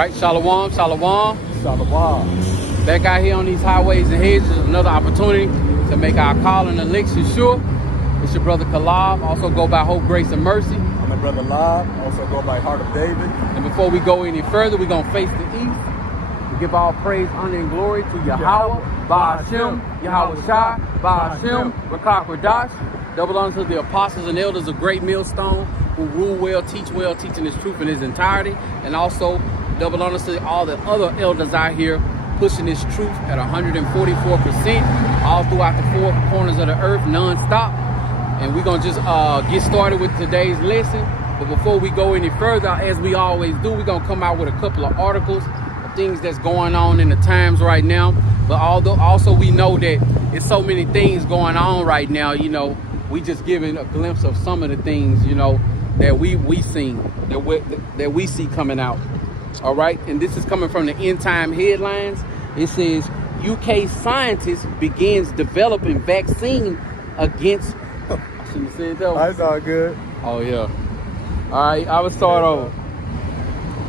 right, shalom, shalom. Shalom. Back out here on these highways and hedges, another opportunity to make our call and election sure. It's your brother Kalab, also go by Hope, Grace, and Mercy. I'm my brother Lob, also go by Heart of David. And before we go any further, we're going to face the east. We give all praise, honor, and glory to Yahweh, Ba'ashem, Yahweh Shai, Ba'ashem, Rakak Radash. Double honor to the apostles and elders of Great Millstone who rule well, teaching this truth in its entirety. And also double honor to all the other elders out here pushing this truth at 144% all throughout the four corners of the earth, non-stop. And we're going to just get started with today's lesson. But before we go any further, as we always do, we're going to come out with a couple of articles of things that's going on in the times right now. But also we know that it's so many things going on right now, you know, we just giving a glimpse of some of the things, you know, that we see coming out. All right. And this is coming from the End Time headlines. It says UK scientist begins developing vaccine against. I shouldn't have said that. That's all good. Oh yeah. All right. I will start over.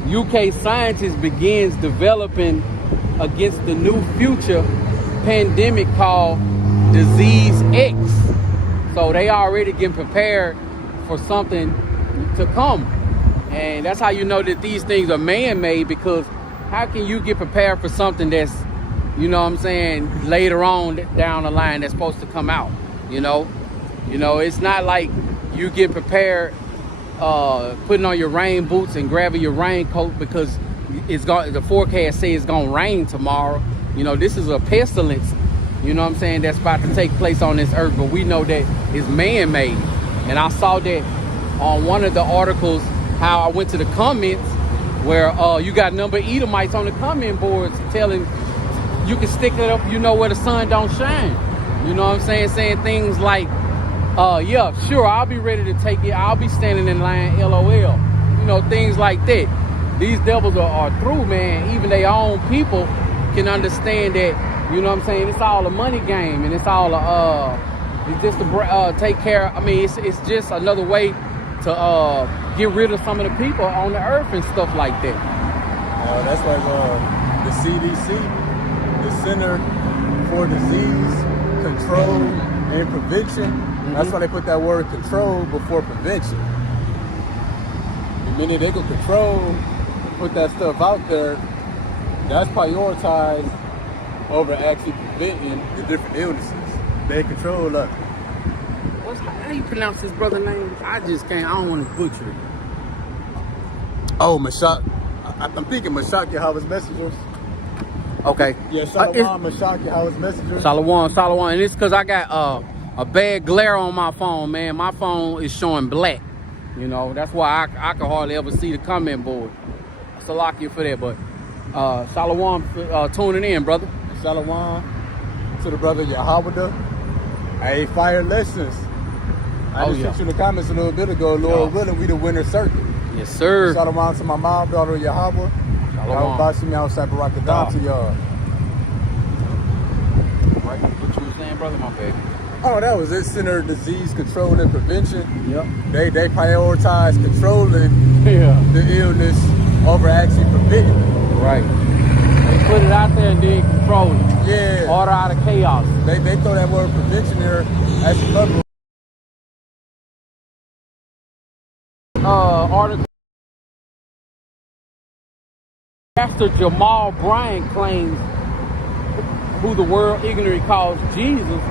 UK scientist begins developing against the new future pandemic called Disease X. So they already getting prepared for something to come. And that's how you know that these things are man-made, because how can you get prepared for something that's, you know what I'm saying, later on down the line that's supposed to come out, you know? You know, it's not like you get prepared putting on your rain boots and grabbing your raincoat because the forecast says it's gonna rain tomorrow. You know, this is a pestilence, you know what I'm saying, that's about to take place on this earth, but we know that it's man-made. And I saw that on one of the articles, how I went to the comments where you got number Edomites on the comment boards telling you can stick it up, you know, where the sun don't shine. You know what I'm saying? Saying things like, yeah, sure, I'll be ready to take it. I'll be standing in line, LOL. You know, things like that. These devils are through, man. Even their own people can understand that, you know what I'm saying? It's all a money game, and it's all it's just to take care. I mean, it's just another way to get rid of some of the people on the earth and stuff like that. That's like the CDC, the Center for Disease Control and Prevention. Mm-hmm. That's why they put that word control before prevention. The minute they can control, put that stuff out there, that's prioritized over actually preventing the different illnesses. They control us. How you pronounce this brother's name? I just can't. I don't want to butcher it. Oh, Mashak. I'm thinking Mashak Yahweh's messengers. Okay. Yeah, Shalom, Mashak Yahweh's messengers. Shalom. And it's because I got a bad glare on my phone, man. My phone is showing black. You know, that's why I can hardly ever see the comment board. So lock you for that. But Shalom tuning in, brother. Shalom to the brother Yahweh. Hey, fire lessons. I just sent you in the comments a little bit ago. Lord willing, we the winner circle. Yes, sir. Shalom to my mom, daughter Yahweh. Shalom. Bashim outside Barakadam to y'all. Right. What you were saying, brother? My bad. Oh, that was it. Center Disease Control and Prevention. Yep. They prioritize controlling the illness over actually preventing it. Right. They put it out there and then control it. Yeah. Order out of chaos. They throw that word prevention there as a cover. Article. Pastor Jamal Bryant claims who the world ignorantly calls Jesus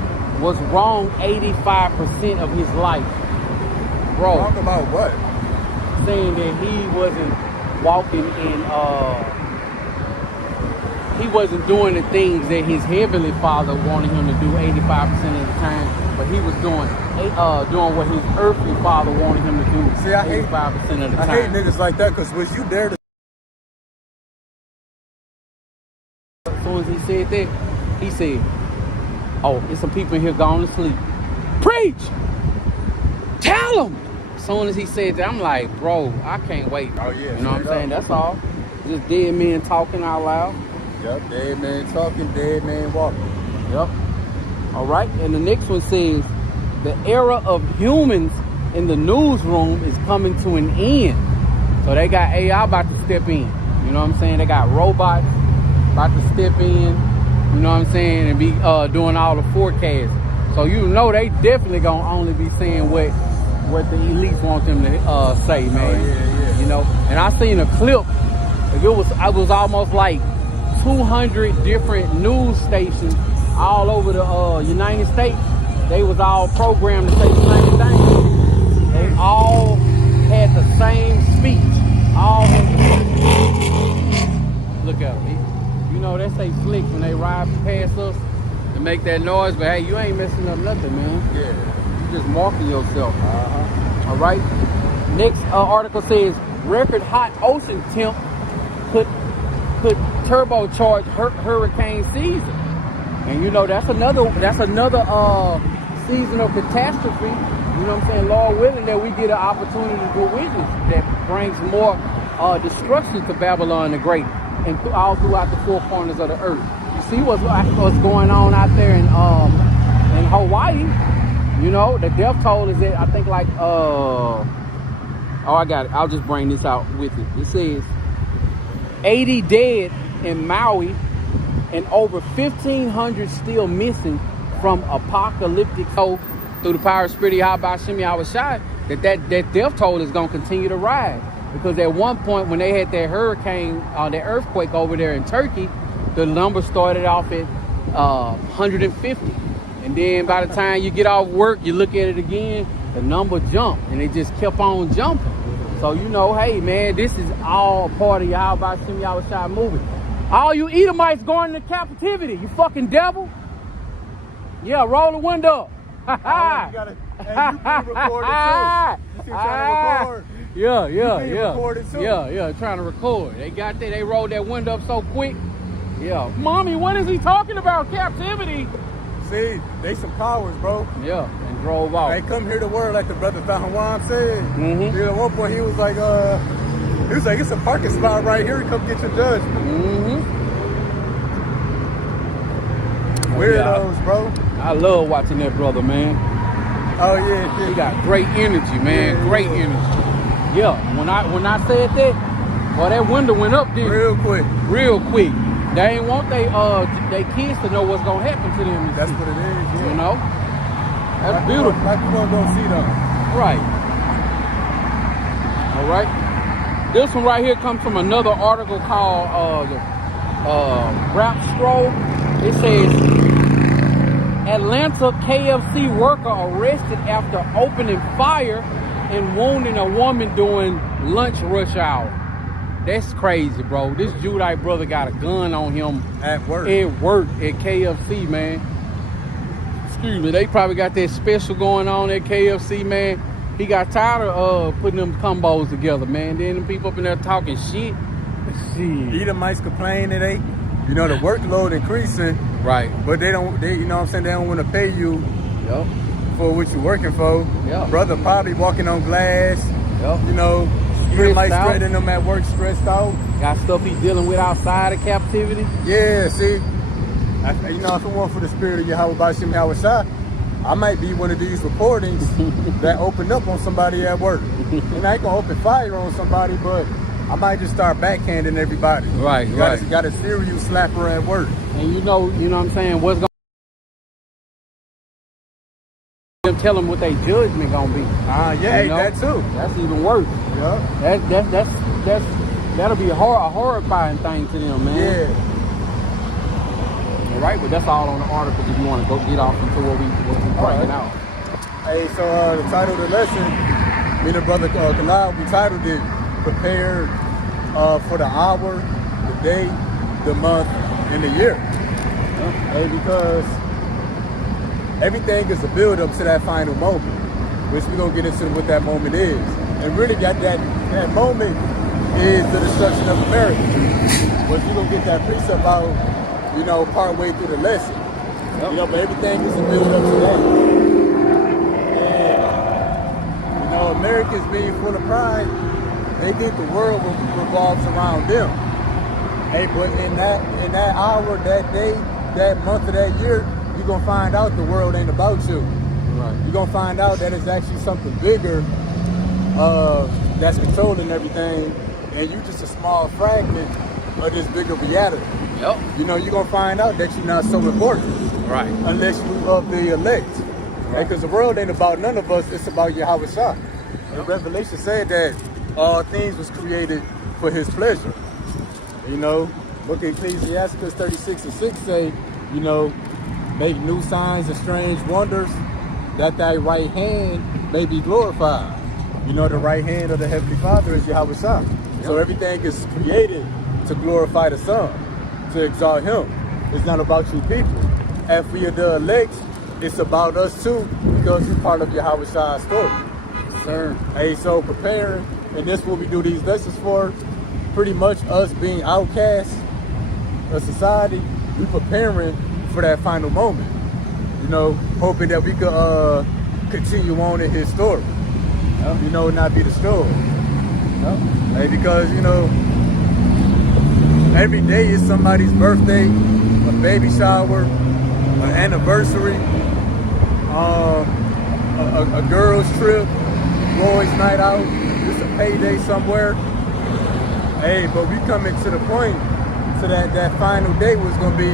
was wrong 85% of his life. Bro. Talk about what? Saying that he wasn't walking in, he wasn't doing the things that his heavenly Father wanted him to do 85% of the time, but he was doing what his earthly Father wanted him to do. See, I 85% of the time. I hate niggas like that, because was you there to? As soon as he said that, he said, "Oh, there's some people in here gone to sleep. Preach! Tell them!" As soon as he said that, I'm like, bro, I can't wait. Oh yeah. You know what I'm saying? That's all. Just dead men talking out loud. Yep, dead man talking, dead man walking. Yep. All right, and the next one says, the era of humans in the newsroom is coming to an end. So they got AI about to step in. You know what I'm saying? They got robots about to step in, you know what I'm saying, and be doing all the forecasts. So you know they definitely gonna only be saying what the elites want them to say, man. Oh, yeah. You know, and I seen a clip. It was almost like 200 different news stations all over the United States. They was all programmed to say the same thing. They all had the same speech. All had the same. Look at them. You know, they say slick when they ride past us to make that noise, but hey, you ain't messing up nothing, man. Yeah. You just marking yourself. All right. Next article says record hot ocean temp could turbocharge hurricane season, and you know that's another seasonal catastrophe. You know what I'm saying? Lord willing that we get an opportunity to witness that brings more destruction to Babylon the Great and all throughout the four corners of the earth. You see what's going on out there in Hawaii? You know, the death toll is at, I think, like oh, I got it. I'll just bring this out with it. It says 80 dead in Maui and over 1,500 still missing from apocalyptic. So through the power of Spirit, how about Shimmy, I was shot that death toll is going to continue to rise, because at one point when they had that hurricane, that earthquake over there in Turkey, the number started off at 150, and then by the time you get off work, you look at it again, the number jumped, and it just kept on jumping. So you know, hey man, this is all part of How About Shimmy, I was shot movie. All you Edomites going into captivity, you fucking devil. Yeah, roll the window up. You can record it too. You see trying to record. Yeah, record it too. Yeah, trying to record. They got that. They rolled that window up so quick. Yeah, mommy, what is he talking about? Captivity. See, they some cowards, bro. Yeah, and drove off. They come here to work like the brother Fahawan said. Mm-hmm. At one point he was like, it's a parking spot right here. Come get your judgment. Mm-hmm. Weirdos, bro. I love watching that brother, man. Oh yeah. He got great energy, man. Yeah, great energy. Yeah, when I said that, well, that window went up there Real quick. They ain't want they kids to know what's gonna happen to them. That's what it is. Yeah. You know, that's like beautiful. Like you gonna go see them. Right. All right. This one right here comes from another article called Rap Stroll. It says Atlanta KFC worker arrested after opening fire and wounding a woman during lunch rush hour. That's crazy, bro. This Judite brother got a gun on him At work. at KFC, man. Excuse me, they probably got that special going on at KFC, man. He got tired of putting them combos together, man. Then them people up in there talking shit. Edomites complain that the workload increasing. Right. But you know what I'm saying, they don't want to pay you Yep. for what you're working for. Yep. Brother probably walking on glass. Yep. You know, Edomites threatening them at work, stressed out. Got stuff he dealing with outside of captivity. Yeah, see, if it weren't for the spirit of Yahweh Bashim Yahweh, I might be one of these reportings that opened up on somebody at work. And I ain't gonna open fire on somebody, but I might just start backhanding everybody. Right. Got a serious slapper at work. And you know what I'm saying, what's going to tell them what their judgment gonna be. That too. That's even worse. Yeah. That'll be a horrifying thing to them, man. Yeah. All right, but that's all on the article if you want to go get off into what we breaking out. Hey, so the title of the lesson, me and the brother Kalal, we titled it Prepared for the Hour, the Day, the Month, and the Year. Hey, because everything is a build-up to that final moment, which we're going to get into what that moment is. And really that moment is the destruction of America. But you're going to get that precept out, part way through the lesson. Yep. But everything is a build-up to that. And, Americans being full of pride, they think the world revolves around them. Hey, but in that hour, that day, that month of that year, you're going to find out the world ain't about you. Right. You're going to find out that it's actually something bigger that's controlling everything. and you just a small fragment of this bigger reality. Yep. You know, you're gonna find out that you're not so important. Right. Unless you of the elect. Right. Because the world ain't about none of us, it's about Yahweh Shah. And Revelation said that all things was created for his pleasure. You know, Book of Ecclesiastes 36:6 say, you know, make new signs and strange wonders, that thy right hand may be glorified. You know, the right hand of the Heavenly Father is Yahweh Shah. So everything is created to glorify the Son, to exalt him. It's not about you people. If we are the elect, it's about us too, because we're part of Yahweh Shah's story. Yes, sir. Hey, so preparing, and this is what we do these lessons for, pretty much us being outcasts of society, we preparing for that final moment. You know, hoping that we could continue on in his story. Yep. You know, not be destroyed. Yep. Hey, because, you know, every day is somebody's birthday, a baby shower, an anniversary, a girl's trip, boys' night out, just a payday somewhere. Hey, but we coming to the point, so that final day was gonna be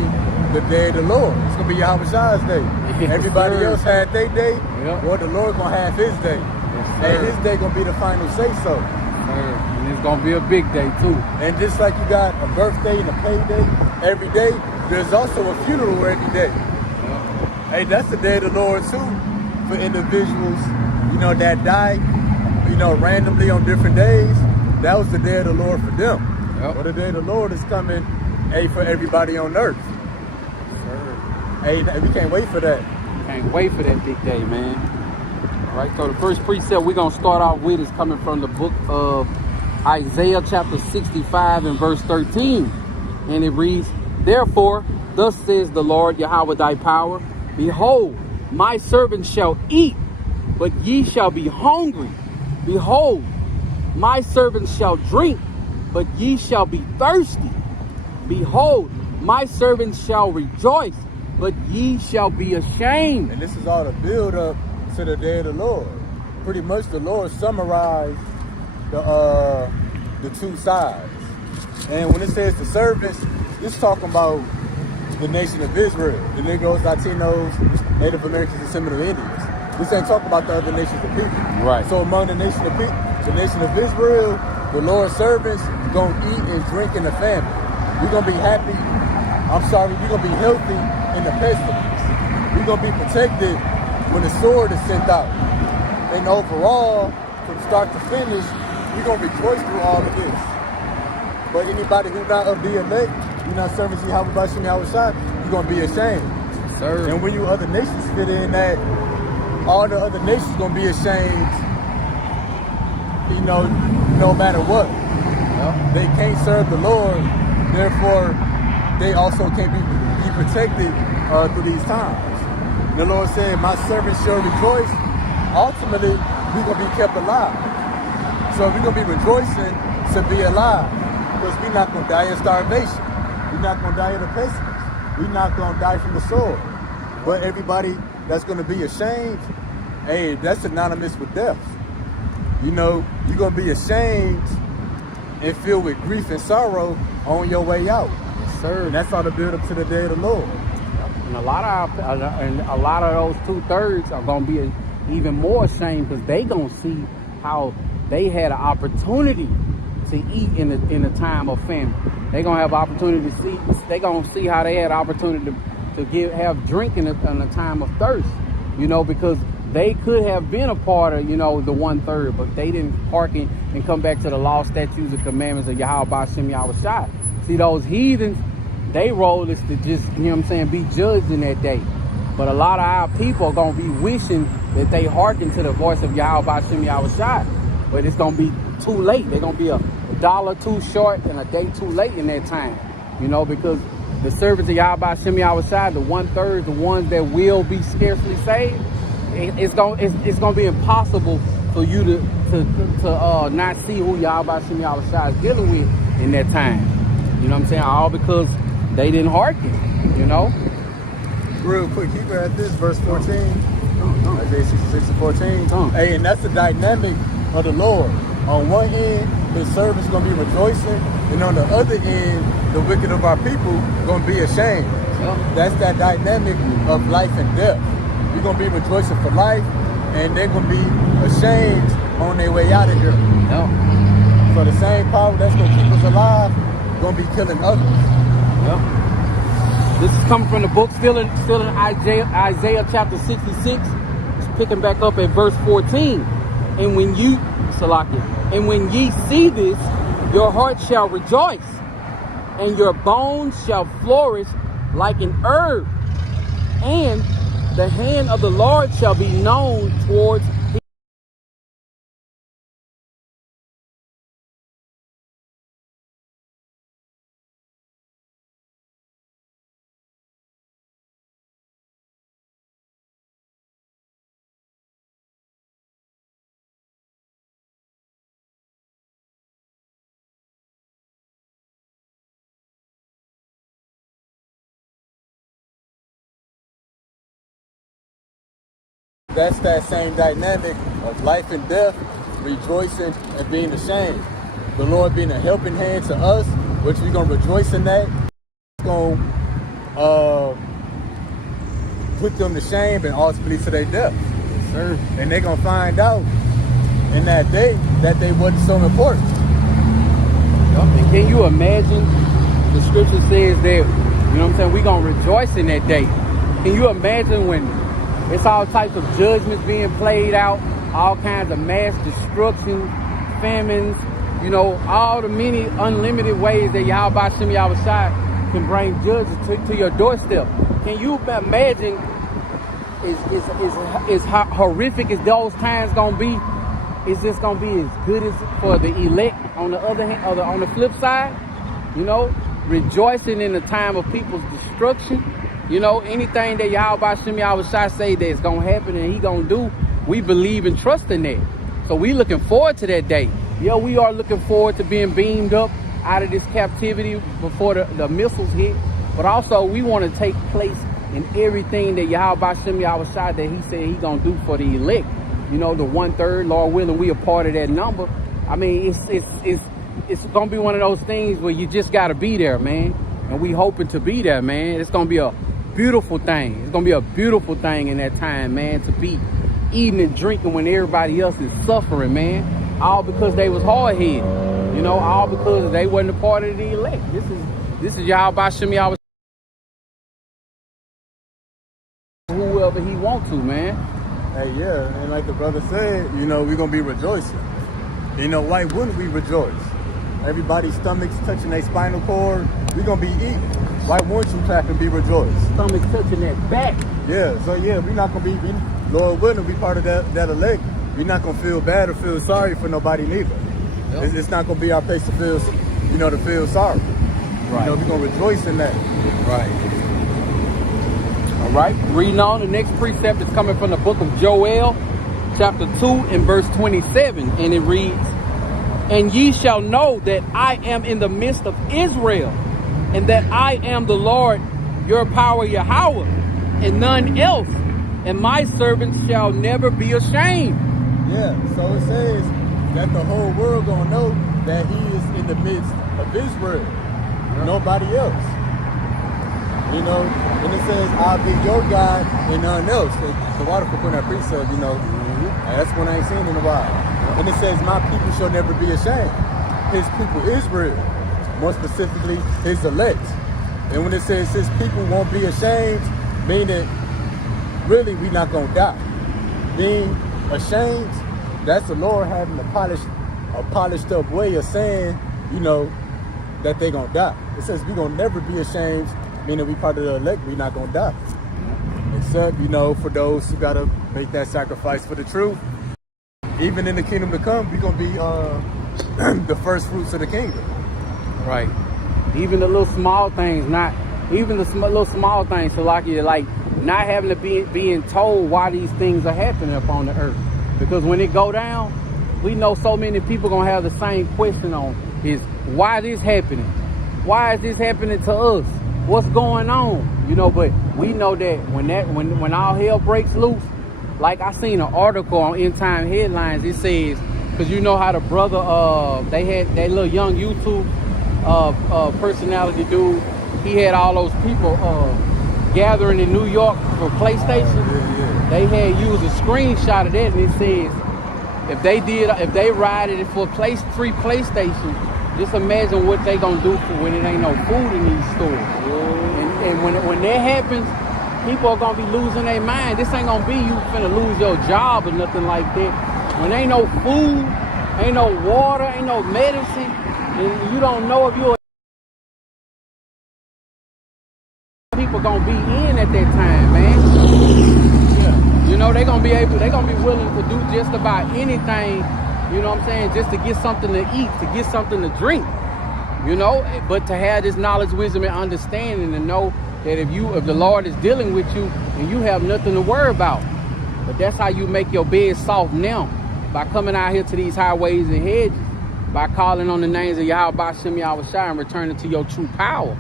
the day of the Lord. It's gonna be Yahweh Shah's day. Yes, Everybody sir. else had their day, Yep. well, the Lord gonna have his day. Yes, And sir. his day gonna be the final say so. And it's gonna be a big day too. And just like you got a birthday and a payday every day, there's also a funeral every day. Hey, that's the day of the Lord too, for individuals, you know, that die, you know, randomly on different days. That was the day of the Lord for them. Yep. Well, the day of the Lord is coming, hey, for everybody on earth. Sir. Hey, we can't wait for that. Can't wait for that big day, man. All right, so the first precept we're gonna start off with is coming from the book of Isaiah chapter 65 and verse 13. And it reads, therefore, thus says the Lord Yahweh thy power, behold, my servants shall eat, but ye shall be hungry. Behold, my servants shall drink, but ye shall be thirsty. Behold, my servants shall rejoice, but ye shall be ashamed. And this is all the build up to the day of the Lord. Pretty much the Lord summarized the two sides. And when it says the servants, it's talking about the nation of Israel, the Negroes, Latinos, Native Americans, and Seminole Indians. This ain't talking about the other nations of people. Right. So among the nation of people, the nation of Israel, the Lord's servants gonna eat and drink in the famine. We're gonna be happy. We're gonna be healthy in the pestilence. We're gonna be protected when the sword is sent out. And overall, from start to finish, we're gonna rejoice through all of this. But anybody who's not of the elect, you're not serving Yahweh Bashim Yahweh Shah, you're gonna be ashamed. Sir. And when you other nations fit in that, all the other nations gonna be ashamed, you know, no matter what. Yep. They can't serve the Lord, therefore they also can't be protected through these times. The Lord said, my servants shall rejoice. Ultimately, we're gonna be kept alive. So we're gonna be rejoicing to be alive, because we're not gonna die of starvation. We're not gonna die of the pestilence. We're not gonna die from the sword. But everybody that's gonna be ashamed, hey, that's synonymous with death. You know, you're gonna be ashamed and filled with grief and sorrow on your way out. Yes, sir. And that's all the build up to the day of the Lord. And a lot of those 2/3 are gonna be even more ashamed, because they gonna see how they had an opportunity to eat in the time of famine. They gonna have opportunity to see. They gonna see how they had opportunity to have drink in the time of thirst. You know, because they could have been a part of, you know, the 1/3, but they didn't hearken and come back to the law, statutes, and commandments of Yahweh Bashim Yahweh Shai. See, those heathens, they role is to just, you know what I'm saying, be judged in that day. But a lot of our people are going to be wishing that they hearken to the voice of Yahweh Bashim Yahweh Shai. But it's going to be too late. They're going to be a dollar too short and a day too late in that time. You know, because the servants of Yahweh Bashim Yahweh Shai, the 1/3, the ones that will be scarcely saved, it's going to be impossible for you to not see who Yahweh Bashim Yahweh Shai is dealing with in that time. You know what I'm saying? All because they didn't hearken, you know? Real quick, keep it at this, verse 14. Isaiah 66 and 14. Hey, and that's the dynamic of the Lord. On one end, his servants going to be rejoicing, and on the other end, the wicked of our people going to be ashamed. That's that dynamic of life and death. We're going to be rejoicing for life, and they're going to be ashamed on their way out of here. So the same power that's going to keep us alive going to be killing others. This is coming from the book, still in Isaiah chapter 66. It's picking back up at verse 14. And when ye see this, your heart shall rejoice, and your bones shall flourish like an herb, and the hand of the Lord shall be known towards his. That's that same dynamic of life and death, rejoicing and being ashamed. The Lord being a helping hand to us, which we're going to rejoice in that. It's going to put them to shame and ultimately to their death. Yes, sir. And they're going to find out in that day that they wasn't so important. And can you imagine? The scripture says that, you know what I'm saying, we're going to rejoice in that day. Can you imagine when it's all types of judgments being played out, all kinds of mass destruction, famines, you know, all the many unlimited ways that Yahweh Shem Yahushai can bring judgment to your doorstep. Can you imagine is how horrific as those times gonna be? Is this gonna be as good as for the elect on the other hand, or on the flip side? You know, rejoicing in the time of people's destruction. You know, anything that Yahweh Shem Yahushai say that's going to happen and he going to do, we believe and trust in that. So we looking forward to that day. Yeah, we are looking forward to being beamed up out of this captivity before the missiles hit. But also, we want to take place in everything that Yahweh Shem Yahushai that he said he going to do for the elect. You know, the 1/3, Lord willing, we a part of that number. I mean, it's going to be one of those things where you just got to be there, man. And we hoping to be there, man. It's going to be a beautiful thing. It's gonna be a beautiful thing in that time, man, to be eating and drinking when everybody else is suffering, man. All because they was hard-headed, you know, all because they wasn't a part of the elect. This is Yahweh Shem Yahushai, whoever he want to, man. Hey, yeah, and like the brother said, you know, we're gonna be rejoicing. You know, why wouldn't we rejoice? Everybody's stomachs touching their spinal cord, we're gonna be eating. Why won't you clap and be rejoiced? Stomach touching that back. Yeah, so yeah, we're not gonna be, Lord willing, be part of that elect. We're not gonna feel bad or feel sorry for nobody neither. Yep. It's not gonna be our place to feel, you know, to feel sorry. Right. You know, we're gonna rejoice in that. Right. All right. Reading on, the next precept is coming from the book of Joel, chapter 2 and verse 27, and it reads, "And ye shall know that I am in the midst of Israel, and that I am the Lord, your power, Yahweh, and none else, and my servants shall never be ashamed." Yeah, so it says that the whole world gonna know that he is in the midst of Israel, nobody else. You know, and it says, "I'll be your God and none else." The water for putting that precept, you know, that's one I ain't seen in a while. And it says, "My people shall never be ashamed." His people, Israel. More specifically, his elect. And when it says his people won't be ashamed, meaning really we're not gonna die. Being ashamed, that's the Lord having a polished up way of saying, you know, that they're gonna die. It says we're gonna never be ashamed, meaning we part of the elect, we're not gonna die. Except, you know, for those who gotta make that sacrifice for the truth. Even in the kingdom to come, we're gonna be the first fruits of the kingdom. Right. Even the little small things, little small things, so like not having to being told why these things are happening upon the earth. Because when it go down, we know so many people gonna have the same question on is why this happening? Why is this happening to us? What's going on? You know, but we know that when all hell breaks loose, like I seen an article on End Time Headlines, it says Cause you know how the brother, they had that little young YouTube personality dude. He had all those people gathering in New York for PlayStation. They had used a screenshot of that, and it says if they rided it for free PlayStation, just imagine what they gonna do for when it ain't no food in these stores. And when that happens, people are gonna be losing their mind. This ain't gonna be you finna lose your job or nothing like that. When ain't no food, ain't no water, ain't no medicine, and you don't know if you're people gonna be in at that time, man. Yeah. You know, they gonna be willing to do just about anything, you know what I'm saying, just to get something to eat, to get something to drink. You know, but to have this knowledge, wisdom, and understanding, and know that if the Lord is dealing with you and you have nothing to worry about. But that's how you make your bed soft now. By coming out here to these highways and hedges, by calling on the names of Yahweh, Shem, Yahweh Shai, and returning to your true power.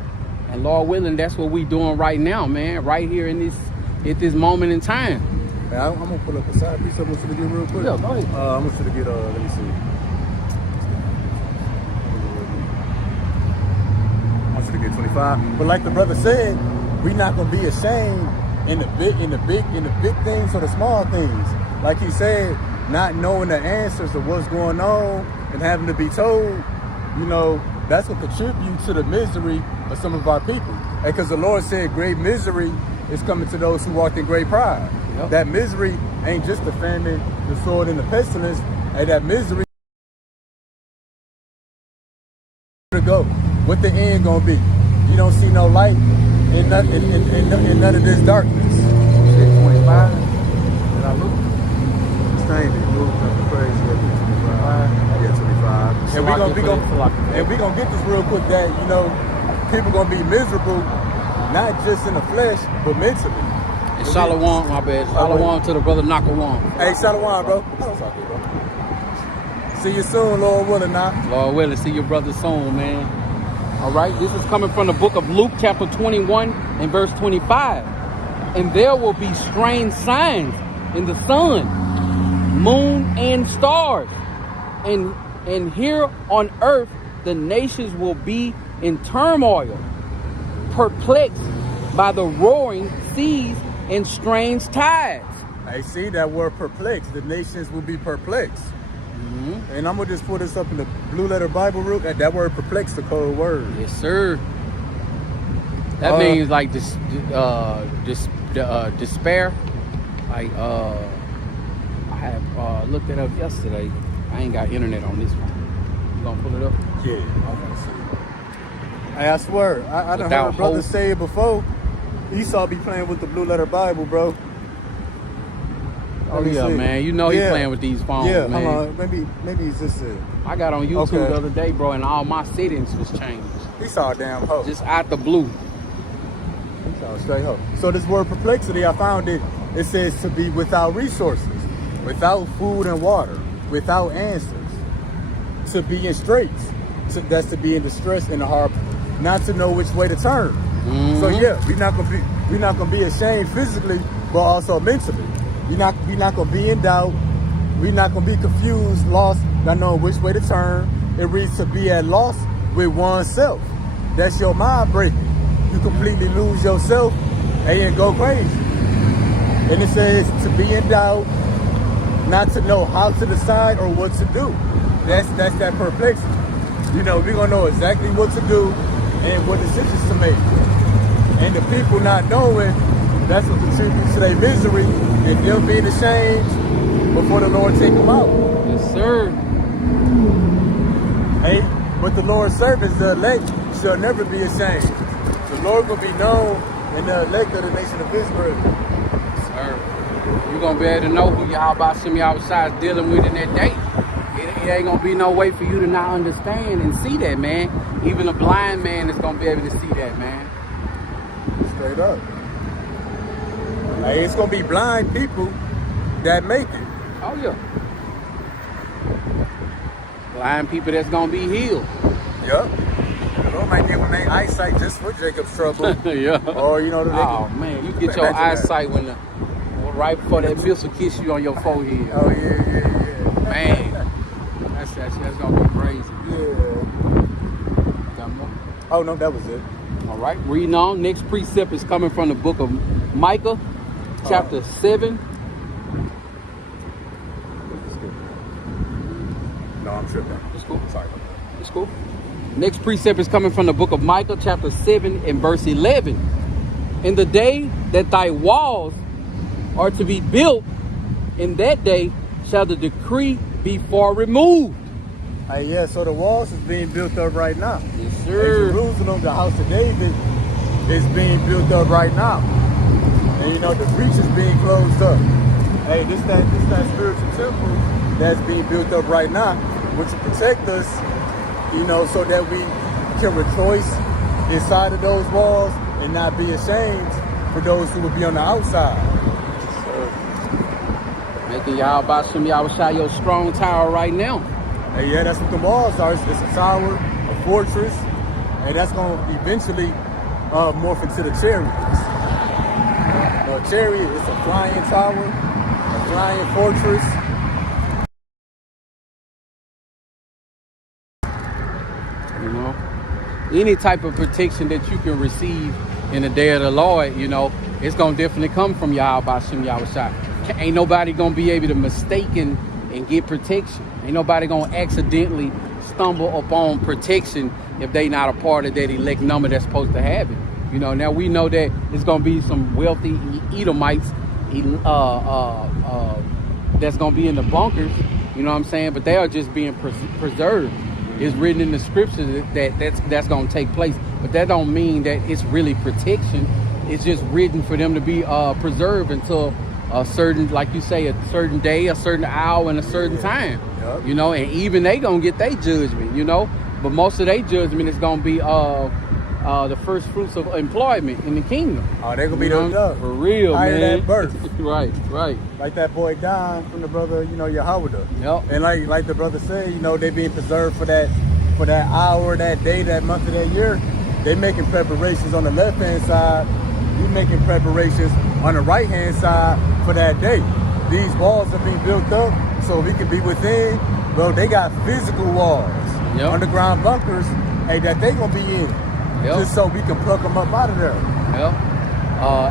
And Lord willing, that's what we doing right now, man. Right here at this moment in time. Man, I'm gonna pull up a side piece. I'm gonna get real quick. Yeah, go ahead. I'm gonna get let me see. I'm gonna get 25. But like the brother said, we not gonna be ashamed in the big things or the small things. Like he said, not knowing the answers of what's going on and having to be told, you know, that's what contributes to the misery of some of our people. And because the Lord said great misery is coming to those who walk in great pride. Yep. That misery ain't just the famine, the sword, and the pestilence. And that misery to go. What the end gonna be? You don't see no light in none of this darkness. 25. Did I look? Thing they moved up crazy. 25. Yeah, 25. And we gonna get this real quick that, you know, people gonna be miserable, not just in the flesh, but mentally. And Shalom, my bad. Shalom to the brother Nakawan. Hey, Shalom, bro. See you soon, Lord willing, now. Lord willing, see your brother soon, man. All right, this is coming from the book of Luke, chapter 21 and verse 25. And there will be strange signs in the sun, moon, and stars. And here on earth, the nations will be in turmoil, perplexed by the roaring seas and strange tides. I see that word perplexed. The nations will be perplexed. Mm-hmm. And I'm going to just put this up in the Blue Letter Bible root. That word perplexed, the code word. Yes, sir. That means like despair. Like, I have looked it up yesterday. I ain't got internet on this one. You gonna pull it up? Yeah, I'm gonna see. Hey, I swear, I done heard brothers say it before. Esau be playing with the Blue Letter Bible, bro. Oh yeah, man. You know he playing with these phones, man. Yeah, hold on. Maybe it's just a... I got on YouTube the other day, bro, and all my settings was changed. Esau damn hoe. Just out the blue. Esau straight hoe. So this word perplexity, I found it. It says to be without resources, without food and water, without answers, to be in straits. That's to be in distress in the heart, not to know which way to turn. Mm-hmm. So yeah, we're not gonna be ashamed physically, but also mentally. We're not gonna be in doubt. We're not gonna be confused, lost, not knowing which way to turn. It reads to be at loss with oneself. That's your mind breaking. You completely lose yourself and then go crazy. And it says to be in doubt, not to know how to decide or what to do. That's that perplexity. You know, we're gonna know exactly what to do and what decisions to make. And the people not knowing, that's what contributes to their misery and them being ashamed before the Lord take them out. Yes, sir. Hey, but the Lord's servants, the elect, shall never be ashamed. The Lord will be known in the elect of the nation of Israel. Sir, you're gonna be able to know who Yahweh Shem Yahweh Shai is dealing with in that day. It ain't gonna be no way for you to not understand and see that, man. Even a blind man is gonna be able to see that, man. Straight up. Hey, it's gonna be blind people that make it. Oh yeah. Blind people that's gonna be healed. Yup. The Lord might give them their eyesight just for Jacob's trouble. Yeah. Or you know, man, you get your eyesight right before that missile kiss you on your forehead. Oh yeah. Man. That's gonna be crazy. Yeah. Got more? Oh no, that was it. All right, reading on. Next precept is coming from the book of Micah, chapter 7. No, I'm tripping. It's cool. Sorry. It's cool. Next precept is coming from the book of Micah, chapter 7 and verse 11. In the day that thy walls are to be built, in that day shall the decree be far removed. Hey, yeah, so the walls is being built up right now. Yes, And sir. Jerusalem, the house of David, is being built up right now. And you know, the breach is being closed up. Hey, this that spiritual temple that's being built up right now, which will protect us, you know, so that we can rejoice inside of those walls and not be ashamed for those who will be on the outside. Making y'all about some y'all shot your strong tower right now. Hey, yeah, that's what the walls are. It's a tower, a fortress, and that's going to eventually morph into the chariots. A chariot is a flying tower, a flying fortress. You know, any type of protection that you can receive in the day of the Lord, you know, it's gonna definitely come from Yahweh Bashim Yahushua. Ain't nobody gonna be able to mistake and get protection. Ain't nobody gonna accidentally stumble upon protection if they not a part of that elect number that's supposed to have it. You know, now we know that it's gonna be some wealthy Edomites that's gonna be in the bunkers. You know what I'm saying? But they are just being preserved. It's written in the scriptures that's going to take place, but that don't mean that it's really protection. It's just written for them to be preserved until a certain, like you say, a certain day, a certain hour, and a certain time. Yep. You know, and even they gonna get their judgment. You know, but most of their judgment is gonna be the first fruits of employment in the kingdom. Oh, they're gonna be done up for real, higher man. than birth. Right. Like that boy Don from the brother, you know, Yahweh. Yep. And like the brother said, you know, they being preserved for that hour, that day, that month, of that year. They making preparations on the left hand side. You making preparations on the right hand side for that day. These walls are being built up so we can be within. Bro, they got physical walls, Yep. underground bunkers, hey, that they gonna be in. Yep. Just so we can pluck them up out of there. Yep.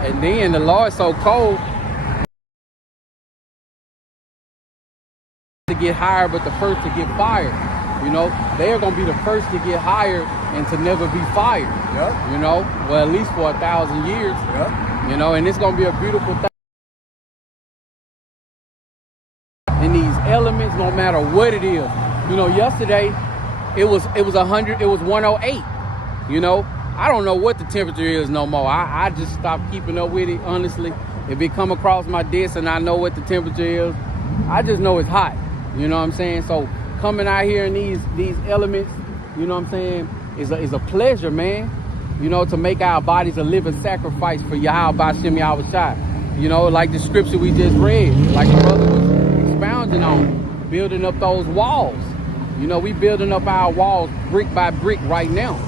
And then the Lord's so cold to get hired, but the first to get fired. You know, they are gonna be the first to get hired and to never be fired. Yep. You know, well, at least for 1,000 years. Yep. You know, and it's gonna be a beautiful thing. And these elements, no matter what it is. You know, yesterday it was 100, it was 108. You know, I don't know what the temperature is no more. I just stopped keeping up with it, honestly. If it come across my desk and I know what the temperature is, I just know it's hot. You know what I'm saying? So coming out here in these elements, you know what I'm saying, is a pleasure, man. You know, to make our bodies a living sacrifice for Yahweh Bashim Yahushua. You know, like the scripture we just read, like the brother was expounding on, building up those walls. You know, we building up our walls brick by brick right now.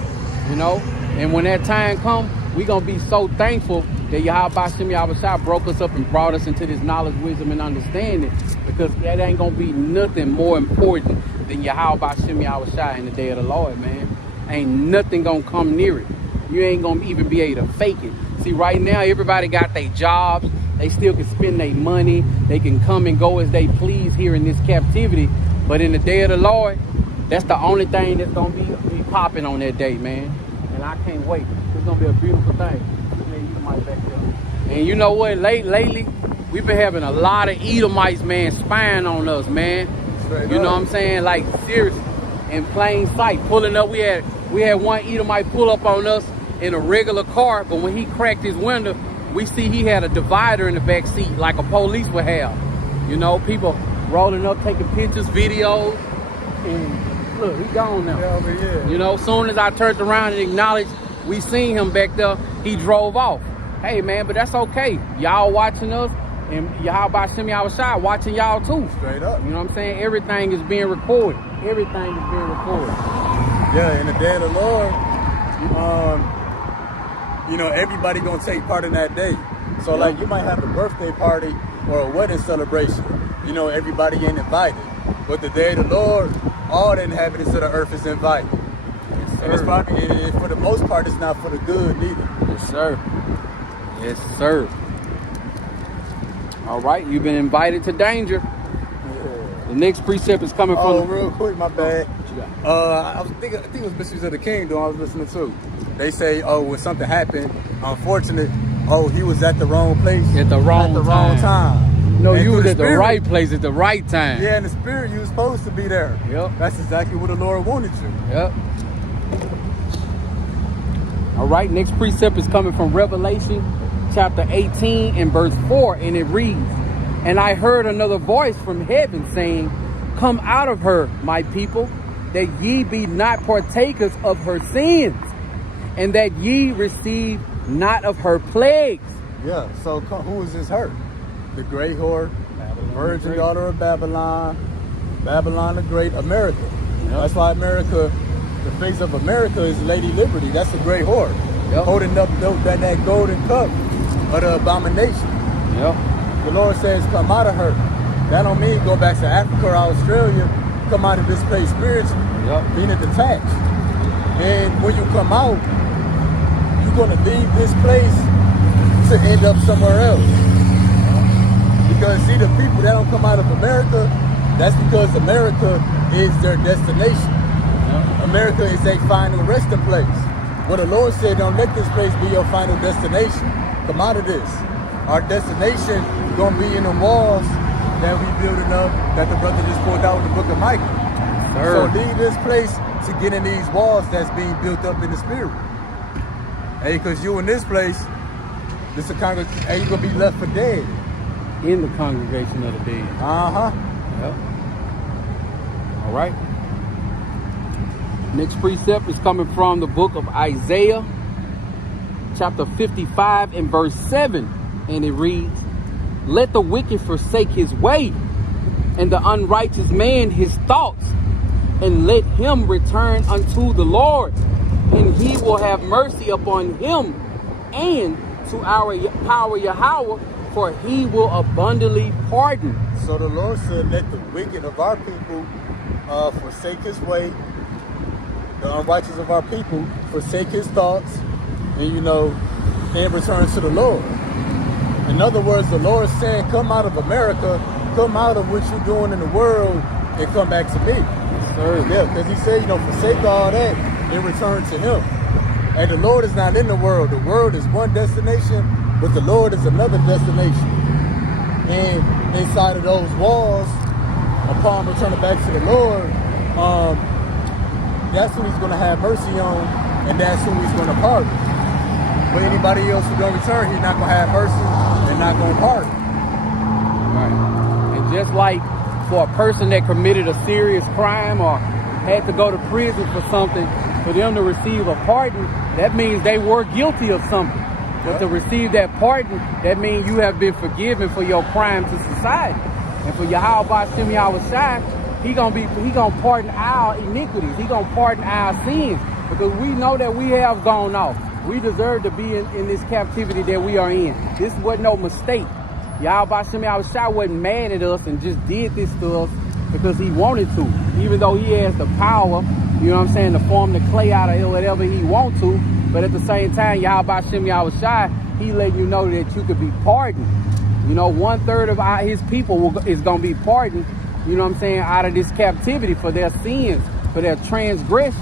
You know, and when that time comes, we gonna be so thankful that Yahweh Bashim Yahushua broke us up and brought us into this knowledge, wisdom, and understanding, because that ain't gonna be nothing more important than Yahweh Bashim Yahushua in the day of the Lord, man. Ain't nothing gonna come near it. You ain't gonna even be able to fake it. See, right now, everybody got their jobs. They still can spend their money. They can come and go as they please here in this captivity. But in the day of the Lord, that's the only thing that's gonna be popping on that day, man. And I can't wait. It's gonna be a beautiful thing. And you know what? Lately, we've been having a lot of Edomites, man, spying on us, man. Straight you know up. what I'm saying? Like, seriously, in plain sight, pulling up. We had one Edomite pull up on us in a regular car, but when he cracked his window, we see he had a divider in the back seat, like a police would have. You know, people rolling up, taking pictures, videos, and look, he gone now. Yeah. You know, soon as I turned around and acknowledged we seen him back there, he drove off. Hey, man, but that's okay. Y'all watching us, and y'all by Shimmy Yahushua watching y'all too. Straight up. You know what I'm saying? Everything is being recorded. Everything is being recorded. Yeah, in the day of the Lord, you know, everybody gonna take part in that day. So like, you might have a birthday party or a wedding celebration. You know, everybody ain't invited. But the day of the Lord, all the inhabitants of the earth is invited. Yes, And it's sir. probably, for the most part, it's not for the good neither. Yes, sir. Yes, sir. All right, you've been invited to danger. The next precept is coming Oh, from. real quick, my bad. What you got? I think it was Mysteries of the Kingdom I was listening to. They say, oh, when something happened, unfortunate, oh, he was at the wrong place At the wrong time. No, And you through was the at the spirit- right place at the right time. Yeah, in the spirit, you was supposed to be there. Yep. That's exactly what the Lord wanted you. Yep. All right, next precept is coming from Revelation chapter 18 and verse 4, and it reads, "And I heard another voice from heaven saying, Come out of her, my people, that ye be not partakers of her sins, and that ye receive not of her plagues." Yeah, so who is this her? The great whore, virgin daughter of Babylon, Babylon the Great, America. Yep. That's why America, the face of America is Lady Liberty. That's the great whore. Yep. Holding up that golden cup of the abomination. Yep. The Lord says, come out of her. That don't mean go back to Africa or Australia. Come out of this place spiritually, Yep. being detached. And when you come out, you're going to leave this place to end up somewhere else. Because see, the people that don't come out of America, that's because America is their destination. America is a final resting place. What the Lord said, don't let this place be your final destination. Come out of this. Our destination gonna be in the walls that we building up, that the brother just pulled out in the book of Micah. Sir. So leave this place to get in these walls that's being built up in the spirit. Hey, because you in this place, this is kind of, hey, you're gonna be left for dead. In the congregation of the dead. Uh-huh. Yep. All right. Next precept is coming from the book of Isaiah, chapter 55 and verse 7. And it reads, "Let the wicked forsake his way, and the unrighteous man his thoughts, and let him return unto the Lord, and he will have mercy upon him, and to our power Yahweh, for he will abundantly pardon." So the Lord said, let the wicked of our people forsake his way, the unrighteous of our people forsake his thoughts, and return to the Lord. In other words, the Lord is saying, come out of America, come out of what you're doing in the world, and come back to me. Yes, sir. Yeah, because he said, forsake all that and return to him. And the Lord is not in the world. The world is one destination, but the Lord is another destination. And inside of those walls, upon returning back to the Lord, that's who he's going to have mercy on, and that's who he's going to pardon. But anybody else who don't return, he's not going to have mercy and not going to pardon. Right. And just like for a person that committed a serious crime or had to go to prison for something, for them to receive a pardon, that means they were guilty of something. But to receive that pardon, that means you have been forgiven for your crime to society. And for Yahweh Shem Yahushai, he gonna pardon our iniquities. He gonna pardon our sins, because we know that we have gone off. We deserve to be in this captivity that we are in. This wasn't no mistake. Yahweh Shem Yahushai wasn't mad at us and just did this to us because he wanted to. Even though he has the power, to form the clay out of whatever he wants to. But at the same time, Yahweh Shem Yahushai, he letting you know that you could be pardoned. 1/3 of his people is going to be pardoned, out of this captivity for their sins, for their transgression.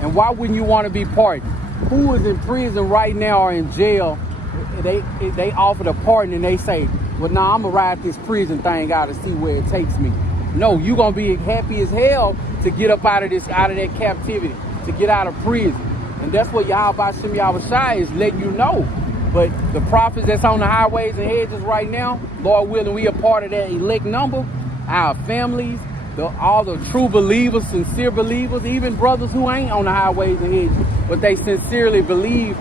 And why wouldn't you want to be pardoned? Who is in prison right now or in jail, they offer the pardon and they say, well, nah, I'm going to ride this prison thing out to see where it takes me. No, you're going to be happy as hell to get up out of that captivity, to get out of prison. And that's what Yahweh Shem Yahushai is letting you know. But the prophets that's on the highways and hedges right now, Lord willing, we are part of that elect number. Our families, all the true believers, sincere believers, even brothers who ain't on the highways and hedges, but they sincerely believe,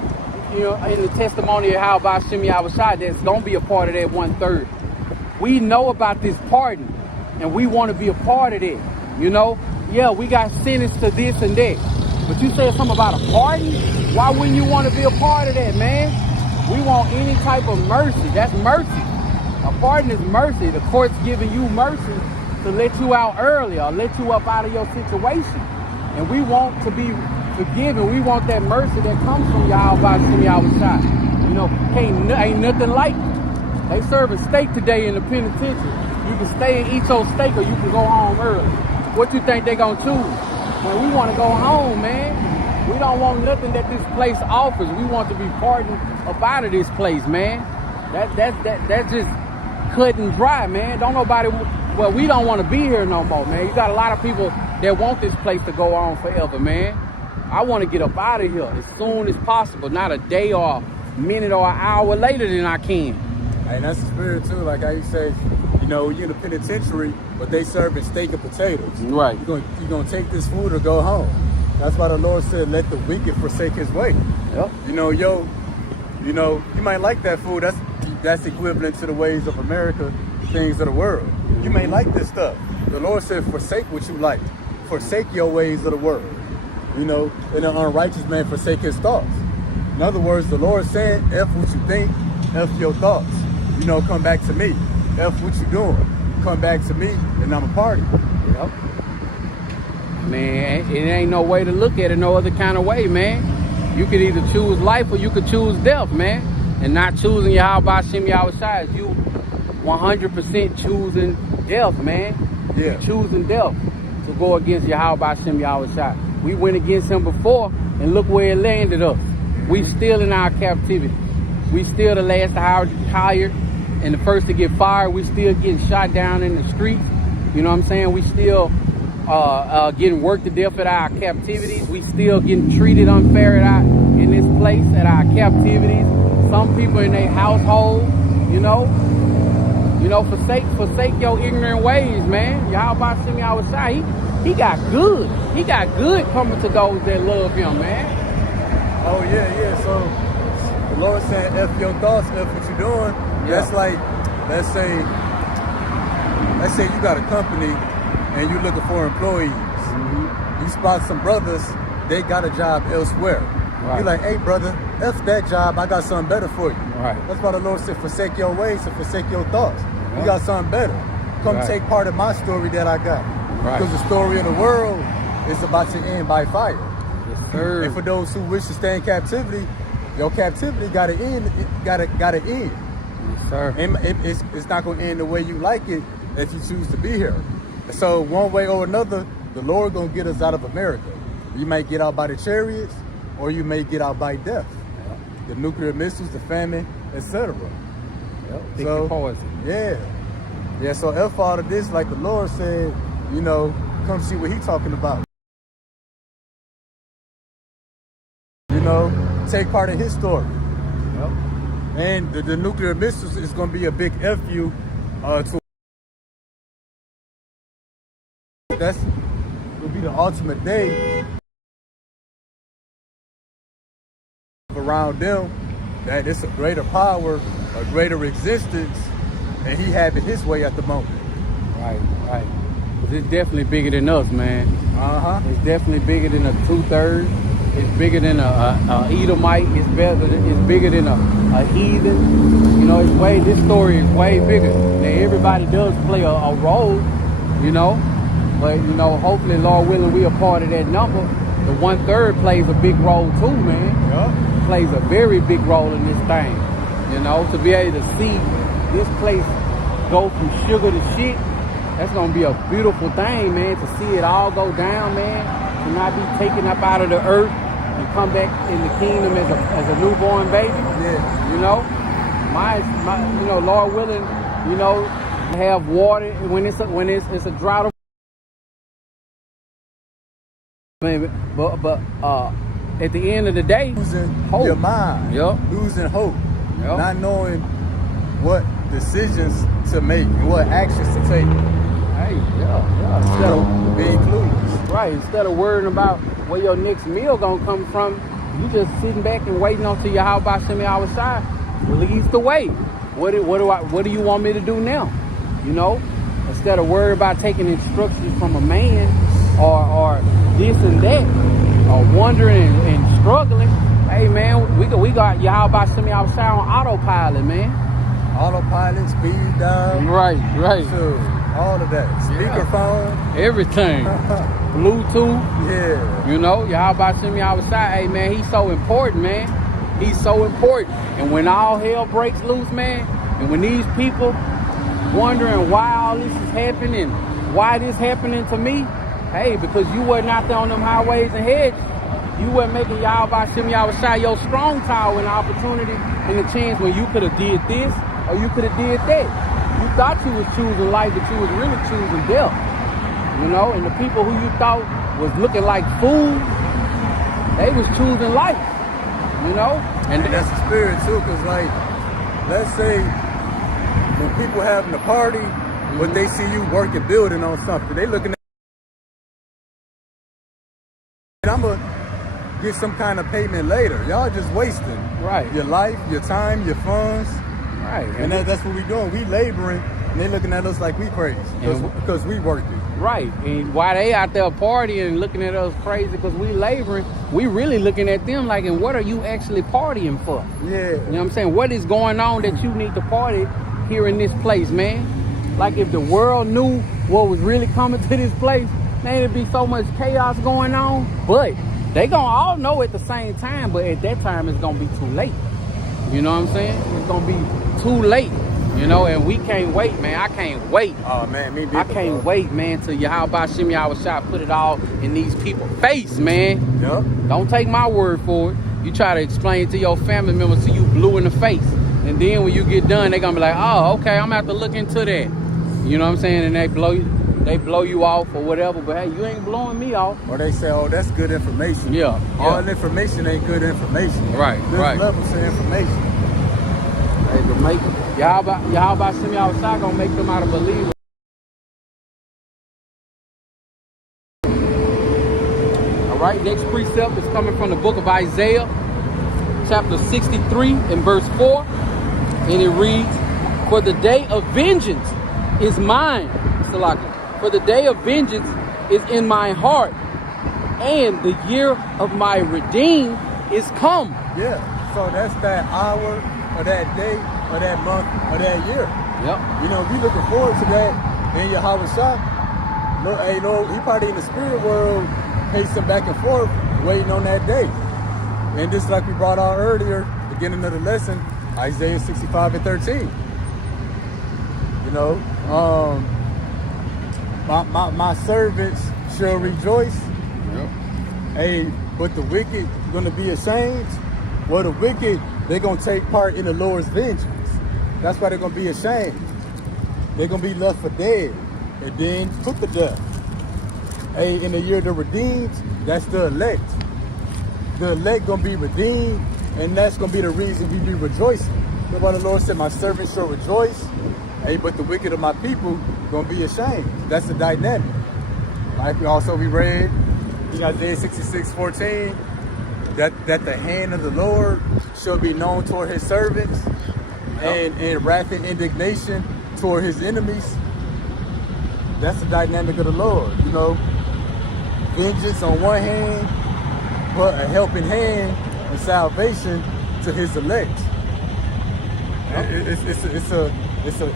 in the testimony of Yahweh Shem Yahushai, that's going to be a part of that 1/3. We know about this pardon, and we want to be a part of it. Yeah, we got sentenced to this and that. But you said something about a pardon? Why wouldn't you want to be a part of that, man? We want any type of mercy. That's mercy. A pardon is mercy. The court's giving you mercy to let you out early or let you up out of your situation. And we want to be forgiven. We want that mercy that comes from Yahweh Shem Yahushua. You know, ain't nothing like it. They serving steak today in the penitentiary. You can stay and eat your steak or you can go home early. What you think they gonna choose? Man, we want to go home, man. We don't want nothing that this place offers. We want to be pardoned up out of this place, man. That's just cut and dry, man. Don't nobody, well, we don't want to be here no more, man. You got a lot of people that want this place to go on forever, man. I want to get up out of here as soon as possible, not a day or a minute or an hour later than I can. And that's the spirit too, like how you say, you know, you're in the penitentiary, but they serving steak and potatoes. Right. You're gonna take this food or go home. That's why the Lord said, let the wicked forsake his way. Yep. You know, you might like that food. That's equivalent to the ways of America, things of the world. You may like this stuff. The Lord said, forsake what you like. Forsake your ways of the world. You know, and an unrighteous man forsake his thoughts. In other words, the Lord said, F what you think, F your thoughts. You know, come back to me. F what you doing. Come back to me, and I'm a party. Yep. Man, it ain't no way to look at it no other kind of way, man. You could either choose life or you could choose death, man. And not choosing Yahweh Shem Yahushua is you 100% choosing death, man. Yeah. You're choosing death to go against Yahweh Shem Yahushua. We went against him before, and look where it landed us. We still in our captivity. We still the last hired and the first to get fired. We still getting shot down in the streets. You know what I'm saying? We still getting worked to death at our captivities. We still getting treated unfair in this place at our captivities. Some people in their household, you know, forsake your ignorant ways, man. Yahweh Shem Yahushua, he got good. He got good coming to those that love him, man. Oh yeah. So the Lord said, F your thoughts, F what you're doing. Yeah. That's like, let's say you got a company and you're looking for employees. Mm-hmm. You spot some brothers, they got a job elsewhere. Right. You're like, hey brother, F that job, I got something better for you. Right. That's why the Lord said, forsake your ways and forsake your thoughts. Right. You got something better. Come take part of my story that I got. Right. Because the story of the world is about to end by fire. Yes, sir. And for those who wish to stay in captivity, your captivity gotta end. Gotta end. Yes, sir. And it's not gonna end the way you like it if you choose to be here. So one way or another, the Lord gonna get us out of America. You might get out by the chariots, or you may get out by death. Yep. The nuclear missiles, the famine, etc. Yep. So poison. Yeah. So F all of this, like the Lord said, you know, come see what He's talking about. You know, take part in His story. Yep. And the nuclear missiles is gonna be a big FU to. That's will be the ultimate day around them, that it's a greater power, a greater existence, and he having his way at the moment. Right. It's definitely bigger than us, man. It's definitely bigger than a 2/3. It's bigger than a Edomite. It's bigger than a heathen. You know, this story is way bigger. Now everybody does play a role, you know. But, you know, hopefully, Lord willing, we are part of that number. The 1/3 plays a big role too, man. Yeah. Plays a very big role in this thing. You know, to be able to see this place go from sugar to shit, that's going to be a beautiful thing, man. To see it all go down, man. To not be taken up out of the earth and come back in the kingdom as a newborn baby. Yeah. You know, you know, Lord willing, you know, have water when it's a drought. But at the end of the day, losing hope. Your mind, losing hope, not knowing what decisions to make and what actions to take. Hey, instead of being clueless. Right, instead of worrying about where your next meal gonna come from, you just sitting back and waiting until Yahweh Shem Yahushua leads the way. What do you want me to do now? You know, instead of worrying about taking instructions from a man or this and that, or wondering and struggling. Hey man, we got Yahweh Shem Yahushua on autopilot, man. Autopilot, speed down. Right. So all of that. Speakerphone. Everything. Bluetooth. Yeah. You know, y'all about to send me outside. Hey, man, he's so important, man. He's so important. And when all hell breaks loose, man, and when these people wondering why all this is happening, why this happening to me, hey, because you wasn't out there on them highways and hedges. You wasn't making y'all about to send me outside your strong tower and opportunity and the chance when you could have did this or you could have did that. You thought you was choosing life, but you was really choosing death. You know, and the people who you thought was looking like fools, they was choosing life. You know? And that's the spirit too, because like, let's say when people having a party, but they see you working, building on something, they looking at, and I'm gonna get some kind of payment later. Y'all just wasting your life, your time, your funds. Right. And that's what we doing. We laboring, and they looking at us like we crazy because we working. Right. And while they out there partying and looking at us crazy because we laboring, we really looking at them like, and what are you actually partying for? Yeah. You know what I'm saying? What is going on that you need to party here in this place, man? Like if the world knew what was really coming to this place, man, it'd be so much chaos going on. But they gonna all know at the same time, but at that time it's gonna be too late. You know what I'm saying? It's gonna be too late. You know, and we can't wait, man. I can't wait. Oh man, me neither, I can't wait, man, till Yahweh Shimmy our shot put it all in these people's face, man. Yep. Don't take my word for it. You try to explain to your family members till you blue in the face. And then when you get done, they gonna be like, oh, okay, I'm gonna have to look into that. You know what I'm saying? And they blow you off or whatever, but hey, you ain't blowing me off. Or they say, oh, that's good information. Yeah. All information ain't good information. Right, There's levels of information. Hey, to make Yahweh Shimmy outside gonna make them out of believers. All right, next precept is coming from the book of Isaiah, chapter 63 and verse 4. And it reads, for the day of vengeance is mine, Salaki. For the day of vengeance is in my heart, and the year of my redeem is come. Yeah, so that's that hour, or that day, or that month, or that year. Yep. You know, we looking forward to that in Yahweh Shah. Look, hey, Lord, he probably in the spirit world, pacing back and forth, waiting on that day. And just like we brought out earlier, beginning of the lesson, Isaiah 65 and 13. You know, my servants shall rejoice. Yep. Hey, but the wicked gonna be ashamed. Well, the wicked, they're gonna take part in the Lord's vengeance. That's why they're gonna be ashamed. They're gonna be left for dead and then put to death. Hey, in the year of the redeemed, that's the elect. The elect gonna be redeemed, and that's gonna be the reason we be rejoicing. That's why the Lord said, my servants shall rejoice. Hey, but the wicked of my people gonna be ashamed. That's the dynamic. Like we read in Isaiah 66:14, that the hand of the Lord shall be known toward his servants, and wrath and indignation toward his enemies. That's the dynamic of the Lord, you know. Vengeance on one hand, but a helping hand and salvation to his elect. It's a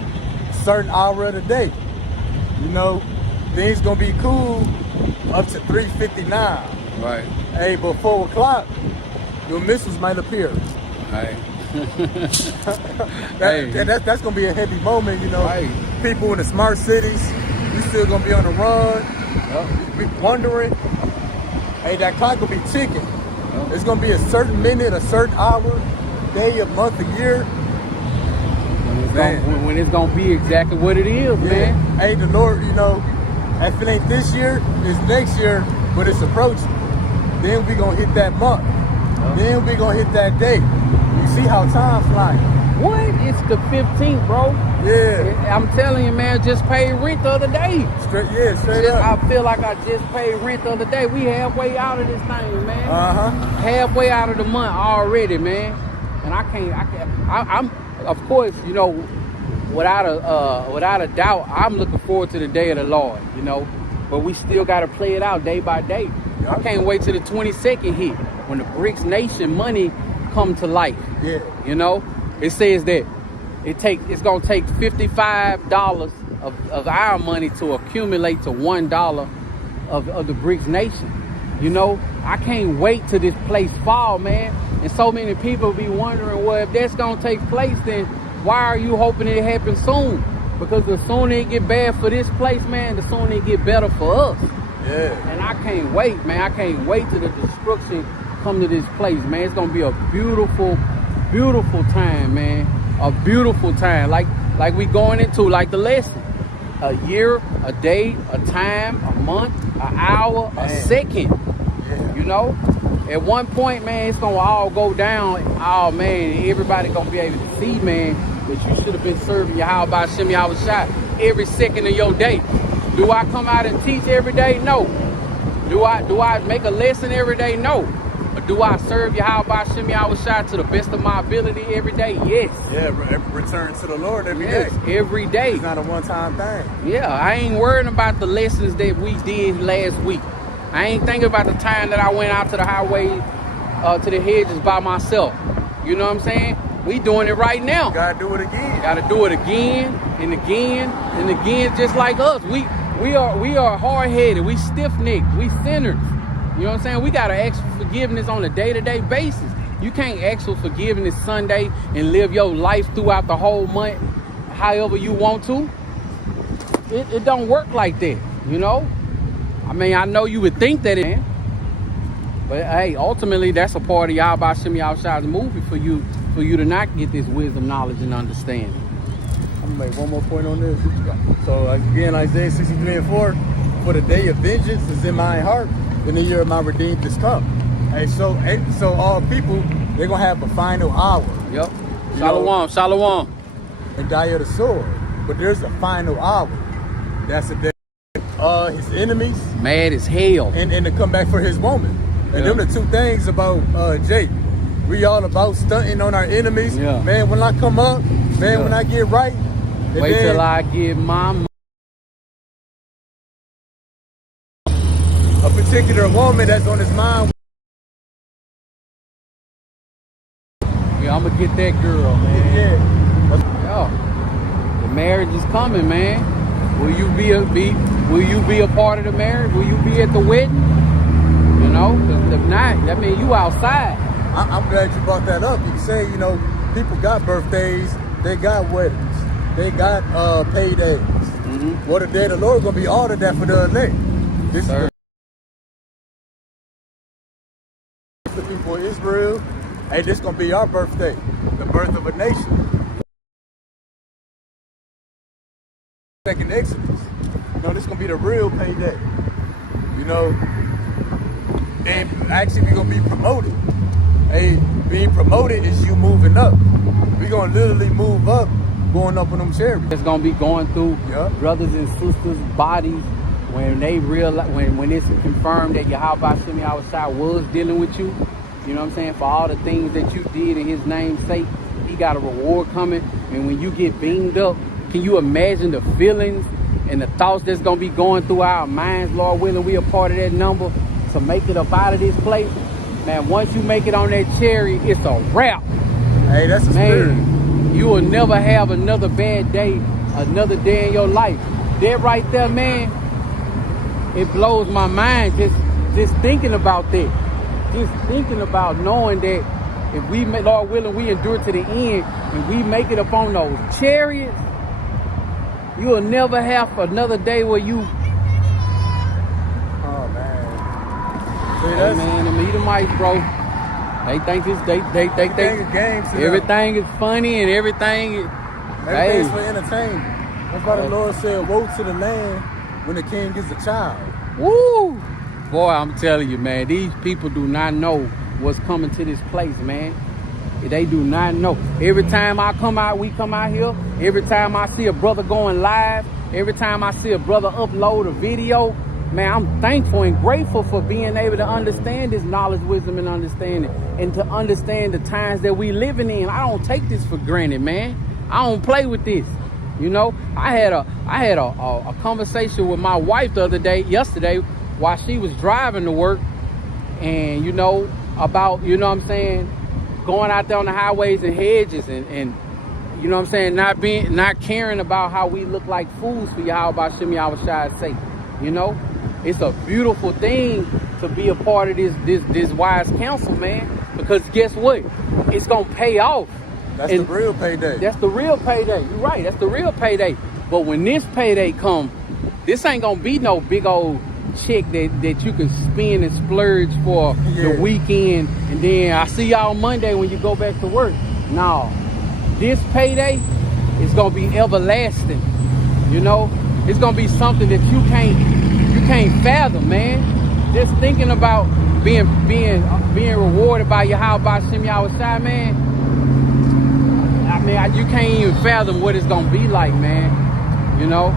certain hour of the day. You know, things gonna be cool up to 3:59. Right. Hey, but 4 o'clock, your missiles might appear. Right. That's gonna be a heavy moment, you know. Right. People in the smart cities, we still gonna be on the run. Yep. We wondering. Hey, that clock will be ticking. Yep. It's gonna be a certain minute, a certain hour, day, a month, a year. When it's gonna be exactly what it is, man. Hey, the Lord, you know, if it ain't this year, it's next year, but it's approaching. Then we gonna hit that month. Then we gonna hit that day. You see how time flying. What? It's the 15th, bro. Yeah. I'm telling you, man, just paid rent the other day. Straight up. I feel like I just paid rent the other day. We halfway out of this thing, man. Halfway out of the month already, man. And I'm of course, you know, without a doubt, I'm looking forward to the day of the Lord, you know. But we still gotta play it out day by day. Yep. I can't wait till the 22nd hit when the BRICS Nation money come to life. Yeah. You know, it says that it's gonna take $55 of our money to accumulate to $1 of the BRICS nation. You know, I can't wait till this place fall, man. And so many people be wondering, well, if that's gonna take place, then why are you hoping it happens soon? Because the sooner it get bad for this place, man, the sooner it get better for us. Yeah. And I can't wait, man. I can't wait till the destruction come to this place, man. It's gonna be a beautiful, beautiful time, man. A beautiful time, like we going into, like the lesson. A year, a day, a time, a month, an hour, a second. Yeah. You know, at one point, man, it's gonna all go down. Oh man, everybody gonna be able to see, man, that you should have been serving Yahweh Shem Yahweh Shai every second of your day. Do I come out and teach every day? No. Do I make a lesson every day? No. But do I serve Yahweh Shem Yahweh Shai to the best of my ability every day? Yes. Yeah, return to the Lord every day. Every day. It's not a one-time thing. Yeah, I ain't worrying about the lessons that we did last week. I ain't thinking about the time that I went out to the highway, to the hedges by myself. You know what I'm saying? We doing it right now. Gotta do it again. Gotta do it again and again and again, just like us. We are hard-headed. We stiff-necked. We sinners. You know what I'm saying? We gotta ask for forgiveness on a day-to-day basis. You can't ask for forgiveness Sunday and live your life throughout the whole month however you want to. It don't work like that, you know? I mean, I know you would think that it, but hey, ultimately that's a part of Yahweh Shem Yahweh Shai's movie for you to not get this wisdom, knowledge, and understanding. I'm gonna make one more point on this. So again, Isaiah 63:4, for the day of vengeance is in my heart, and the year of my redeemed is come. Hey, so all people, they're gonna have a final hour. Yep. Shalom, shalom. And die of the sword. But there's a final hour. That's the day his enemies Mad as hell. and to come back for his woman. And them the two things about Jake. We all about stunting on our enemies. Yeah. Man, when I come up, man, when I get right. Wait till I get my a particular woman that's on his mind. Yeah, I'm gonna get that girl, man. Yeah. Yo, the marriage is coming, man. Will you be a part of the marriage? Will you be at the wedding? You know, 'cause if not, that means you outside. I'm glad you brought that up. You say, you know, people got birthdays, they got weddings, they got paydays. Mm-hmm. Well, the day of the Lord gonna be all of that for the elect. This Sir. is the people of Israel. Hey, this gonna be our birthday, the birth of a nation. Second Exodus. You know, this gonna be the real payday. You know, and actually we're gonna be promoted. Hey, being promoted is you moving up. We're gonna literally move up, going up on them chariots. It's gonna be going through brothers and sisters' bodies when they realize when it's confirmed that Yahweh Shem Yahweh Shai was dealing with you. You know what I'm saying? For all the things that you did in his name's sake, he got a reward coming. And when you get beamed up, can you imagine the feelings and the thoughts that's gonna be going through our minds? Lord willing, we a part of that number to make it up out of this place. Man, once you make it on that chariot, it's a wrap. Hey, that's a spirit. You will never have another bad day, another day in your life. That right there, man, it blows my mind just thinking about that. Just thinking about knowing that if we, Lord willing, we endure to the end and we make it up on those chariots, you will never have another day where you. Oh man. See, Hey man, them Edomites, bro. They think it's everything is games. everything is funny and everything. Everything's for entertainment. That's why the Lord said, "Woe to the land when the king gets a child." Woo! Boy, I'm telling you, man, these people do not know what's coming to this place, man. They do not know. Every time we come out here, every time I see a brother going live, every time I see a brother upload a video, man, I'm thankful and grateful for being able to understand this knowledge, wisdom, and understanding, and to understand the times that we living in. I don't take this for granted, man. I don't play with this. You know, I had a conversation with my wife yesterday, while she was driving to work, and you know, about, you know what I'm saying, going out there on the highways and hedges and you know what I'm saying, not caring about how we look like fools for Yahweh Shem Yahweh sake. You know, it's a beautiful thing to be a part of this wise counsel, man. Because guess what? It's gonna pay off. That's the real payday. That's the real payday. You're right. That's the real payday. But when this payday come, this ain't gonna be no big old check that you can spend and splurge for the weekend, and then I see y'all Monday when you go back to work. No, this payday is gonna be everlasting. You know, it's gonna be something that you can't fathom, man. Just thinking about being rewarded by Yahweh Shem Yahweh, man. I mean, you can't even fathom what it's gonna be like, man. You know,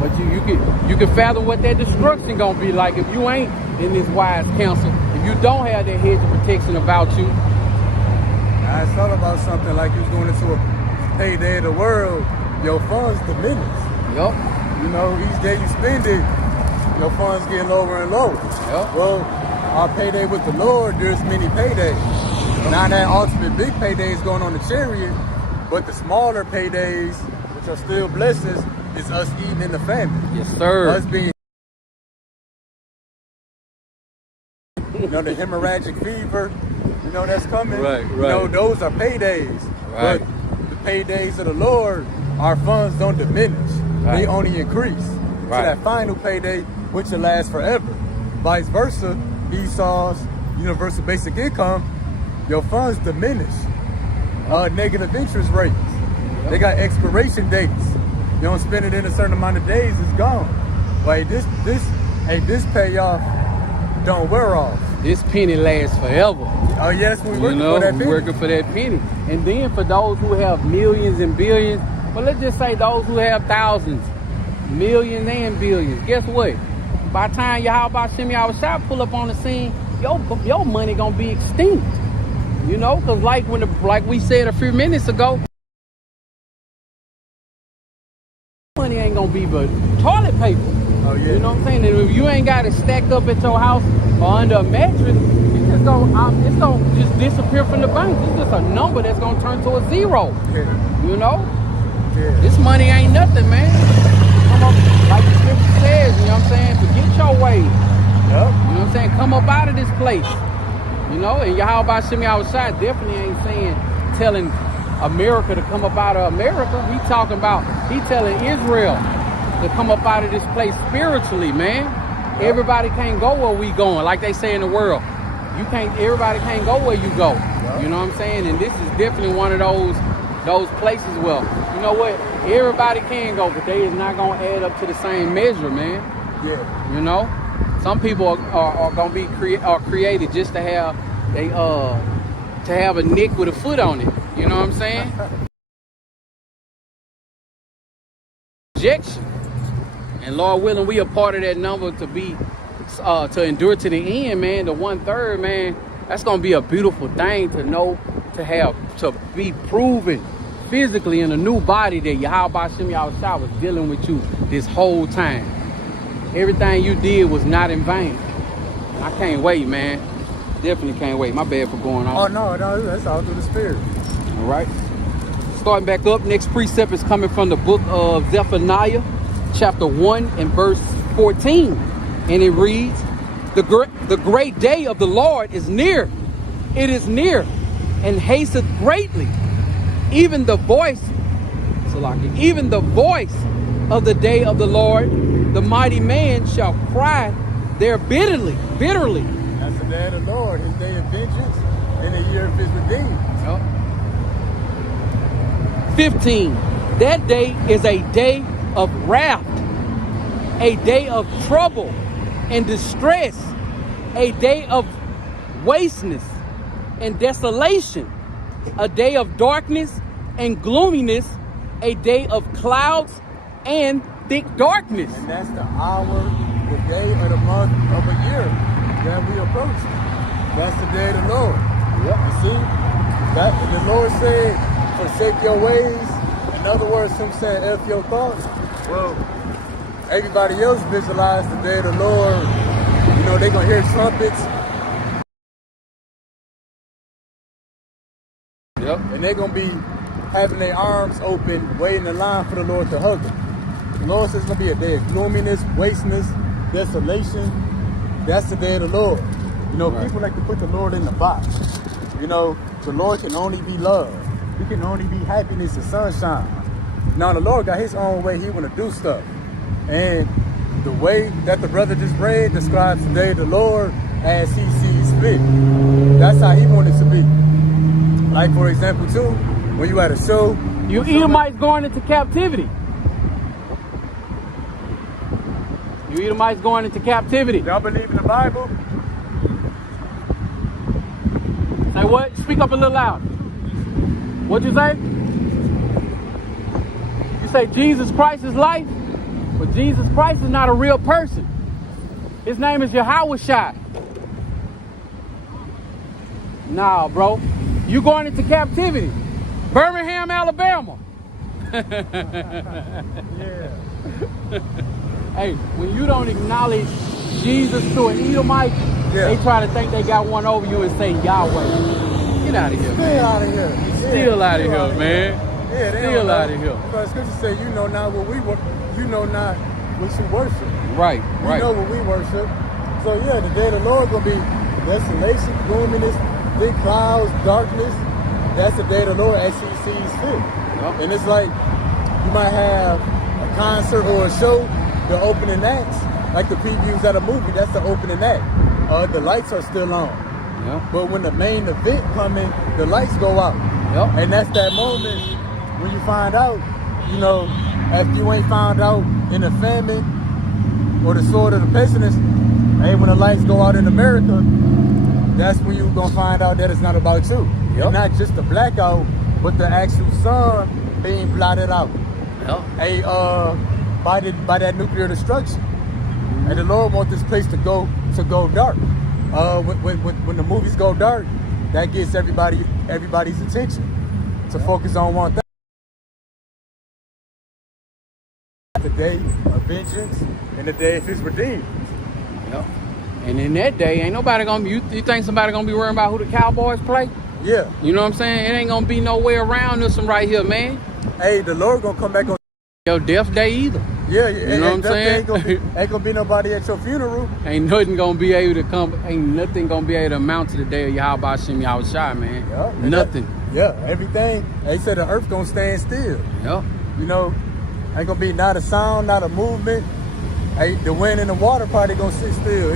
but you can fathom what that destruction gonna be like if you ain't in this wise counsel. If you don't have that hedge of protection about you. I thought about something like you was going into a payday of the world. Your funds diminish. Yup. You know, each day you spend it, your funds getting lower and lower. Yep. Well, our payday with the Lord, there's many paydays. Now that ultimate big payday is going on the chariot, but the smaller paydays, which are still blessings, is us eating in the family. Yes, sir. Us being, you know, the hemorrhagic fever, you know, that's coming. Right. You know, those are paydays. Right. But the paydays of the Lord, our funds don't diminish. Right. They only increase. Right. To that final payday, which will last forever. Vice versa, Esau's universal basic income, your funds diminish. Negative interest rates. Yep. They got expiration dates. You don't spend it in a certain amount of days, it's gone. Like this payoff don't wear off. This penny lasts forever. Oh yes, we working for that penny. Working for that penny. And then for those who have millions and billions, well, let's just say those who have thousands, millions and billions. Guess what? By the time Yahweh Shem Yahweh pull up on the scene, your money gonna be extinct. You know, because like we said a few minutes ago, money ain't gonna be but toilet paper. Oh yeah. You know what I'm saying? And if you ain't got it stacked up at your house or under a mattress, it's gonna just disappear from the bank. It's just a number that's gonna turn to a zero. Yeah. You know? Yeah. This money ain't nothing, man. Come up, like the scripture says, you know what I'm saying? Forget your ways. Yep. You know what I'm saying? Come up out of this place. You know, and Yahweh Shem Yahweh definitely ain't telling America to come up out of America. He telling Israel to come up out of this place spiritually, man. Everybody can't go where we going, like they say in the world. Everybody can't go where you go. You know what I'm saying? And this is definitely one of those places where, you know what, everybody can go, but they is not gonna add up to the same measure, man. Yeah. You know? Some people are gonna be created just to have a neck with a foot on it. You know what I'm saying? Rejection. And Lord willing, we are part of that number to endure to the end, man. The 1/3, man. That's gonna be a beautiful thing to know, to be proven physically in a new body that Yahweh Shem Yahweh was dealing with you this whole time. Everything you did was not in vain. I can't wait, man. Definitely can't wait. My bad for going on. Oh no, that's all through the spirit. All right. Starting back up, next precept is coming from the book of Zephaniah, chapter 1 and verse 14. And it reads, the great day of the Lord is near. It is near and hasteth greatly. Even the voice of the day of the Lord, the mighty man shall cry there bitterly. That's the day of the Lord, his day of vengeance, and the year of his redeemed. 15. That day is a day of wrath, a day of trouble and distress, a day of wasteness and desolation, a day of darkness and gloominess, a day of clouds and thick darkness. And that's the hour, the day, or the month of a year that we approach. That's the day of the Lord. Yep. You see? That the Lord said, forsake your ways. In other words, him saying, F your thoughts. Well, everybody else visualize the day of the Lord. You know, they're going to hear trumpets. Yep. And they're going to be having their arms open, waiting in line for the Lord to hug them. The Lord says it's going to be a day of gloominess, wasteness, desolation. That's the day of the Lord. You know, people like to put the Lord in the box. You know, the Lord can only be love. He can only be happiness and sunshine. Now, the Lord got his own way he want to do stuff. And the way that the brother just read describes the day of the Lord as he sees fit. That's how he wanted it to be. Like, for example, too, when you at a show. You Edomites going into captivity. You Edomites going into captivity. Y'all believe in the Bible? Say what? Speak up a little louder. What'd you say? You say Jesus Christ is life? But Jesus Christ is not a real person. His name is Yahweh. Nah, bro. You going into captivity. Birmingham, Alabama. Yeah. Hey, when you don't acknowledge Jesus to an Edomite, they try to think they got one over you and say Yahweh. Get out of here, man. Still out of here. Still out of here, man. Yeah, they Still out of here. Because Scripture say, you know not what we worship. You know not what you worship. Right, You know what we worship. So yeah, the day of the Lord gonna be desolation, gloominess, thick clouds, darkness. That's the day of the Lord as he sees fit. Yep. And it's like you might have a concert or a show, the opening acts, like the previews at a movie, that's the opening act. The lights are still on. Yep. But when the main event come in, the lights go out. Yep. And that's that moment when you find out, you know, after you ain't found out in the famine or the sword of the pestilence, hey, when the lights go out in America, that's when you're gonna find out that it's not about you. Yep. And not just the blackout, but the actual sun being blotted out. Yep. Hey, by that nuclear destruction. And the Lord wants this place to go dark. When the movies go dark, that gets everybody's attention to focus on one thing. The day of vengeance and the day of his redeemed. Yep. And in that day, ain't nobody gonna be, you think somebody gonna be worrying about who the Cowboys play? Yeah. You know what I'm saying? It ain't gonna be no way around this one right here, man. Hey, the Lord gonna come back on Your death day either. Yeah, you know what I'm saying? Ain't gonna be nobody at your funeral. Ain't nothing gonna be able to come. Ain't nothing gonna be able to amount to the day of Yahweh Shem Yahushua, man. Yeah, nothing. Everything. They said the earth gonna stand still. Yep. You know, ain't gonna be not a sound, not a movement. Hey, the wind and the water probably gonna sit still.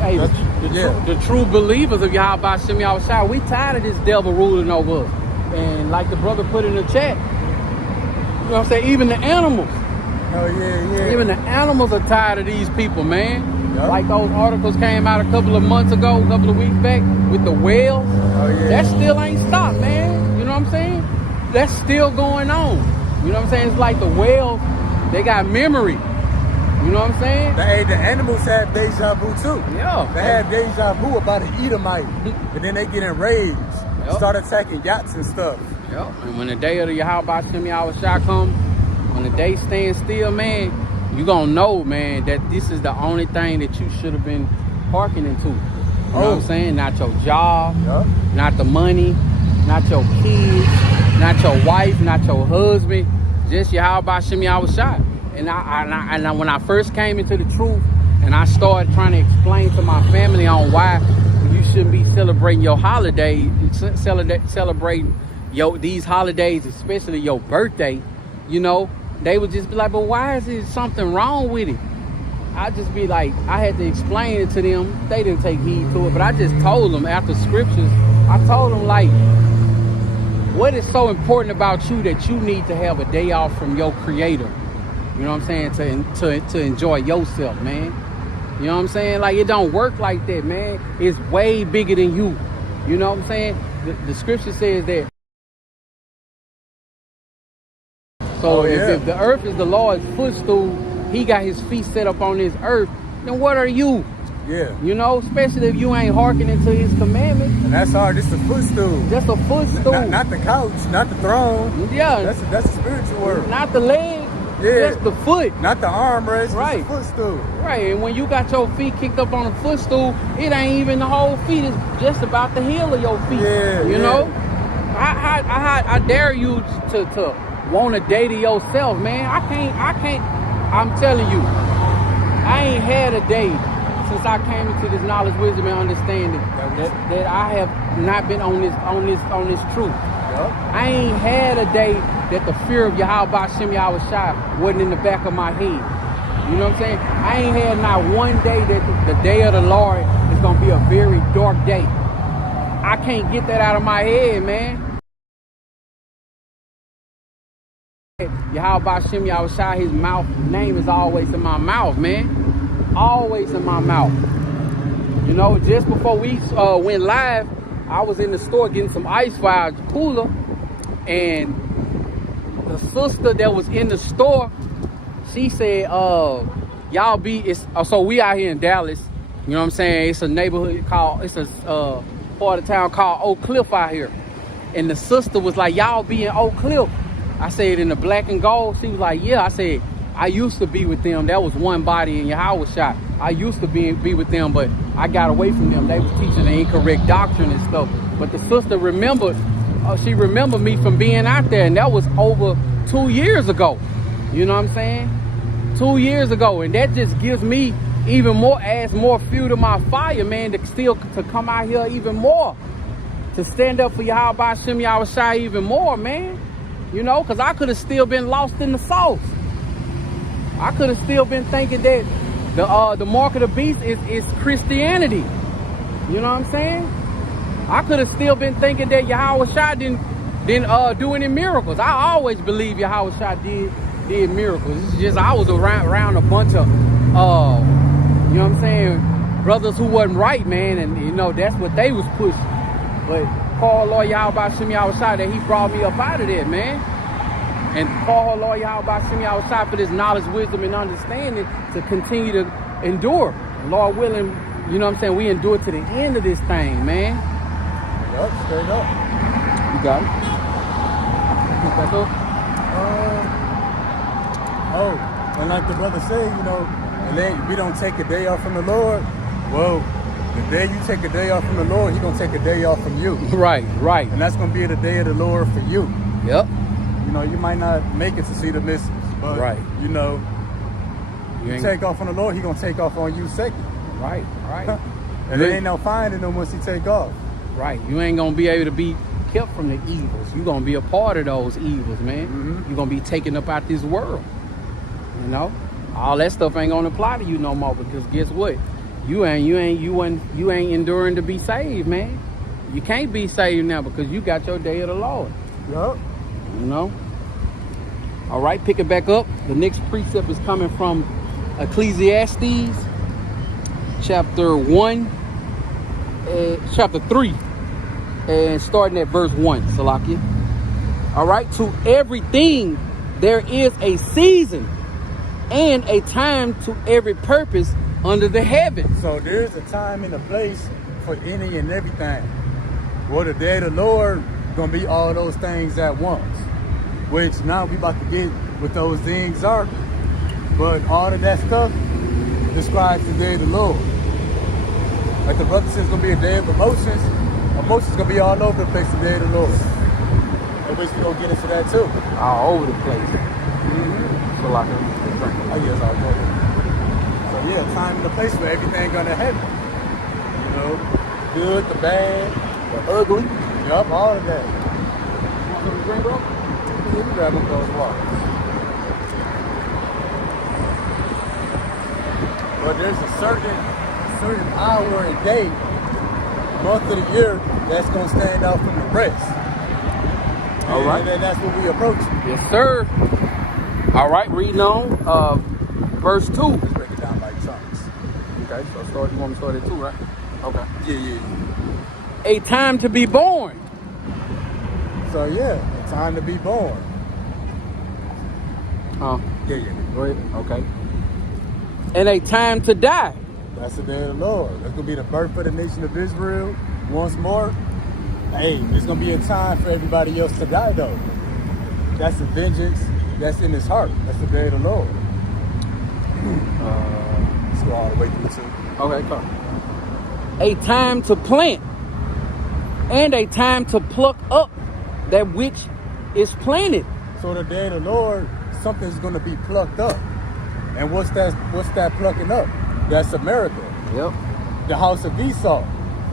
Hey, the true believers of Yahweh Shem Yahushua, we tired of this devil ruling over us. And like the brother put in the chat, you know what I'm saying? Even the animals. Oh yeah. Even the animals are tired of these people, man. Yep. Like those articles came out a couple of months ago, a couple of weeks back with the whales. Oh yeah. That still ain't stopped, man. You know what I'm saying? That's still going on. You know what I'm saying? It's like the whales, they got memory. You know what I'm saying? The animals have deja vu too. Yeah. They have deja vu about an Edomite. And then they get enraged. Yep. Start attacking yachts and stuff. Yep. And when the day of the Yahweh Shem Yahushua come, when the day stands still, man, you gonna know, man, that this is the only thing that you should have been hearkening to. You know what I'm saying? Not your job, not the money, not your kids, not your wife, not your husband, just Yahweh Shem Yahushua. And when I first came into the truth and I started trying to explain to my family on why you shouldn't be celebrating your holidays, celebrating these holidays, especially your birthday, you know, they would just be like, but why is there something wrong with it? I'd just be like, I had to explain it to them. They didn't take heed to it, but I just told them after scriptures, I told them, like, what is so important about you that you need to have a day off from your creator? You know what I'm saying? To enjoy yourself, man. You know what I'm saying? Like, it don't work like that, man. It's way bigger than you. You know what I'm saying? The scripture says that. So if the earth is the Lord's footstool, he got his feet set up on this earth, then what are you? Yeah. You know, especially if you ain't hearkening to his commandments. And that's hard. This is a footstool. That's a footstool. Not the couch, not the throne. Yeah. That's a spiritual word. Not the leg. Yeah. Just the foot. Not the armrest. Right. It's the footstool. Right. And when you got your feet kicked up on a footstool, it ain't even the whole feet. It's just about the heel of your feet. Yeah. You know? I dare you to want a day to yourself, man. I can't. I'm telling you, I ain't had a day since I came into this knowledge, wisdom, and understanding that I have not been on this truth. Yep. I ain't had a day that the fear of Yahweh Shem Yahweh wasn't in the back of my head. You know what I'm saying? I ain't had not one day that the day of the Lord is gonna be a very dark day. I can't get that out of my head, man. Yahweh Shem Yahweh, his name is always in my mouth, man. Always in my mouth. You know, just before we went live, I was in the store getting some ice for our cooler, and the sister that was in the store, she said, y'all so we out here in Dallas, you know what I'm saying? It's a neighborhood it's a part of town called Oak Cliff out here. And the sister was like, y'all be in Oak Cliff? I said, in the black and gold? She was like, yeah. I said, I used to be with them. That was one body in Yahweh shot. I used to be with them, but I got away from them. They was teaching the incorrect doctrine and stuff. But the sister remembered, she remembered me from being out there, and that was over 2 years ago. You know what I'm saying? 2 years ago. And that just gives me even more, adds more fuel to my fire, man, to come out here even more. To stand up for Yahweh Shem Yahweh even more, man. You know, because I could have still been lost in the sauce. I could have still been thinking that the mark of the beast is Christianity. You know what I'm saying? I could have still been thinking that Yahweh Shai didn't do any miracles. I always believe Yahweh Shai did miracles. It's just I was around a bunch of you know what I'm saying, brothers who wasn't right, man, and you know that's what they was pushing. But call Lord Yahweh Shem Yahweh Shai that he brought me up out of there, man. And call Lord Yahweh Shem Yahweh Shai for this knowledge, wisdom, and understanding to continue to endure. Lord willing, you know what I'm saying, we endure to the end of this thing, man. Yep, straight up. You got it. Pick back up. And like the brother said, you know, and then we don't take a day off from the Lord. Well, the day you take a day off from the Lord, He's gonna take a day off from you. Right. And that's gonna be the day of the Lord for you. Yep. You know, you might not make it to see the missions, but you know, you take off on the Lord, He gonna take off on you second. Right. And there ain't no finding Him once He take off. Right. You ain't gonna be able to be kept from the evils. You're gonna be a part of those evils, man. Mm-hmm. You're gonna be taken up out this world. You know? All that stuff ain't gonna apply to you no more, because guess what? You ain't enduring to be saved, man. You can't be saved now because you got your day of the Lord. Yup. You know? All right, pick it back up. The next precept is coming from Ecclesiastes chapter 3, and starting at verse 1, Salakia. All right, to everything there is a season and a time to every purpose under the heavens. So there's a time and a place for any and everything. Well, the day of the Lord gonna be all those things at once, which now we about to get what those things are. But all of that stuff describes the day of the Lord. Like the brother says, it's gonna be a day of emotions. Emotions gonna be all over the place the day of the Lord. And which we gonna get into that too. All over the place. Mm-hmm. Salakia. I guess I'll go there. So yeah, time and the place where everything gonna happen. You know, good, the bad, the ugly. Yup, all of that. You want some drink, bro? Let me grab one of those waters. But there's a certain hour and day, month of the year, that's gonna stand out from the rest. All right. And that's what we approach. Yes, sir. All right, reading on verse 2. Let's break it down by chunks. Okay, so you want me to start at 2, right? Okay. Yeah. A time to be born. So yeah, time to be born. Yeah. Go ahead. Okay. And a time to die. That's the day of the Lord. That's gonna be the birth of the nation of Israel once more. Hey, there's gonna be a time for everybody else to die though. That's the vengeance that's in his heart. That's the day of the Lord. Let's go all the way through 2. Okay, come. A time to plant and a time to pluck up that which is planted. So the day of the Lord, something's going to be plucked up. And what's that plucking up? That's America. Yep. The house of Esau.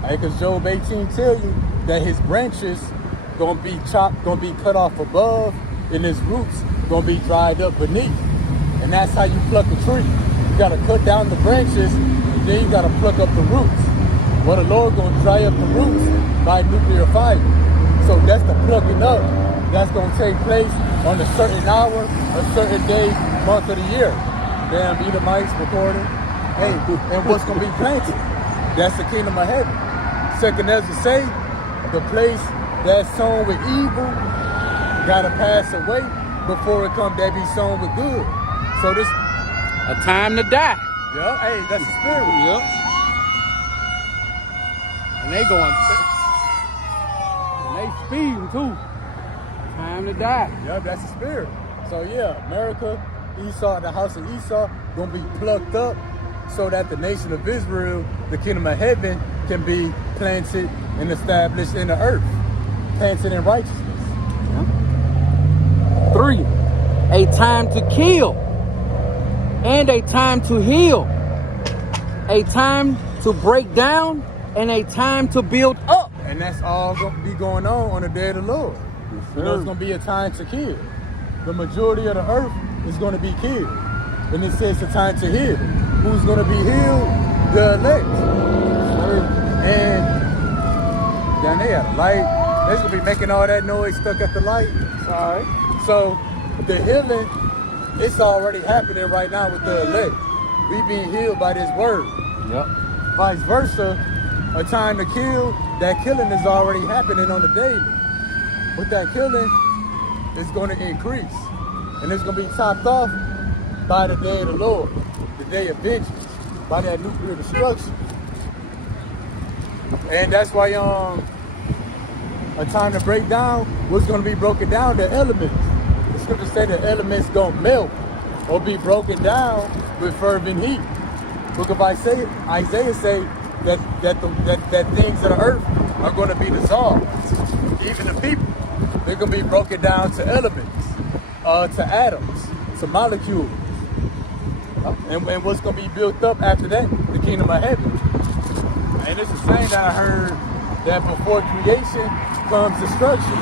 Because Job 18 tell you that his branches going to be chopped, going to be cut off above, and his roots going to be dried up beneath. And that's how you pluck a tree. You got to cut down the branches, and then you got to pluck up the roots. Well, the Lord going to dry up the roots by nuclear fire. So that's the plucking up that's going to take place on a certain hour, a certain day, month of the year. Damn, Edomites recording. Hey, and what's going to be planted? That's the kingdom of heaven. Second Ezra say, the place that's sown with evil got to pass away before it come that be sown with good. So this... A time to die. Yeah, hey, that's the spirit. Yep. And they going... And they speeding too. Time to die. Yeah, that's the spirit. So yeah, America, Esau, the house of Esau, gonna be plucked up so that the nation of Israel, the kingdom of heaven, can be planted and established in the earth. Planted in righteousness. Yeah. 3, a time to kill and a time to heal. A time to break down and a time to build up. And that's all gonna be going on the day of the Lord. You know, it's going to be a time to kill. The majority of the earth is going to be killed. And it says it's a time to heal. Who's going to be healed? The elect. And down there at the light, they're going to be making all that noise stuck at the light. Sorry. So the healing, it's already happening right now with the elect. We being healed by this word. Yep. Vice versa, a time to kill, that killing is already happening on the daily. With that killing, it's going to increase. And it's going to be topped off by the day of the Lord, the day of vengeance, by that nuclear destruction. And that's why a time to break down, what's going to be broken down, the elements. The scripture say the elements going to melt or be broken down with fervent heat. Book of Isaiah say that things of the earth are going to be dissolved. Even the people. They're going to be broken down to elements, to atoms, to molecules. And what's going to be built up after that? The kingdom of heaven. And it's the same that I heard that before creation comes destruction.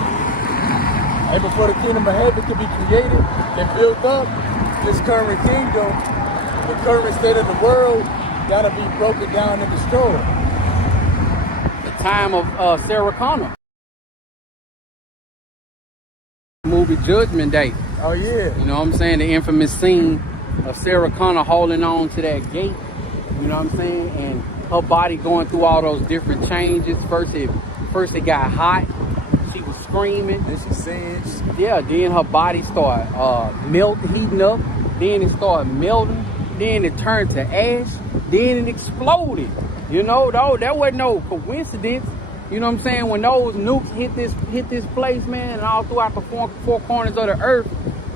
And before the kingdom of heaven can be created and built up, this current kingdom, the current state of the world, got to be broken down and destroyed. The time of Sarah Connor. Movie Judgment Day. Oh yeah. You know what I'm saying? The infamous scene of Sarah Connor holding on to that gate. You know what I'm saying? And her body going through all those different changes. First it got hot. She was screaming. Then she singed. Yeah, then her body started heating up. Then it started melting. Then it turned to ash. Then it exploded. You know, though, that wasn't no coincidence. You know what I'm saying? When those nukes hit this place, man, and all throughout the four corners of the earth,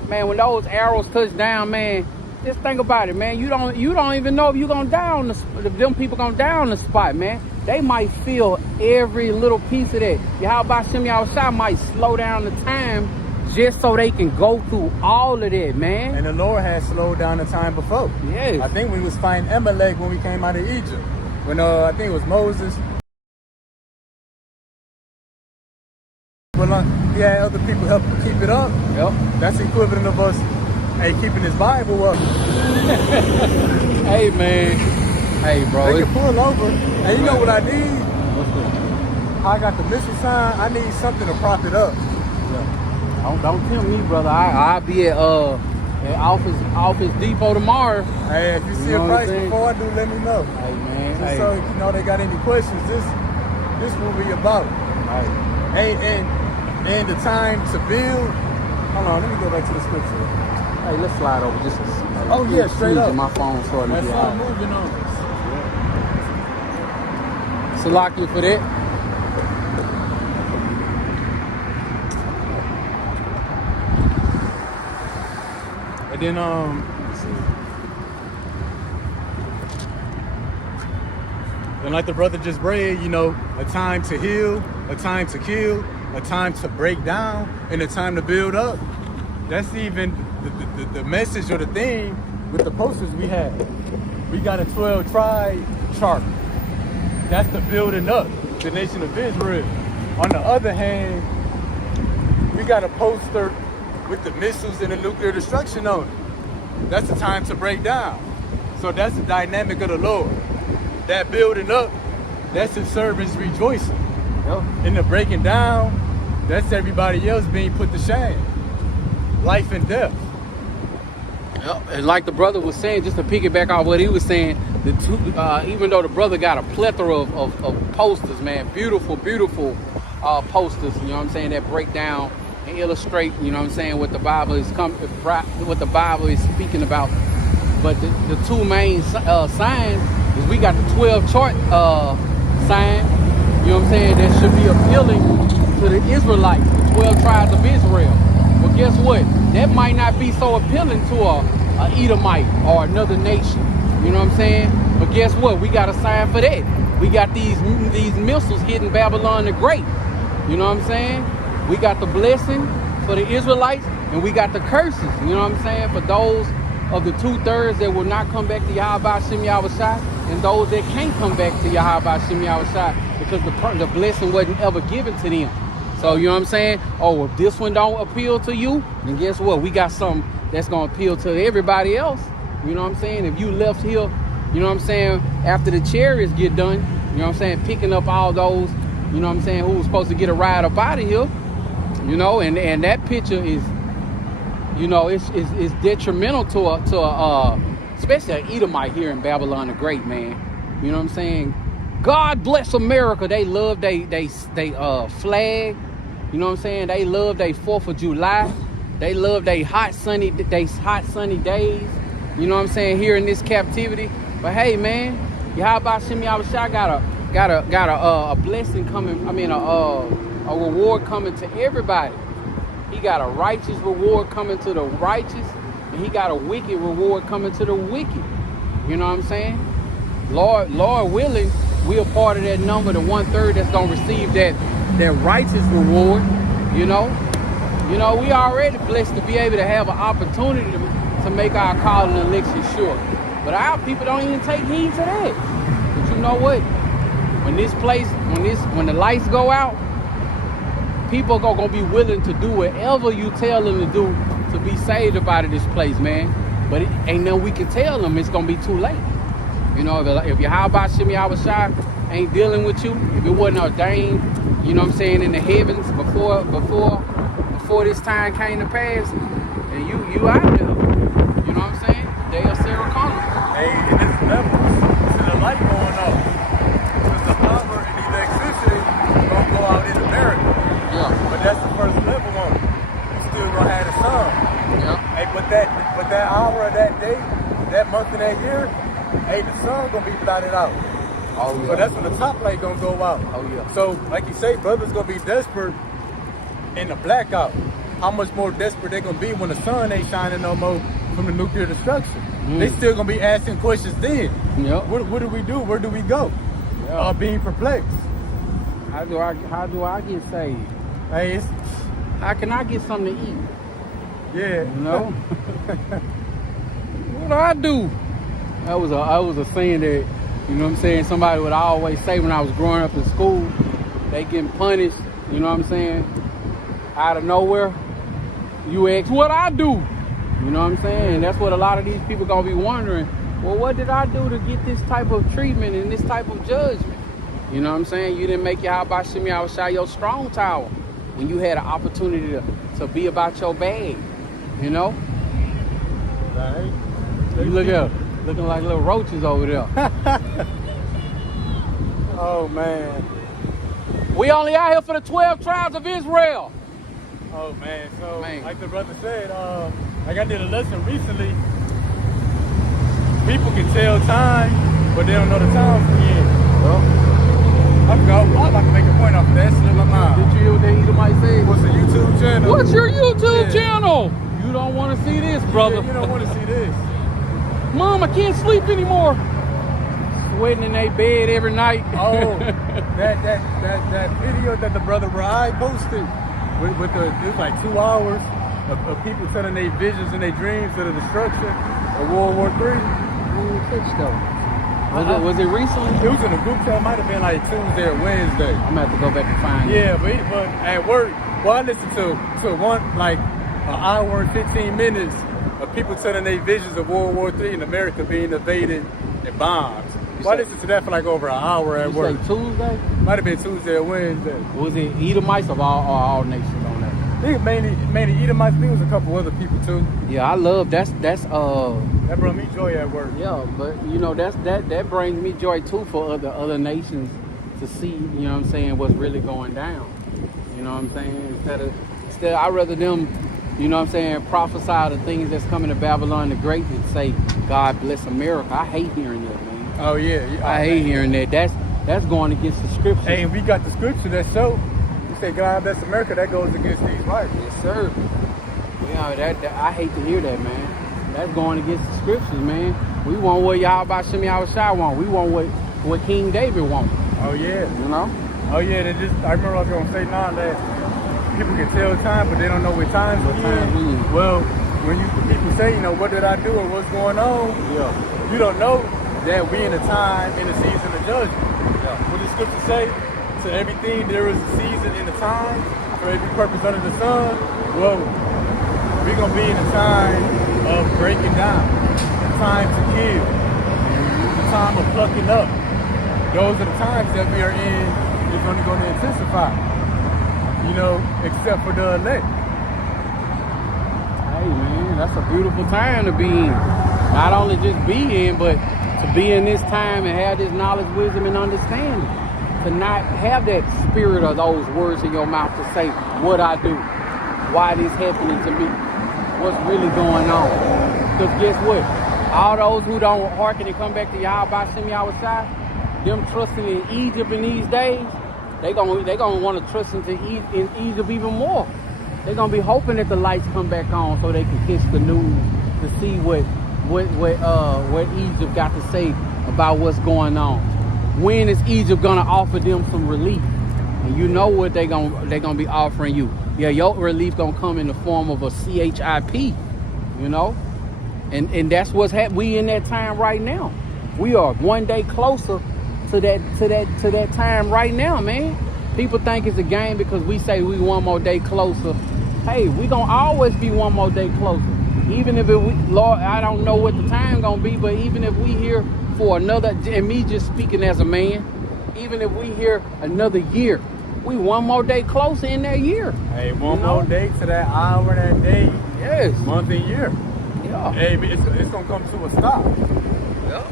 man, when those arrows touch down, man, just think about it, man. You don't even know if you're gonna die on if them people gonna die on the spot, man. They might feel every little piece of that. Yahweh Shem Shai might slow down the time just so they can go through all of that, man. And the Lord had slowed down the time before. Yes. I think we was fighting Amalek when we came out of Egypt. When I think it was Moses. He had other people help him keep it up. Yep. That's the equivalent of us, keeping his Bible up. Hey, man. Hey, bro. They can pull over. And you know what I need? What's that? I got the mission sign. I need something to prop it up. Yeah. Don't tell me, brother. I'll be at Office Depot tomorrow. Hey, if you see a price before I do, let me know. Hey, man. Just so you know they got any questions, this will be about. Right. Hey, and the time to build. Hold on, let me go back to the scripture. Hey, let's slide over just Oh yeah, straight up. My phone starting to That's get all hot. moving on us. Salaki for that. And then and like the brother just read, you know, a time to heal, a time to kill, a time to break down and a time to build up. That's even the message or the thing with the posters we have. We got a 12 tribe chart. That's the building up, the nation of Israel. On the other hand, we got a poster with the missiles and the nuclear destruction on it. That's the time to break down. So that's the dynamic of the Lord. That building up, that's his servants rejoicing. Yep. In the breaking down, that's everybody else being put to shame. Life and death. Yep. And like the brother was saying, just to piggyback off what he was saying, the two, even though the brother got a plethora of posters, man, beautiful posters, you know what I'm saying, that break down and illustrate, you know what I'm saying, what the Bible is speaking about. But the two main signs is we got the 12 chart sign, you know what I'm saying, that should be appealing to the Israelites, the 12 tribes of Israel. Well, guess what? That might not be so appealing to a Edomite or another nation. You know what I'm saying? But guess what? We got a sign for that. We got these missiles hitting Babylon the Great. You know what I'm saying? We got the blessing for the Israelites, and we got the curses. You know what I'm saying? For those of the 2/3 that will not come back to Yahweh Shem Yahushai, and those that can't come back to Yahweh Shem Yahushai because the blessing wasn't ever given to them. So, you know what I'm saying? Oh, if this one don't appeal to you, then guess what? We got something that's going to appeal to everybody else. You know what I'm saying? If you left here, you know what I'm saying, after the chariots get done, you know what I'm saying, picking up all those, you know what I'm saying, who was supposed to get a ride up out of here, you know, and that picture is, you know, it's detrimental to especially an Edomite here in Babylon the Great, man. You know what I'm saying? God bless America. They love they flag. You know what I'm saying? They love their 4th of July. They love their hot sunny days. You know what I'm saying? Here in this captivity. But hey, man, Yahweh Shem Yahushai got a blessing coming. I mean, a reward coming to everybody. He got a righteous reward coming to the righteous, and he got a wicked reward coming to the wicked. You know what I'm saying? Lord willing, we are part of that number, the 1/3 that's gonna receive that righteous reward. You know, we already blessed to be able to have an opportunity to make our call and election sure. But our people don't even take heed to that. But you know what? When the lights go out, people are gonna be willing to do whatever you tell them to do to be saved up out of this place, man. But it ain't nothing we can tell them. It's gonna be too late. You know, if Yahweh Shem Yahushai ain't dealing with you, if it wasn't ordained, you know what I'm saying, in the heavens before this time came to pass, then you out there. You know what I'm saying? They are Sarah Connor. Hey, and it's levels. It's the light going off. Because the power and the electricity gonna go out in America. Yeah. But that's the first level on it. You still gonna have the sun. Yeah. Hey, but that hour of that day, that month and that year, hey, the sun gonna be blotted out. Oh yeah. So that's when the top light gonna go out. Oh yeah. So like you say, brothers gonna be desperate in the blackout. How much more desperate they gonna be when the sun ain't shining no more from the nuclear destruction? They still gonna be asking questions then. Yep. What do we do? Where do we go? Yeah. Being perplexed. How do I get saved? Hey, How can I get something to eat? yeah. You know? What do I do? That was a saying that, you know what I'm saying, somebody would always say when I was growing up in school. They getting punished, you know what I'm saying, out of nowhere. You ask, what I do? You know what I'm saying? And that's what a lot of these people gonna be wondering. Well, what did I do to get this type of treatment and this type of judgment? You know what I'm saying? You didn't make Yahweh Shem Yahushai your strong tower when you had an opportunity to be about your bag, you know? Right. You look up, looking like little roaches over there. Oh man. We only out here for the 12 tribes of Israel. Oh man. So Man. like the brother said, like I did a lesson recently. People can tell time, but they don't know the time from yet. I'm about to make a point off of that. Slip my mind. Did you hear what the Edomite say? What's the YouTube channel? What's your YouTube Yeah. channel? You don't want to see this, brother. Yeah, you don't want to see this. Mom, I can't sleep anymore. sweating in their bed every night. Oh, that video that the brother Rai posted with it was like 2 hours of people telling their visions and their dreams of the destruction of World War III. Was it recently? It was in a group chat. It might have been like Tuesday or Wednesday. I'm gonna have to go back and find it. Yeah, but at work, well, I listened to one like an hour and 15 minutes of people telling their visions of World War III and America being invaded and bombed. Well, I listened to that for like over an hour at work. Say Tuesday? Might have been Tuesday or Wednesday. Was it Edomites of all nations on that? I think mainly Edomites. I think it was a couple other people too. Yeah, I love that brought me joy at work. Yeah, but you know that brings me joy too for other nations to see, you know what I'm saying, what's really going down. You know what I'm saying? Instead I'd rather them, you know what I'm saying, prophesy the things that's coming to Babylon the Great and say, God bless America. I hate hearing that, man. Oh yeah. I hate hearing that. That's going against the scripture. Hey, and we got the scripture that show. You say God bless America, that goes against these rights. Yes, sir. Yeah, that I hate to hear that, man. That's going against the scriptures, man. We want what Yahweh Shem Yahushua want. We want what King David want. Oh yeah. You know? Oh yeah, I remember I was gonna say that people can tell time, but they don't know what time it is. Well, when people say, you know, what did I do or what's going on? Yeah. You don't know that we in a time, in a season of judgment. Yeah. What does scripture say? To everything there is a season and a time, for every purpose under the sun. Well, we're gonna be in a time of breaking down, a time to kill, the time of plucking up. Those are the times that we are in. It's only going to intensify, you know, except for the elect. Hey man, that's a beautiful time to be in. Not only just be in, but to be in this time and have this knowledge, wisdom, and understanding. To not have that spirit of those words in your mouth to say what I do, why this happening to me, what's really going on. Because guess what? All those who don't hearken and come back to Yahweh Shem Yahushua, them trusting in Egypt in these days, they gonna want to trust in Egypt even more. They're gonna be hoping that the lights come back on so they can catch the news to see what Egypt got to say about what's going on. When is Egypt gonna offer them some relief? And you know what they're gonna be offering you. Yeah, your relief gonna come in the form of a CHIP, you know? And that's what's happening. We in that time right now. We are one day closer to that time right now, man. People think it's a game because we say we one more day closer. Hey, we gonna always be one more day closer. Even if Lord, I don't know what the time gonna be, but even if we here for another, and me just speaking as a man, even if we here another year, we one more day closer in that year. Hey, one more day to that hour, that day. Yes. Month and year. Yeah. Hey, it's gonna come to a stop. Yeah.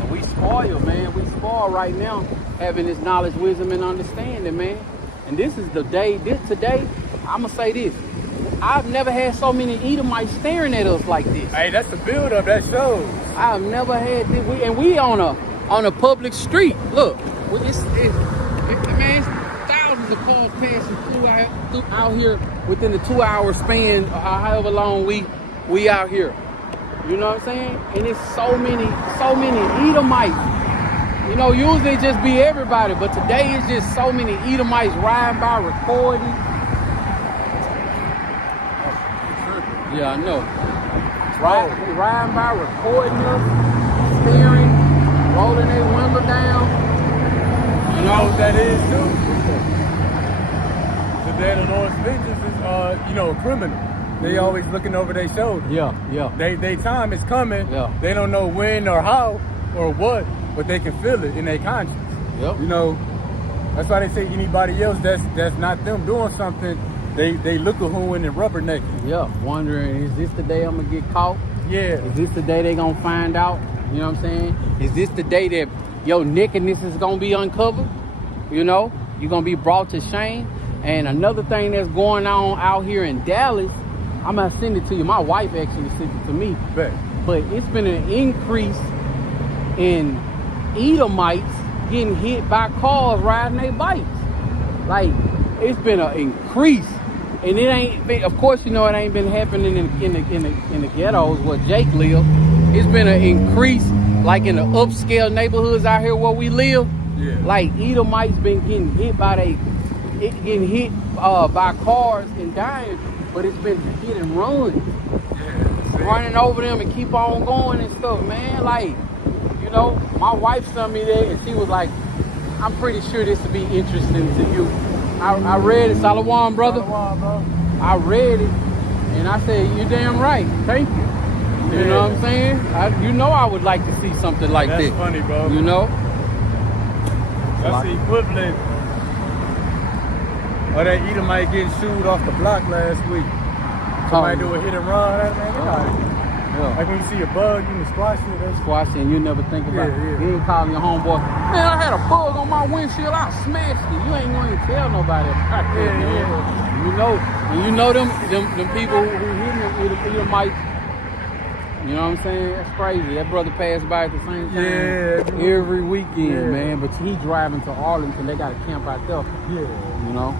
And we spoil, man. We spoil right now having this knowledge, wisdom, and understanding, man. And this is the day. Today, I'm gonna say this. I've never had so many Edomites staring at us like this. Hey, that's the build up. That shows. I've never had this. We on a public street. Look, it's thousands of cars passing through out here within the 2 hour span, or however long we out here. You know what I'm saying? And it's so many Edomites. You know, usually it just be everybody, but today it's just so many Edomites riding by, recording. Yeah, I know. Riding by, recording us, staring, rolling their window down. You know what that is, too? The day of the Lord's vengeance is, a criminal. They always looking over their shoulder. Yeah. They time is coming. Yeah. They don't know when or how or what, but they can feel it in their conscience. Yep. You know, that's why they say anybody else that's not them doing something, they look a hooing and rubbernecking. Yeah, wondering, is this the day I'm gonna get caught? Yeah. Is this the day they gonna find out? You know what I'm saying? Is this the day that your nakedness is gonna be uncovered? You know, you're gonna be brought to shame. And another thing that's going on out here in Dallas, I'm gonna send it to you. My wife actually sent it to me. Bet. But it's been an increase in Edomites getting hit by cars riding their bikes. Like, it's been an increase. And it ain't. Of course, you know it ain't been happening in the ghettos where Jake live. It's been an increase, like in the upscale neighborhoods out here where we live. Yeah. Like Edomites been getting hit by cars and dying, but it's been hit and run, running over them and keep on going and stuff, man. Like, you know, my wife sent me that and she was like, I'm pretty sure this will be interesting to you. I read it, Salawam, brother. Salawam, bro. I read it and I said, you're damn right. Thank you. You know what I'm saying? You know I would like to see something like That's this. That's funny, bro. You know? That's the equivalent of that Edomite getting shooed off the block last week. Somebody do a hit and run. Man, like when you see a bug, you can squash it. Squash it and you never think about it. You ain't calling your homeboy, man, I had a bug on my windshield, I smashed it. You ain't going to tell nobody about that, man. You know, and you know them people who hitting them Edomites. You know what I'm saying? That's crazy. That brother passed by at the same time every weekend, man. But he driving to Arlington. They got a camp out there. Yeah. You know?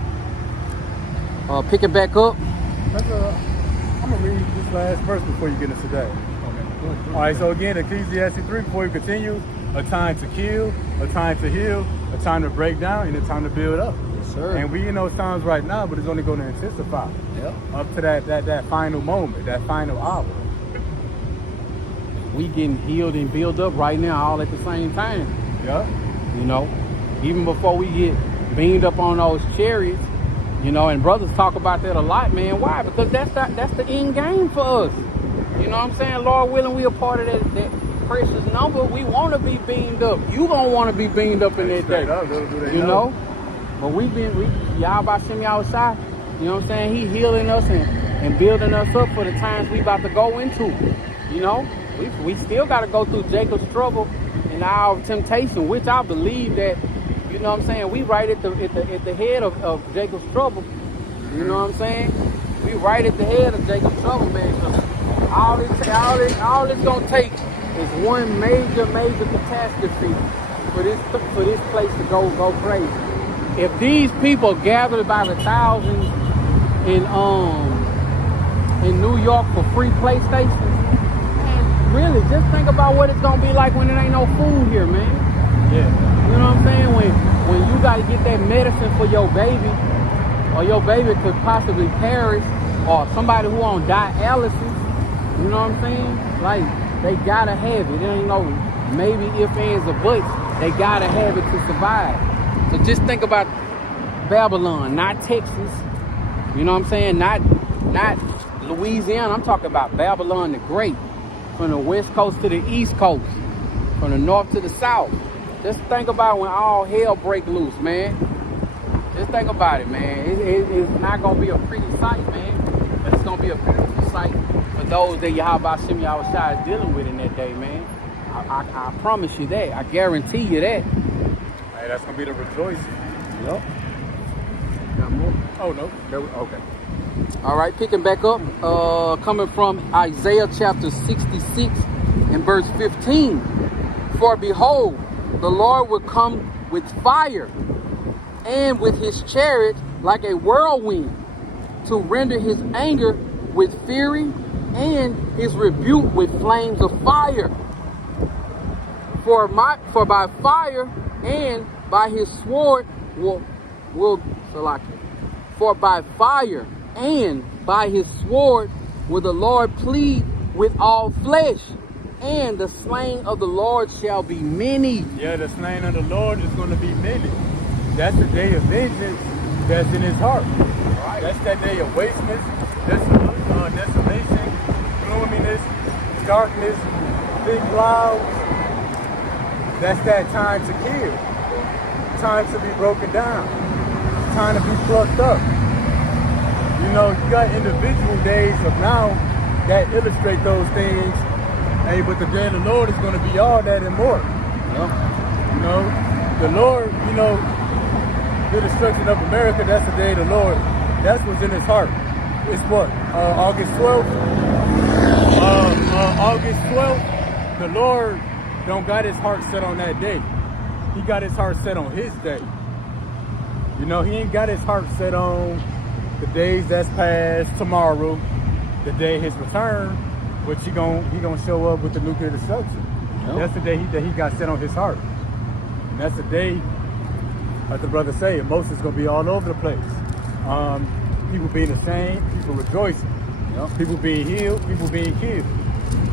Pick it back up. I'm going to read this last verse before you get into today. Okay. All right, so again, Ecclesiastes 3, before you continue, a time to kill, a time to heal, a time to break down, and a time to build up. Yes, sir. And we in those times right now, but it's only going to intensify. Yep. Up to that final moment, that final hour. We getting healed and built up right now all at the same time. Yeah. You know, even before we get beamed up on those chariots, you know, and brothers talk about that a lot, man. Why? Because that's the end game for us. You know what I'm saying? Lord willing, we a part of that precious number. We want to be beamed up. You gonna want to be beamed up in that day. You know? But y'all about to send me outside. You know what I'm saying? He healing us and building us up for the times we about to go into. You know? We still got to go through Jacob's trouble and our temptation, which I believe that, you know what I'm saying, we right at the head of Jacob's trouble. You know what I'm saying? We right at the head of Jacob's trouble, man. So all it's gonna take is one major catastrophe for this place to go crazy. If these people gathered by the thousands in New York for free PlayStations, really, just think about what it's gonna be like when there ain't no food here, man. Yeah. You know what I'm saying? When you gotta get that medicine for your baby, or your baby could possibly perish, or somebody who on dialysis, you know what I'm saying? Like, they gotta have it. It ain't no maybe if, ands, or buts. They gotta have it to survive. So just think about Babylon, not Texas. You know what I'm saying? Not Louisiana. I'm talking about Babylon the Great. From the west coast to the east coast, from the north to the south. Just think about when all hell break loose, man. Just think about it, man. It's not gonna be a pretty sight, man, but it's gonna be a beautiful sight for those that Yahweh Shem Yahushua is dealing with in that day, man. I promise you that. I guarantee you that. Hey, that's gonna be the rejoicing. Yep. Got more? Oh no. Okay. All right, picking back up, coming from Isaiah chapter 66 and verse 15. For behold, the Lord will come with fire and with his chariot like a whirlwind, to render his anger with fury and his rebuke with flames of fire. For by fire and by his sword For by fire and by his sword will the Lord plead with all flesh, and the slain of the Lord shall be many. Yeah, the slain of the Lord is going to be many. That's the day of vengeance that's in his heart. Right. That's that day of wasteness, desolation, gloominess, darkness, big clouds. That's that time to kill, time to be broken down, time to be plucked up. You know, you got individual days of now that illustrate those things. Hey, but the day of the Lord is going to be all that and more. Yep. You know, the Lord, you know, the destruction of America, that's the day of the Lord. That's what's in his heart. It's what? August 12th? August 12th, the Lord don't got his heart set on that day. He got his heart set on his day. You know, he ain't got his heart set on the days that's past, tomorrow, the day of his return, which he gonna show up with the nuclear destruction. Yep. That's the day that he got set on his heart. And that's the day, like the brother say, emotions gonna be all over the place. People being ashamed, people rejoicing. Yep. People being healed, people being killed.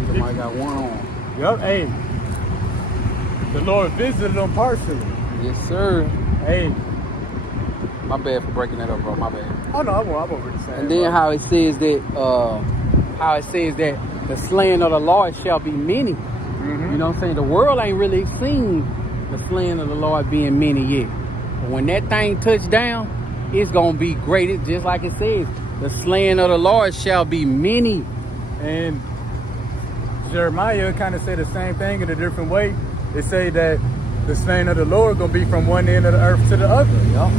Somebody got one on. Yep, hey. The Lord visited them partially. Yes, sir. Hey. My bad for breaking that up, bro. My bad. Oh no, I'm over the same. And then how it says that the slaying of the Lord shall be many. Mm-hmm. You know what I'm saying? The world ain't really seen the slaying of the Lord being many yet. But when that thing touch down, it's gonna be great. It's just like it says, the slaying of the Lord shall be many. And Jeremiah kind of said the same thing in a different way. They say that the slaying of the Lord gonna be from one end of the earth to the other. Yup.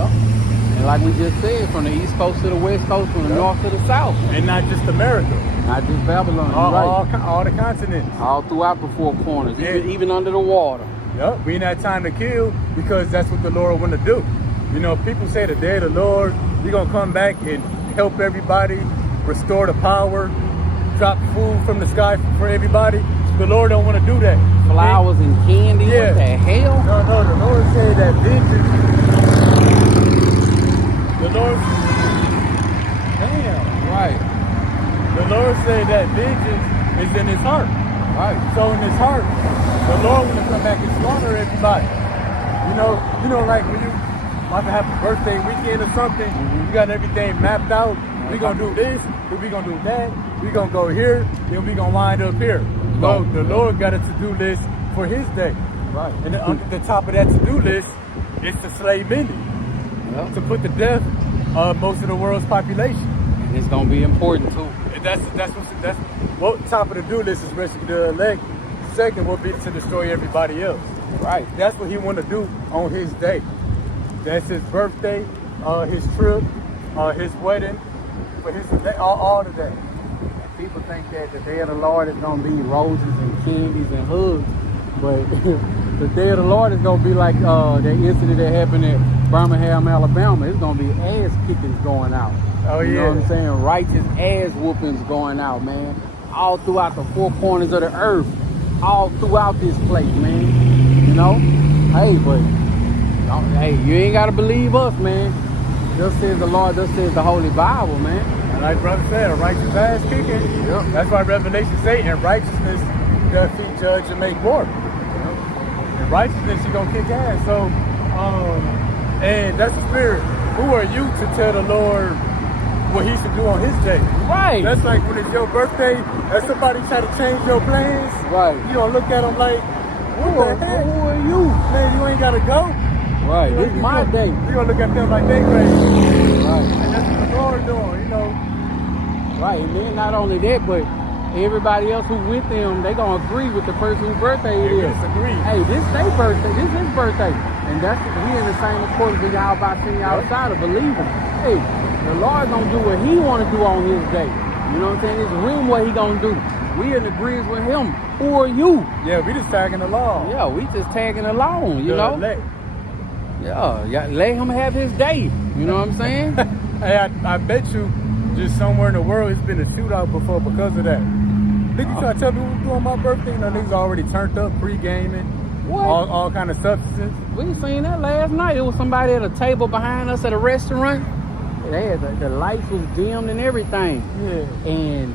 And like we just said, from the east coast to the west coast, from the north to the south. And not just America. Not just Babylon. All the continents. All throughout the four corners, Yeah. even under the water. Yep, we ain't had time to kill because that's what the Lord want to do. You know, people say the day of the Lord, He's gonna come back and help everybody, restore the power, drop food from the sky for everybody. The Lord don't want to do that. Flowers and candy. Yeah. What the hell? No, the Lord said that vengeance. The Lord, damn, Right. the Lord said that vengeance is in His heart. Right. So in His heart, the Lord want to come back and slaughter everybody. You know, like when you about to have a birthday weekend or something, you got everything mapped out. We gonna do this, then we gonna do that. We gonna go here, then we gonna wind up here. Well, the Lord got a to-do list for His day. Right. And on the top of that to-do list is to slay many, Yep. to put to death most of the world's population. And it's gonna be important too. And that's what top of the do list is rescue the elect. Second will be to destroy everybody else. Right. That's what He want to do on His day. That's His birthday, His trip, His wedding, for His all the day. People think that the day of the Lord is gonna be roses and candies and hugs, but the day of the Lord is gonna be like that incident that happened at Birmingham, Alabama. It's gonna be ass kickings going out. Oh, you yeah. know what I'm saying? Righteous ass whoopings going out, man. All throughout the four corners of the earth, all throughout this place, man. You know? Hey, but hey, you ain't gotta believe us, man. Thus says the Lord, thus says the Holy Bible, man. And like brother said, a righteous ass kicking. Yep. That's why Revelation say, in righteousness doth He judge and make war. In righteousness, He gonna kick ass. So, and that's the spirit. Who are you to tell the Lord what He should do on His day? Right. That's like when it's your birthday, and somebody try to change your plans. Right. You don't look at them like, Who are you? Man, you ain't gotta go. Right. This is my day. You gonna look at them like they crazy. Right. And that's what the Lord doing, you know. Right, and then not only that, but everybody else who with them, they gonna agree with the person whose birthday it They is. disagree. Hey, this their birthday, this his birthday. And that's we in the same accordance with y'all about sitting outside of believing. Hey, the Lord gonna do what He wanna do on His day. You know what I'm saying? It's Him what He gonna do. We in agreement with Him. Who are you? Yeah, we just tagging along. Yeah, we just tagging along, you know? Elect. Yeah, let Him have His day. You know what I'm saying? Hey, I bet you just somewhere in the world it's been a shootout before because of that. Niggas try to tell me what we do on my birthday. You know, niggas already turned up, pre-gaming, What? all kind of substances. We seen that last night. It was somebody at a table behind us at a restaurant. They had the lights was dimmed and everything. Yeah. And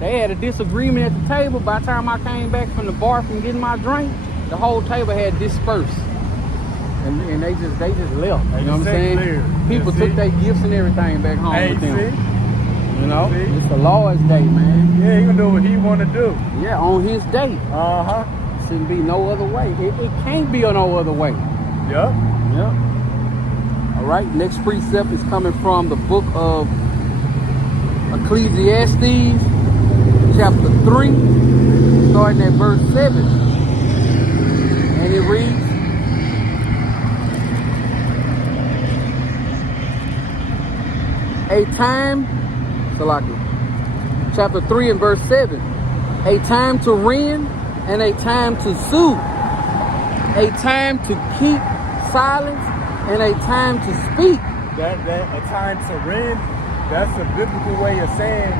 they had a disagreement at the table. By the time I came back from the bar from getting my drink, the whole table had dispersed. And they just left. You know what I'm saying? Clear. People See? took their gifts and everything back home Hey, with them. see? You know? See? It's the Lord's day, man. Yeah, he gonna do what he want to do. Yeah, on His day. Uh-huh. Shouldn't be no other way. It can't be no other way. Yup. Yep. All right, next precept is coming from the book of Ecclesiastes, chapter 3, starting at verse 7. And it reads, a time, Salaki, chapter 3 and verse 7, a time to rend and a time to sue, a time to keep silence and a time to speak, that a time to rend, that's a biblical way of saying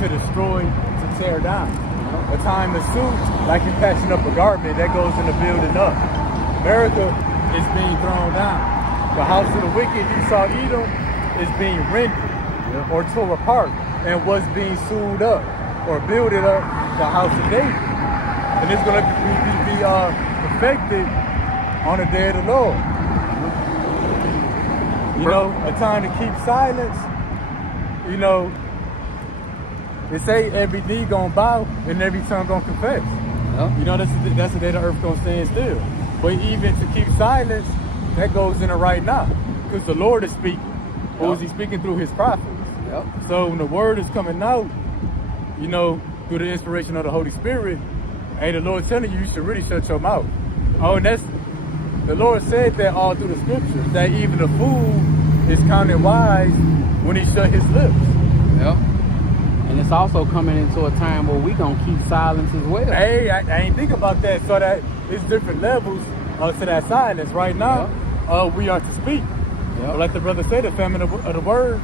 to destroy, to tear down. A time to sue, like you're patching up a garment, that goes into building up. America is being thrown down. The house of the wicked, Esau, Edom, is being rendered or tore apart, and what's being sewed up or builded up, the house of David. And it's going to be perfected on the day of the Lord. You know, a time to keep silence. You know, they say every knee gonna bow and every tongue gonna confess. Yep. You know, that's the day the earth gonna stand still. But even to keep silence, that goes in the right now, because the Lord is speaking. Yep. Or is he speaking through his prophets? Yep. So when the word is coming out, you know, through the inspiration of the Holy Spirit, hey, the Lord telling you should really shut your mouth. Oh, and that's, the Lord said that all through the scriptures, that even a fool is counted wise when he shut his lips. Yep. And it's also coming into a time where we gonna keep silence as well. Hey, I ain't think about that. So that it's different levels to that silence. Right now, we are to speak. Yep. Like the brother said, the famine of the word,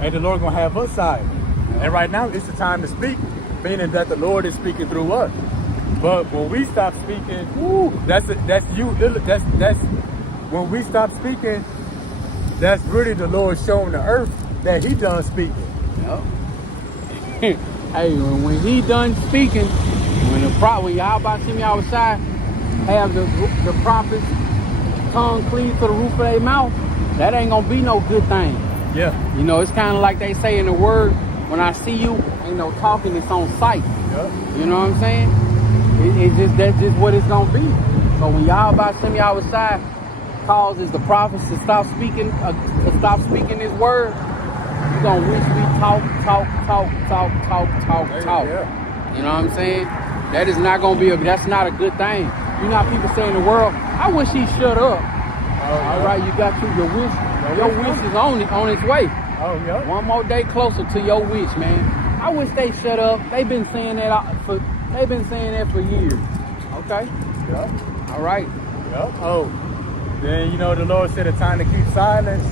and the Lord gonna have us silent. Yep. And right now, it's the time to speak, meaning that the Lord is speaking through us. But when we stop speaking, that's when we stop speaking, that's really the Lord showing the earth that he done speaking. Yep. Hey, when he done speaking, when y'all about to see me outside, have the prophets tongue cleave to the roof of their mouth, that ain't gonna be no good thing. Yeah. You know, it's kind of like they say in the word, when I see you, ain't no talking, it's on sight. Yep. You know what I'm saying? That's just what it's gonna be. So when y'all about to send me outside, causes the prophets to stop speaking his word, you gonna wish we talk. Yeah. You know what I'm saying? That is not gonna be that's not a good thing. You know how people say in the world, I wish he shut up. All right, you got your wish. Your wish is on its way. Oh yeah. One more day closer to your wish, man. I wish they shut up. They've been saying that for years. Okay. Yeah. All right. Yep. Oh. Then, you know, the Lord said a time to keep silence.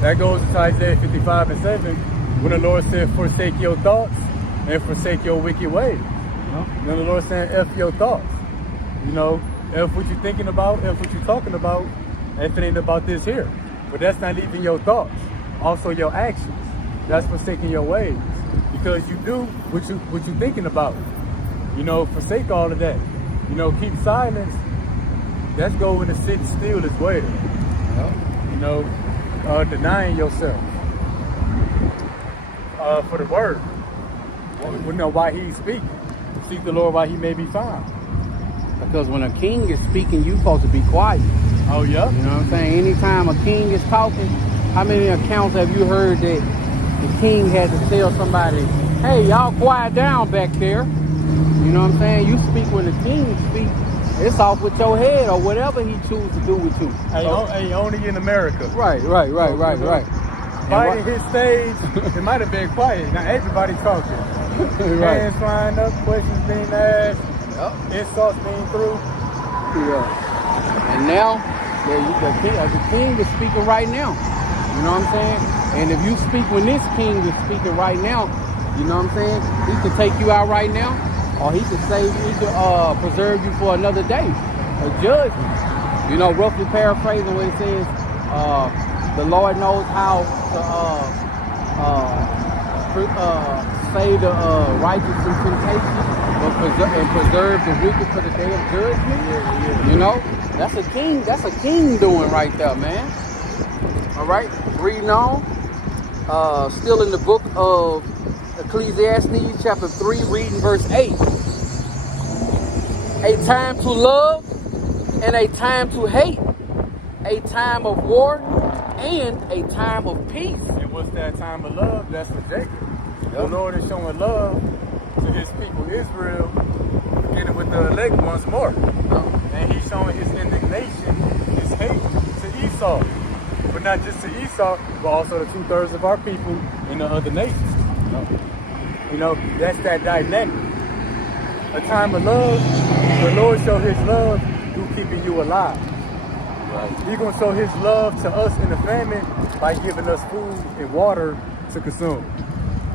That goes to Isaiah 55:7, when the Lord said, forsake your thoughts and forsake your wicked ways. Then the Lord said, F your thoughts. You know, F what you're thinking about, F what you're talking about, if it ain't about this here. But that's not even your thoughts. Also your actions. That's forsaking your ways. Because you do what you're thinking about. You know, forsake all of that. You know, keep silence. That's going to sit still as well. You know, denying yourself for the word. We know why he's speaking. Seek the Lord while he may be found. Because when a king is speaking, you're supposed to be quiet. Oh, yeah. You know what I'm saying? Anytime a king is talking, how many accounts have you heard that the king had to tell somebody, hey, y'all quiet down back there? You know what I'm saying? You speak when the king speaks. It's off with your head or whatever he chooses to do with you. Hey, only in America. Right. Fighting his stage, it might have been quiet. Now everybody talking. Right. Hands flying up, questions being asked, insults being through. Yeah. And now, the king is speaking right now. You know what I'm saying? And if you speak when this king is speaking right now, you know what I'm saying? He could take you out right now. Or he could preserve you for another day, a judgment. You know, roughly paraphrasing what it says, the Lord knows how to save the righteous from temptation, and preserve the wicked for the day of judgment. Yeah. You know, that's a king doing right there, man. All right, reading on. Still in the book of Ecclesiastes chapter 3, reading verse 8. A time to love and a time to hate. A time of war and a time of peace. And what's that time of love? That's for Jacob. Yep. The Lord is showing love to his people Israel, beginning with the elect once more. Yep. And he's showing his indignation, his hate to Esau. But not just to Esau, but also the 2/3 of our people in the other nations. You know, that's that dynamic. A time of love, the Lord showed his love through keeping you alive. Right. He's going to show his love to us in the famine by giving us food and water to consume.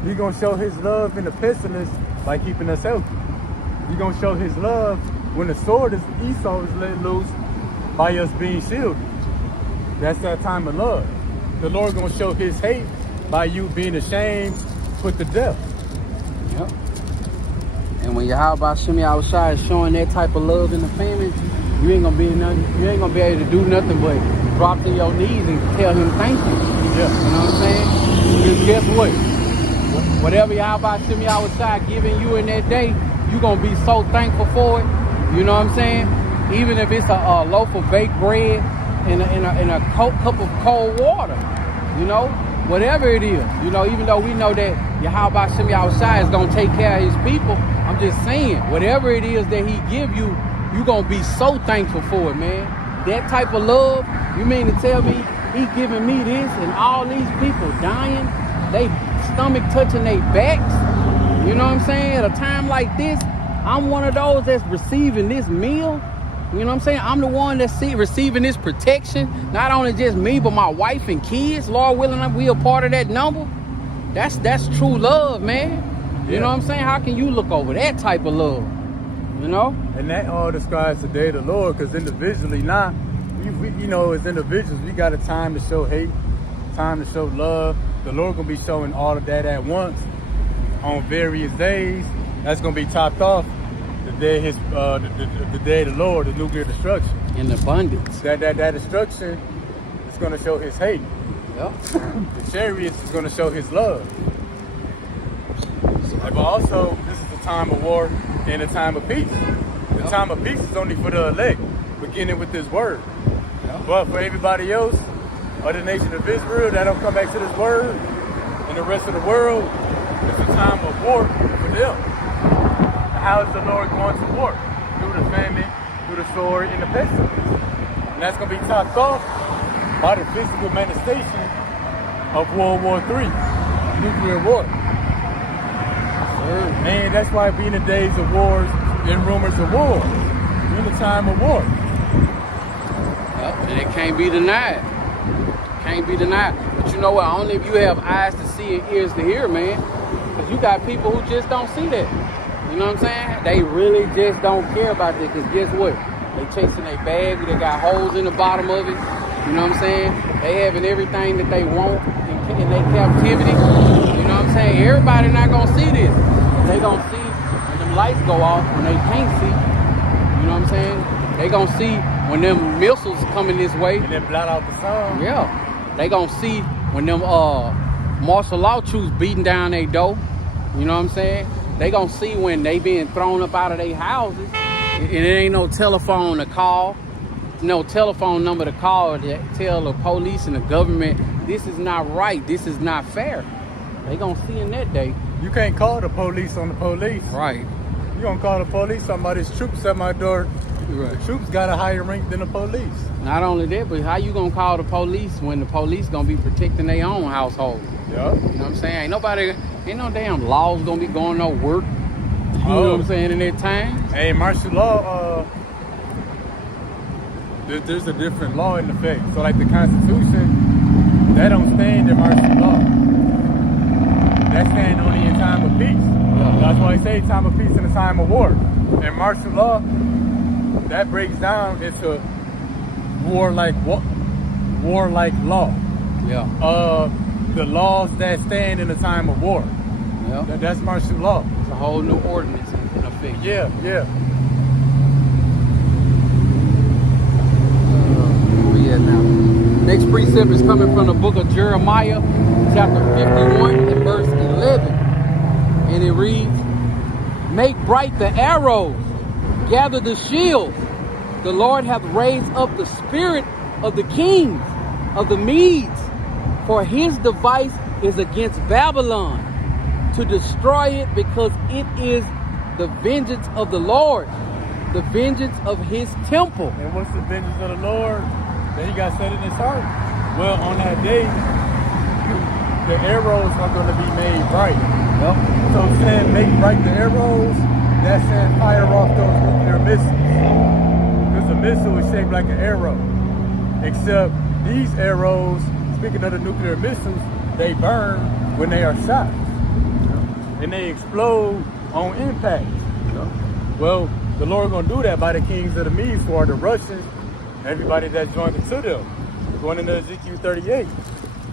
He's going to show his love in the pestilence by keeping us healthy. He's going to show his love when the sword is Esau is let loose by us being shielded. That's that time of love. The Lord going to show his hate by you being ashamed, put to death. Yep. And when Yahweh Shemi outside is showing that type of love in the famine, you ain't gonna be able to do nothing but drop to your knees and tell him thank you. Yeah. You know what I'm saying? Because guess what? Whatever Yahweh Shemi outside giving you in that day, you gonna be so thankful for it. You know what I'm saying? Even if it's a loaf of baked bread and a cup of cold water, you know, whatever it is, you know, even though we know that Yahweh Shemi outside is gonna take care of his people, I'm just saying, whatever it is that he give you, you gonna be so thankful for it, man. That type of love, you mean to tell me he giving me this and all these people dying, they stomach touching their backs, you know what I'm saying? At a time like this, I'm one of those that's receiving this meal. You know what I'm saying? I'm the one that's receiving this protection. Not only just me, but my wife and kids. Lord willing, we a part of that number. That's true love, man. You know what I'm saying? How can you look over that type of love? You know? And that all describes the day of the Lord, because individually now, we you know, as individuals, we got a time to show hate, time to show love. The Lord gonna be showing all of that at once on various days. That's gonna be topped off the day the day of the Lord, the nuclear destruction. In abundance. That destruction is gonna show his hate. Yep. The chariots is gonna show his love. But also, this is a time of war and a time of peace. The time of peace is only for the elect, beginning with this word. But for everybody else, or the nation of Israel that don't come back to this word, and the rest of the world, it's a time of war for them. How is the Lord going to war? Through the famine, through the sword, and the pestilence. And that's going to be topped off by the physical manifestation of World War III, nuclear war. And that's why we in the days of wars and rumors of war. We're in the time of war. And it can't be denied. Can't be denied. But you know what? Only if you have eyes to see and ears to hear, man. Because you got people who just don't see that. You know what I'm saying? They really just don't care about that. Because guess what? They chasing their bag. They got holes in the bottom of it. You know what I'm saying? They having everything that they want in their captivity. You know what I'm saying? Everybody not going to see this. They going to see when them lights go off when they can't see. You know what I'm saying? They going to see when them missiles coming this way. And then blot out the sun. Yeah. They going to see when them martial law troops beating down their door. You know what I'm saying? They going to see when they being thrown up out of their houses. And it ain't no telephone to call. No telephone number to call to tell the police and the government, this is not right. This is not fair. They going to see in that day. You can't call the police on the police. Right. You gonna call the police, somebody's troops at my door. Right. The troops got a higher rank than the police. Not only that, but how you gonna call the police when the police gonna be protecting their own household? Yeah. You know what I'm saying? Ain't no damn laws gonna be going no work. You know what I'm saying, in that time? Hey, martial law, there's a different law in effect. So like the Constitution, that don't stand in martial law. That stand only in time of peace. Yeah. That's why I say time of peace and a time of war. And martial law, that breaks down into warlike law. Yeah. The laws that stand in a time of war. Yeah. That's martial law. It's a whole new ordinance in effect. Yeah. Where we at now? Next precept is coming from the book of Jeremiah, chapter 51 and verse 11. And it reads, make bright the arrows, gather the shields. The Lord hath raised up the spirit of the kings of the Medes, for his device is against Babylon, to destroy it, because it is the vengeance of the Lord, the vengeance of his temple. And what's the vengeance of the Lord that he got set in his heart? Well, on that day, the arrows are going to be made bright. Yep. So saying make bright the arrows, that's saying fire off those nuclear missiles. Because a missile is shaped like an arrow. Except these arrows, speaking of the nuclear missiles, they burn when they are shot. And they explode on impact. Well, the Lord gonna do that by the kings of the Medes, for the Russians, everybody that's joined to them. Going into Ezekiel 38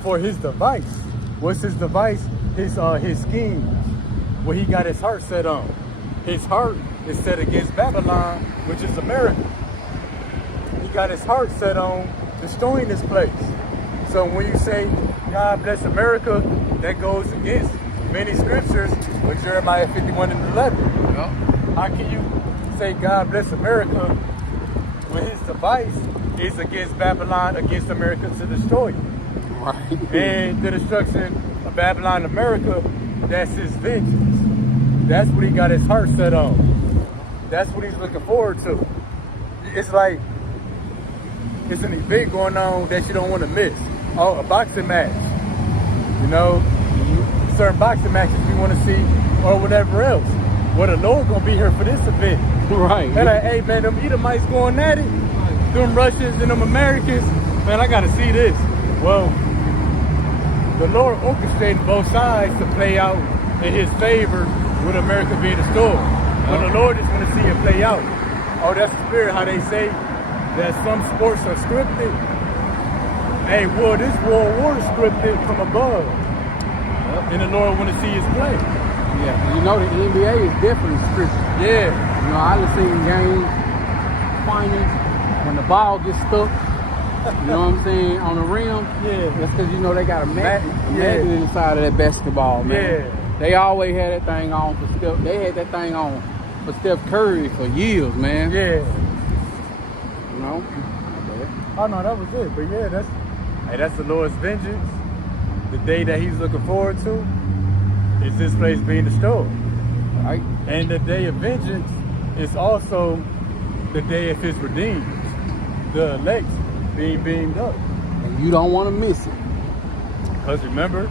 for his device. What's his device? His scheme. What he got his heart set on. His heart is set against Babylon, which is America. He got his heart set on destroying this place. So when you say God bless America, that goes against many scriptures, with Jeremiah 51 and 11. Yep. How can you say God bless America when his device is against Babylon, against America to destroy it? Right. And the destruction of Babylon, America, that's his vengeance. That's what he got his heart set on. That's what he's looking forward to. It's like, it's an event going on that you don't want to miss. Oh, a boxing match. You know, certain boxing matches we want to see, or whatever else. Well, the Lord gonna be here for this event. Right. They're like, hey man, them Edomites going at it. Them Russians and them Americans. Man, I gotta see this. Well, the Lord orchestrated both sides to play out in his favor with America being destroyed. But the Lord just want to see it play out. Oh, that's the spirit, how they say that some sports are scripted. Hey, well, this World War is scripted from above. And the Lord want to see his play. Yeah, you know the NBA is different scripted. Yeah. You know, I done seen games, finals, when the ball gets stuck, you know what I'm saying, on the rim. Yeah. That's because, you know, they got a magnet Yeah. inside of that basketball, man. Yeah. They always had that thing on for Steph. They had that thing on for Steph Curry for years, man. Yeah. You know? Oh no, that was it. But yeah, that's the Lord's vengeance. The day that he's looking forward to is this place being destroyed. Right? And the day of vengeance is also the day of his redeemed, the elect being beamed up. And you don't want to miss it. Because remember,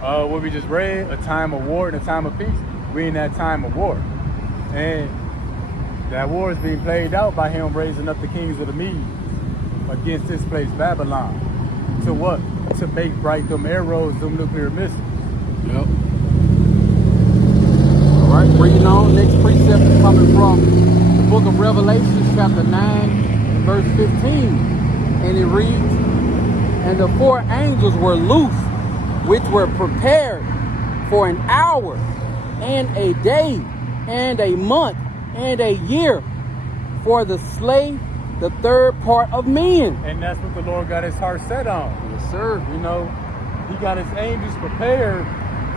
what we just read, a time of war and a time of peace, we in that time of war. And that war is being played out by him raising up the kings of the Medes against this place, Babylon. To what? To make bright them arrows, them nuclear missiles. Yep. All right, reading on. Next precept is coming from the book of Revelation, chapter 9, verse 15. And it reads, and the four angels were loose, which were prepared for an hour, and a day, and a month, and a year, for to slay the third part of men. And that's what the Lord got his heart set on. Yes, sir. You know, he got his angels prepared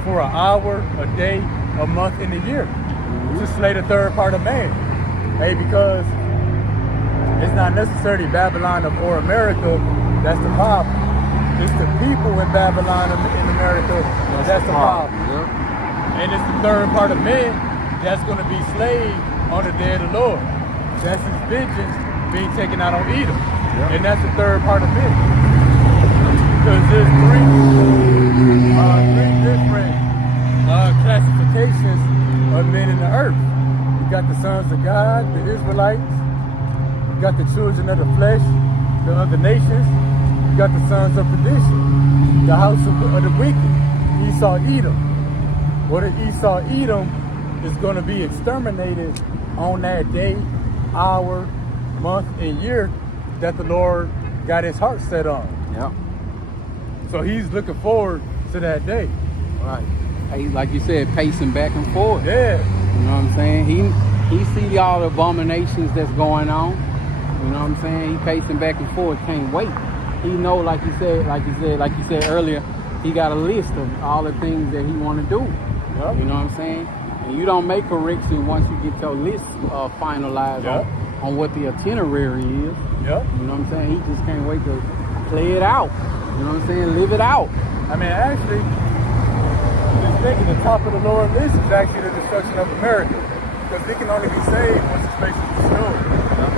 for an hour, a day, a month, and a year to slay the third part of man. Hey, because it's not necessarily Babylon or America that's the problem. It's the people in Babylon in America that's the problem. Yep. And it's the third part of men that's going to be slayed on the day of the Lord. That's his vengeance being taken out on Edom. Yep. And that's the third part of men. Because there's three different classifications of men in the earth. You got the sons of God, the Israelites. You got the children of the flesh, the other nations. You got the sons of perdition, the house of the wicked, Esau, Edom. Well, the Esau, Edom is going to be exterminated on that day, hour, month, and year that the Lord got his heart set on. Yep. So he's looking forward to that day. Right. Hey, like you said, pacing back and forth. Yeah. You know what I'm saying? He see all the abominations that's going on. You know what I'm saying? He pacing back and forth, can't wait. He know, like you said earlier, he got a list of all the things that he want to do. Yep. You know what I'm saying? And you don't make correction once you get your list finalized Yep. on what the itinerary is. Yep. You know what I'm saying? He just can't wait to play it out. You know what I'm saying? Live it out. I mean, actually, just thinking the top of the Lord list is actually the destruction of America. Because it can only be saved once the space is destroyed.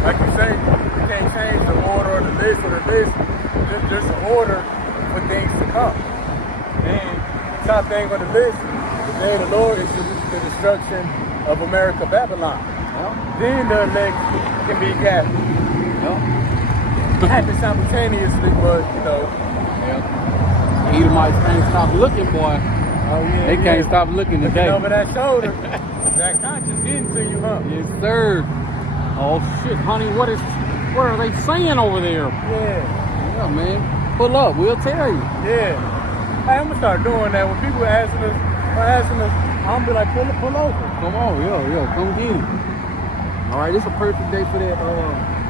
Like you say, you can't change the order or the list or the list. There's an order for things to come. And the top thing on the list, the day of the Lord, is the destruction of America, Babylon. Yep. Then the elect can be gathered. Yep. happen simultaneously, but you know. Yeah. Edomites can't stop looking, boy. Oh yeah. They can't stop looking today. Over that shoulder. That conscience getting to you, huh? Yes, sir. Oh shit, honey, what are they saying over there? Yeah. Yeah, man. Pull up, we'll tell you. Yeah. Hey, I'm gonna start doing that when people asking us, I'm gonna be like, pull over. Come on, yo, come get it. All right, it's a perfect day for that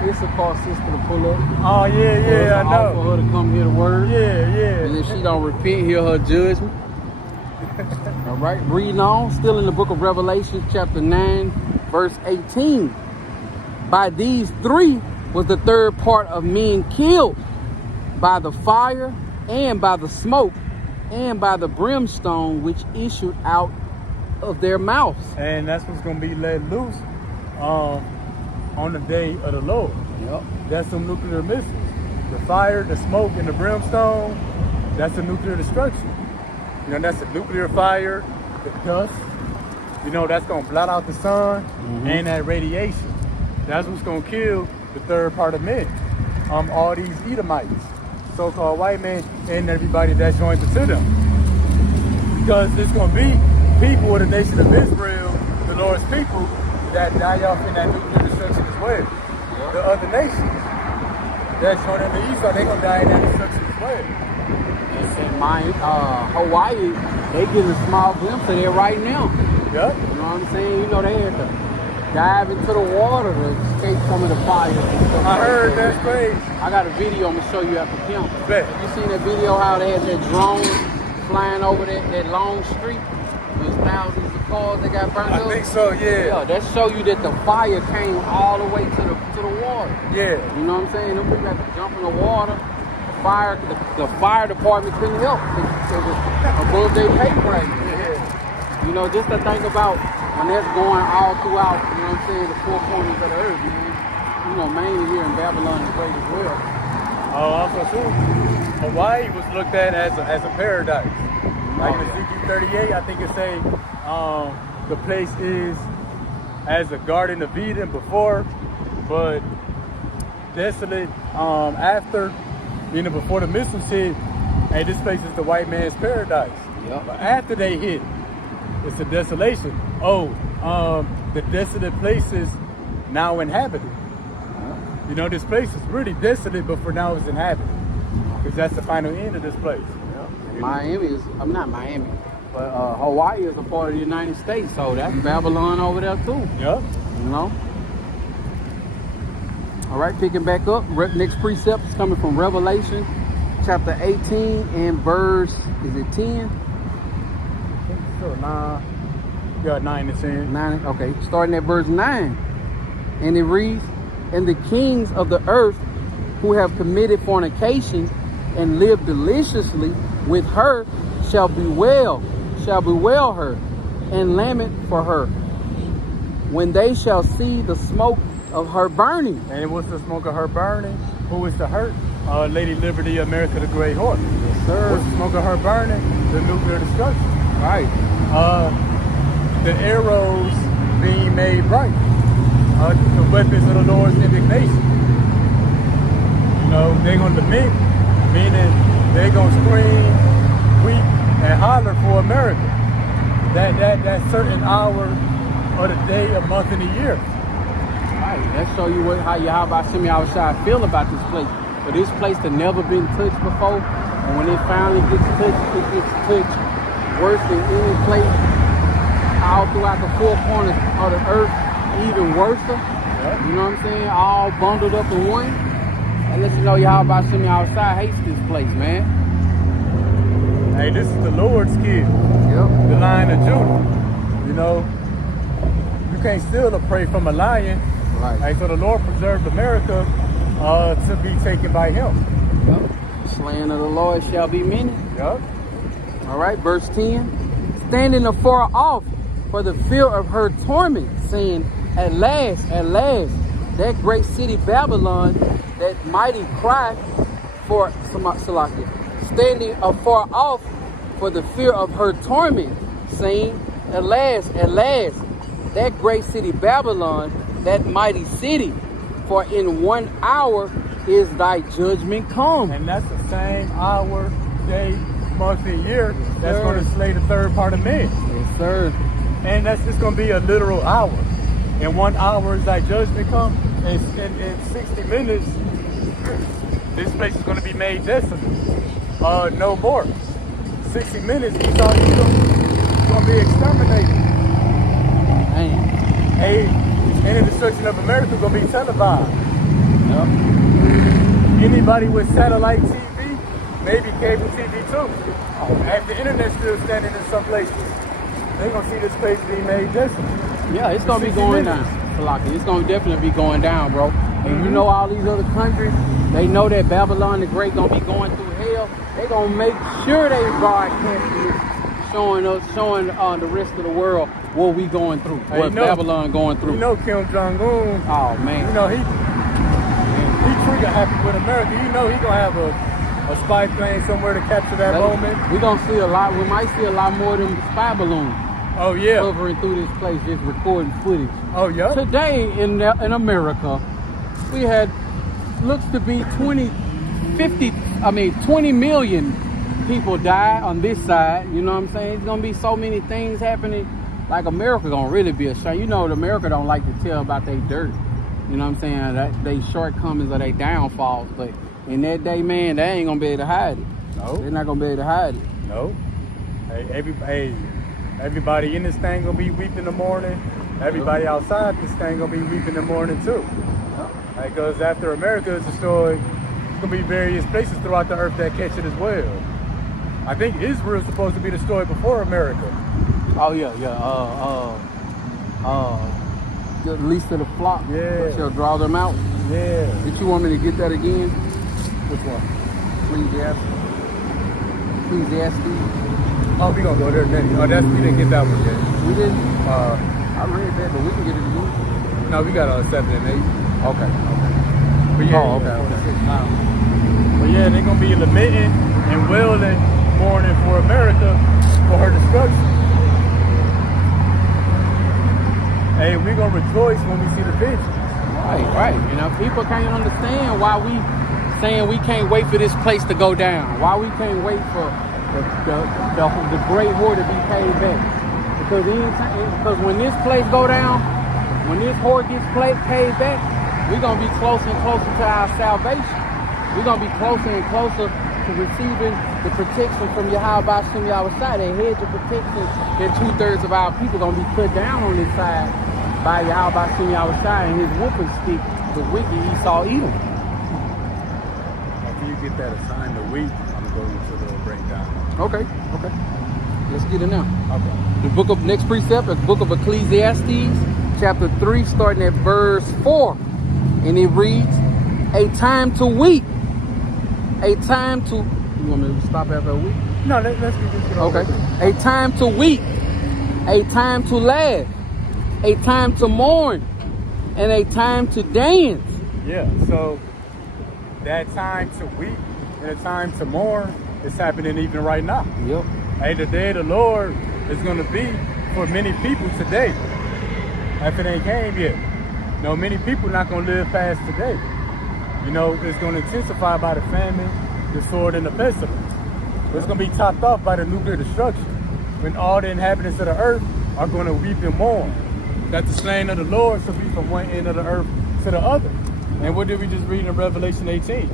Issachar sister to pull up. Oh yeah, I know. For her to come hear the word. Yeah. And if she don't repent, hear her judgment. All right, reading on, still in the book of Revelation, chapter 9, verse 18. By these three was the third part of men killed, by the fire, and by the smoke, and by the brimstone which issued out of their mouths. And that's what's going to be let loose on the day of the Lord. Yep. That's some nuclear missiles. The fire, the smoke, and the brimstone, that's the nuclear destruction. You know, that's the nuclear fire, the dust. You know, that's going to blot out the sun and that radiation. That's what's going to kill the third part of men. All these Edomites, so-called white men, and everybody that joins to them. Because there's going to be people of the nation of Israel, the Lord's people, that die off in that nuclear destruction as well. Yep. The other nations that join in the Esau, they're going to die in that destruction as well. And Hawaii, they getting a small glimpse of that right now. Yep. You know what I'm saying? You know, they had to dive into the water to escape some of the fires and stuff. I heard that's crazy. I got a video I'm going to show you after camp. Bet. You seen that video how they had that drone flying over that long street? There's thousands of cars that got burned up. I think so, yeah. Yeah, that show you that the fire came all the way to the water. Yeah. You know what I'm saying? Them people had to jump in the water. The fire department couldn't help. It was above their pay grade. Yeah. You know, just to think about when that's going all throughout, you know what I'm saying, the four corners of the earth, man. You know, mainly here in Babylon and great as well. Oh, also too, Hawaii was looked at as a paradise. Like in Ezekiel 38, I think it say the place is as a Garden of Eden before, but desolate after, you know, before the missiles hit. Hey, this place is the white man's paradise. Yep. But after they hit, it's a desolation. Oh, the desolate places now inhabited. You know, this place is really desolate, but for now it's inhabited. Because that's the final end of this place. I'm not Miami, but Hawaii is a part of the United States, so that's Babylon over there too. Yep. You know? All right, picking back up. Next precept is coming from Revelation, chapter 18 and verse, is it 10? Sure, 9. Yeah, 9 and 10. 9, okay, starting at verse 9. And it reads, and the kings of the earth who have committed fornication and lived deliciously with her shall bewail her and lament for her when they shall see the smoke of her burning. And what's the smoke of her burning? Who is to hurt? Lady Liberty, America the Great Horse. Yes, sir. What's the smoke of her burning? The nuclear destruction. Right. The arrows being made bright. The weapons of the Lord's indignation. You know, they're going to lament, meaning they're going to scream, weep, and holler for America. That certain hour of the day, a month, and a year. Right. That show you how Yahweh Shemi Awashai feel about this place. But this place has never been touched before. And when it finally gets touched, it gets touched worse than any place all throughout the four corners of the earth, even worse. Yep. You know what I'm saying? All bundled up in one. And let you know Yahweh Shemi Awashai hates this place, man. Hey, this is the Lord's kid. Yep. The Lion of Judah. You know, you can't steal a prey from a lion. Right. Hey, so the Lord preserved America to be taken by him. Yep. Slaying of the Lord shall be many. Yep. All right, verse 10. Standing afar off for the fear of her torment, saying, at last, that great city Babylon, that mighty cry for Salakia. Standing afar off for the fear of her torment, saying, at last, that great city Babylon, that mighty city, for in 1 hour is thy judgment come. And that's the same hour, day, month, and year that's sir. going to slay the third part of men. Yes, sir. And that's just going to be a literal hour. In 1 hour is thy judgment come. And in 60 minutes, this place is going to be made desolate. No more. 60 minutes, Esau Edom is going to be exterminated. Man. Hey, and the destruction of America is going to be televised. Yep. Anybody with satellite TV, maybe cable TV too. If the internet's still standing in some places, they're going to see this place being made desolate. Yeah, it's going to be going down. Salaki. It's going to definitely be going down, bro. And you know all these other countries, they know that Babylon the Great going to be going through hell. They're going to make sure they broadcast this, showing the rest of the world what we going through, what Babylon going through. You know Kim Jong-un. Oh, man. You know, he trigger happy with America. You know he going to have a spy plane somewhere to capture that moment. We're going to see a lot. We might see a lot more of them spy balloons. Oh, yeah. Hovering through this place, just recording footage. Oh, yeah. Today in America, we had, looks to be 20 million people died on this side. You know what I'm saying? It's going to be so many things happening. Like America going to really be a shame. You know, America don't like to tell about their dirt. You know what I'm saying? That they shortcomings or they downfalls. But in that day, man, they ain't going to be able to hide it. No. They're not going to be able to hide it. No. Everybody in this thing gonna be weeping in the morning. Everybody outside this thing gonna be weeping in the morning too. Because after America is destroyed, there's gonna be various places throughout the earth that catch it as well. I think Israel's supposed to be destroyed before America. Oh yeah. The least of the flock. Yeah. Shall draw them out. Yeah. Did you want me to get that again? Which one? Ecclesiastes. Oh, we gonna go there next. Oh, we didn't get that one yet. We didn't. I read that, but we can get it again. No, we got 7 and 8. Okay. But yeah, But yeah, they're gonna be lamenting and wailing, mourning for America for her destruction. Hey, we're gonna rejoice when we see the vision. Right. You know, people can't understand why we saying we can't wait for this place to go down. Why we can't wait for the great whore to be paid back. Because when this place go down, when this whore gets paid back, we're going to be closer and closer to our salvation. We're going to be closer and closer to receiving the protection from Yahweh Shem Yahushai, that hedge of protection that 2/3 of our people going to be put down on this side by Yahweh Shem Yahushai and his whooping stick, the wicked Esau Edom. After you get that assigned a week, I'm going to go into a little breakdown. Okay. Let's get it now. Okay. The book of next precept, the book of Ecclesiastes, chapter 3, starting at verse 4. And it reads, a time to weep. A time to... You want me to stop after a week? No, let's get over Okay. A time to weep. A time to laugh. A time to mourn. And a time to dance. Yeah, so that time to weep and a time to mourn is happening even right now. Yep. Hey, the day of the Lord is going to be for many people today. If it ain't came yet. No, many people not going to live past today. You know, it's going to intensify by the famine, the sword, and the pestilence. It's going to be topped off by the nuclear destruction. When all the inhabitants of the earth are going to weep and mourn. That the slain of the Lord shall be from one end of the earth to the other. And what did we just read in Revelation 18?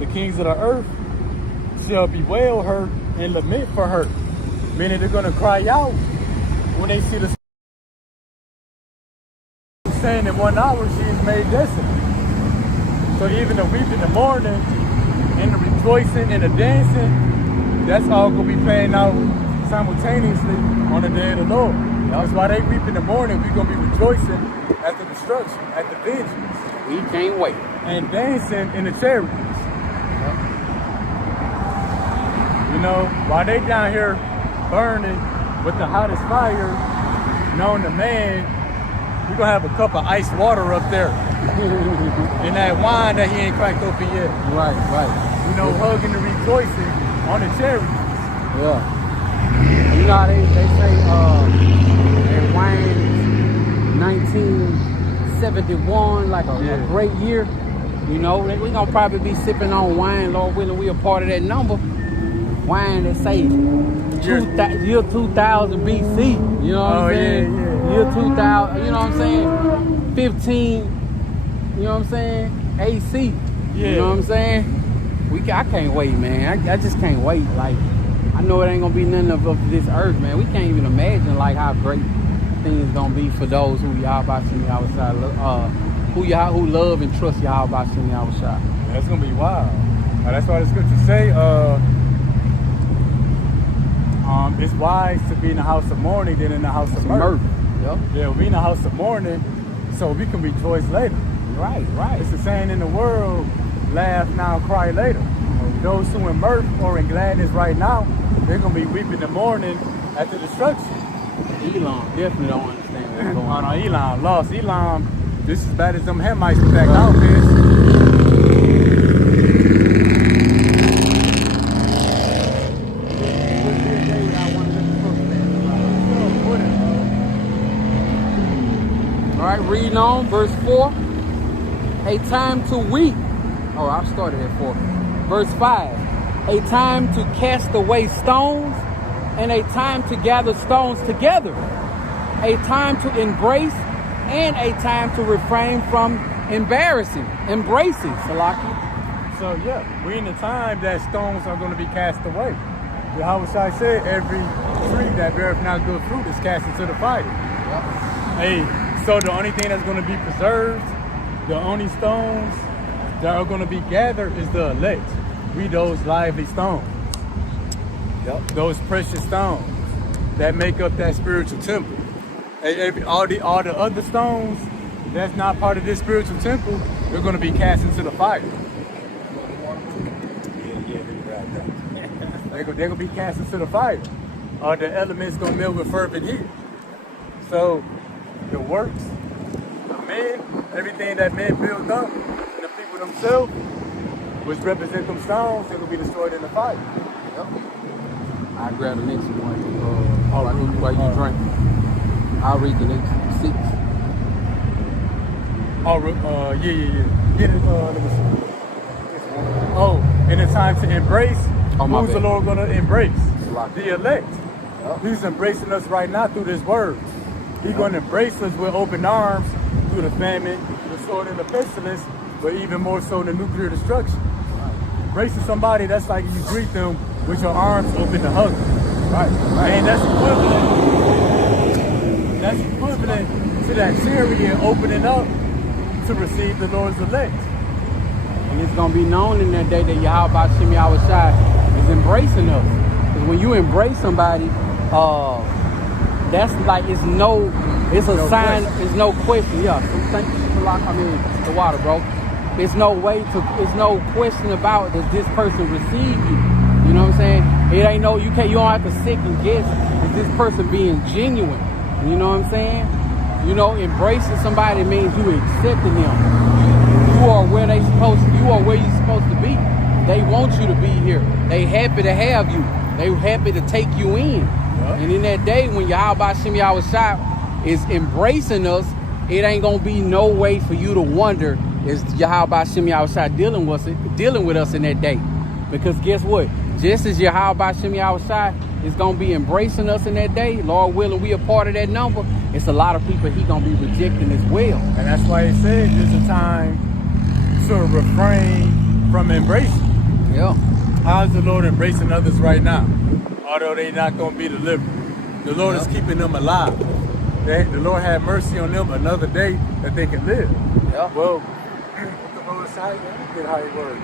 The kings of the earth shall bewail her and lament for her. Meaning they're going to cry out when they see the saying in 1 hour she is made desolate. So even the weeping, the mourning, and the rejoicing and the dancing, that's all going to be playing out simultaneously on the day of the Lord. That's why they weep in the morning. We're going to be rejoicing at the destruction, at the vengeance. We can't wait. And dancing in the chariots. You know, while they down here burning with the hottest fire known to man, we're going to have a cup of ice water up there. And that wine that he ain't cracked open yet. Right. You know, hugging and rejoicing on the chariots. Yeah. You know how they say that wine 1971, like a great year. You know, we gonna probably be sipping on wine, Lord willing, we a part of that number. Wine that say year 2000 BC. You know what I'm saying? Yeah. Year 2000. You know what I'm saying? 15. You know what I'm saying? AC. Yeah. You know what I'm saying? I can't wait, man. I just can't wait. Like, I know it ain't gonna be nothing of this earth, man. We can't even imagine like how great things gonna be for those who y'all about to me outside. Who love and trust y'all about to me outside. That's gonna be wild. That's why the scriptures say, it's wise to be in the house of mourning than in the house of mirth. Yep. Yeah, we in the house of mourning, so we can rejoice later. Right. It's the saying in the world, laugh now, cry later. Those who in mirth or in gladness right now, they're gonna be weeping the morning at the destruction. Elam definitely don't understand what's going on. No, Elam lost. Elam, this is as bad as them Hamites back out there. All right, reading on, verse 4. A time to weep. Oh, I started at 4. Verse 5. A time to cast away stones, and a time to gather stones together. A time to embrace, and a time to refrain from embracing, Salaki. So yeah, we in the time that stones are going to be cast away. Yahweh Shai said every tree that beareth not good fruit is cast into the fire. Yep. Hey, so the only thing that's going to be preserved, the only stones that are going to be gathered is the elect. We those lively stones. Yep. Those precious stones that make up that spiritual temple. All the other stones that's not part of this spiritual temple, they're going to be cast into the fire. They're going to be cast into the fire. The elements going to melt with fervent heat. So the works, the men, everything that men build up, and the people themselves, which represent them stones, they're going to be destroyed in the fire. Yep. I grab the next one while you drink. I'll read the next 6. Yeah. Get it, let me see. Oh, and it's time to embrace. Who's the Lord going to embrace? The elect. Yep. He's embracing us right now through this word. He's going to embrace us with open arms through the famine, the sword, and the pestilence, but even more so the nuclear destruction. Right. Embracing somebody, that's like you greet them with your arms open to hug them. Right. And that's equivalent to that chariot opening up to receive the Lord's elect. And it's going to be known in that day that Yahweh Shem Yahweh Shai is embracing us. Because when you embrace somebody, that's like, it's a sign, it's no question. Yeah, so thank you for the water, bro. It's no question about does this person receive you. You know what I'm saying? It ain't you don't have to second guess, is this person being genuine? You know what I'm saying? You know, embracing somebody means you accepting them. You are where you're supposed to be. They want you to be here. They happy to have you. They happy to take you in. Yep. And in that day when Yahweh Shem Yahweh Shai is embracing us, it ain't gonna be no way for you to wonder is Yahweh Shem Yahweh Shai dealing with us in that day. Because guess what? Just as Yahweh Shem Yahweh Shai is gonna be embracing us in that day, Lord willing, we a part of that number. It's a lot of people he gonna be rejecting as well. And that's why it said there's a time to refrain from embracing. Yeah. How's the Lord embracing others right now? Although they're not going to be delivered. The Lord is keeping them alive. The Lord had mercy on them another day that they can live. Yeah. Well, what the Lord said, get how he works.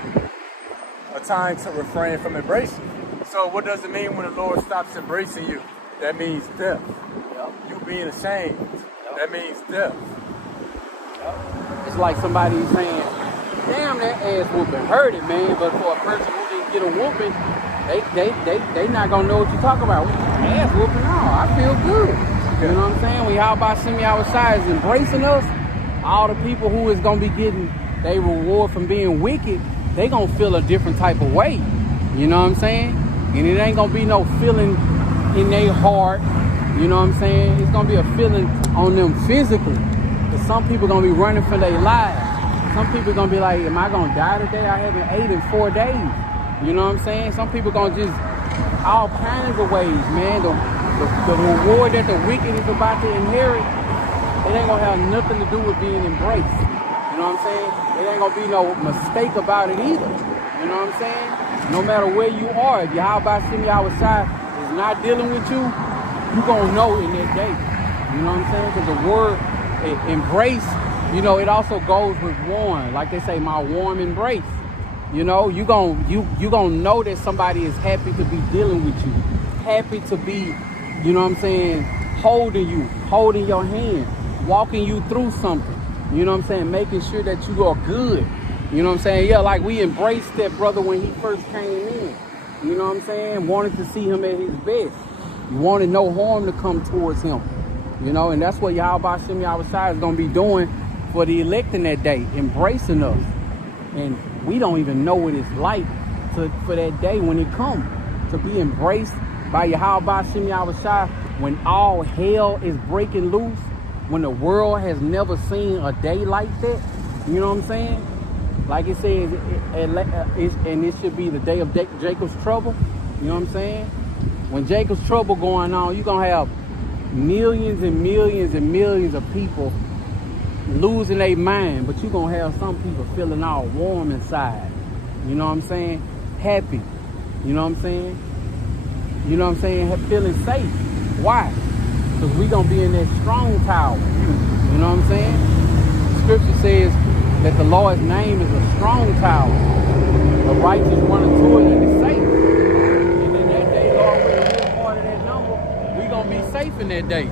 A time to refrain from embracing. So what does it mean when the Lord stops embracing you? That means death. Yep. You being ashamed. Yep. That means death. Yep. It's like somebody saying, damn, that ass whooping hurt it, man. But for a person who didn't get a whooping, they not gonna know what you're talking about. Ass whooping, no, I feel good. Okay. You know what I'm saying? When Yahweh Shem Yahweh Shai is embracing us, all the people who is gonna be getting their reward from being wicked, they gonna feel a different type of way. You know what I'm saying? And it ain't gonna be no feeling in their heart. You know what I'm saying? It's gonna be a feeling on them physically. Cause some people gonna be running for their lives. Some people gonna be like, am I gonna die today? I haven't ate in 4 days. You know what I'm saying? Some people gonna just all kinds of ways, man. The reward that the wicked is about to inherit, it ain't gonna have nothing to do with being embraced. You know what I'm saying? It ain't gonna be no mistake about it either. You know what I'm saying? No matter where you are, if Yahweh Shem Yahushai is not dealing with you, you gonna know in that day. You know what I'm saying? Because the word embrace, you know, it also goes with warm. Like they say, my warm embrace. You know, you gonna know that somebody is happy to be dealing with you, happy to be, you know what I'm saying, holding you, holding your hand, walking you through something. You know what I'm saying, making sure that you are good. You know what I'm saying? Yeah, like we embraced that brother when he first came in. You know what I'm saying? Wanted to see him at his best. You wanted no harm to come towards him. You know, and that's what Yahweh Shem Yahushai is going to be doing for the elect in that day, embracing us. And we don't even know what it's like for that day when it comes, to be embraced by Yahweh Shem Yahushai when all hell is breaking loose, when the world has never seen a day like that. You know what I'm saying? Like it says, and it should be the day of Jacob's trouble. You know what I'm saying? When Jacob's trouble going on, you're going to have millions and millions and millions of people losing their mind, but you're going to have some people feeling all warm inside. You know what I'm saying? Happy. You know what I'm saying? You know what I'm saying? Feeling safe. Why? Because we're going to be in that strong tower. You know what I'm saying? Scripture says that the Lord's name is a strong tower. The righteous run into it and it's safe. And in that day, Lord, we're part of that number. We're going to be safe in that day.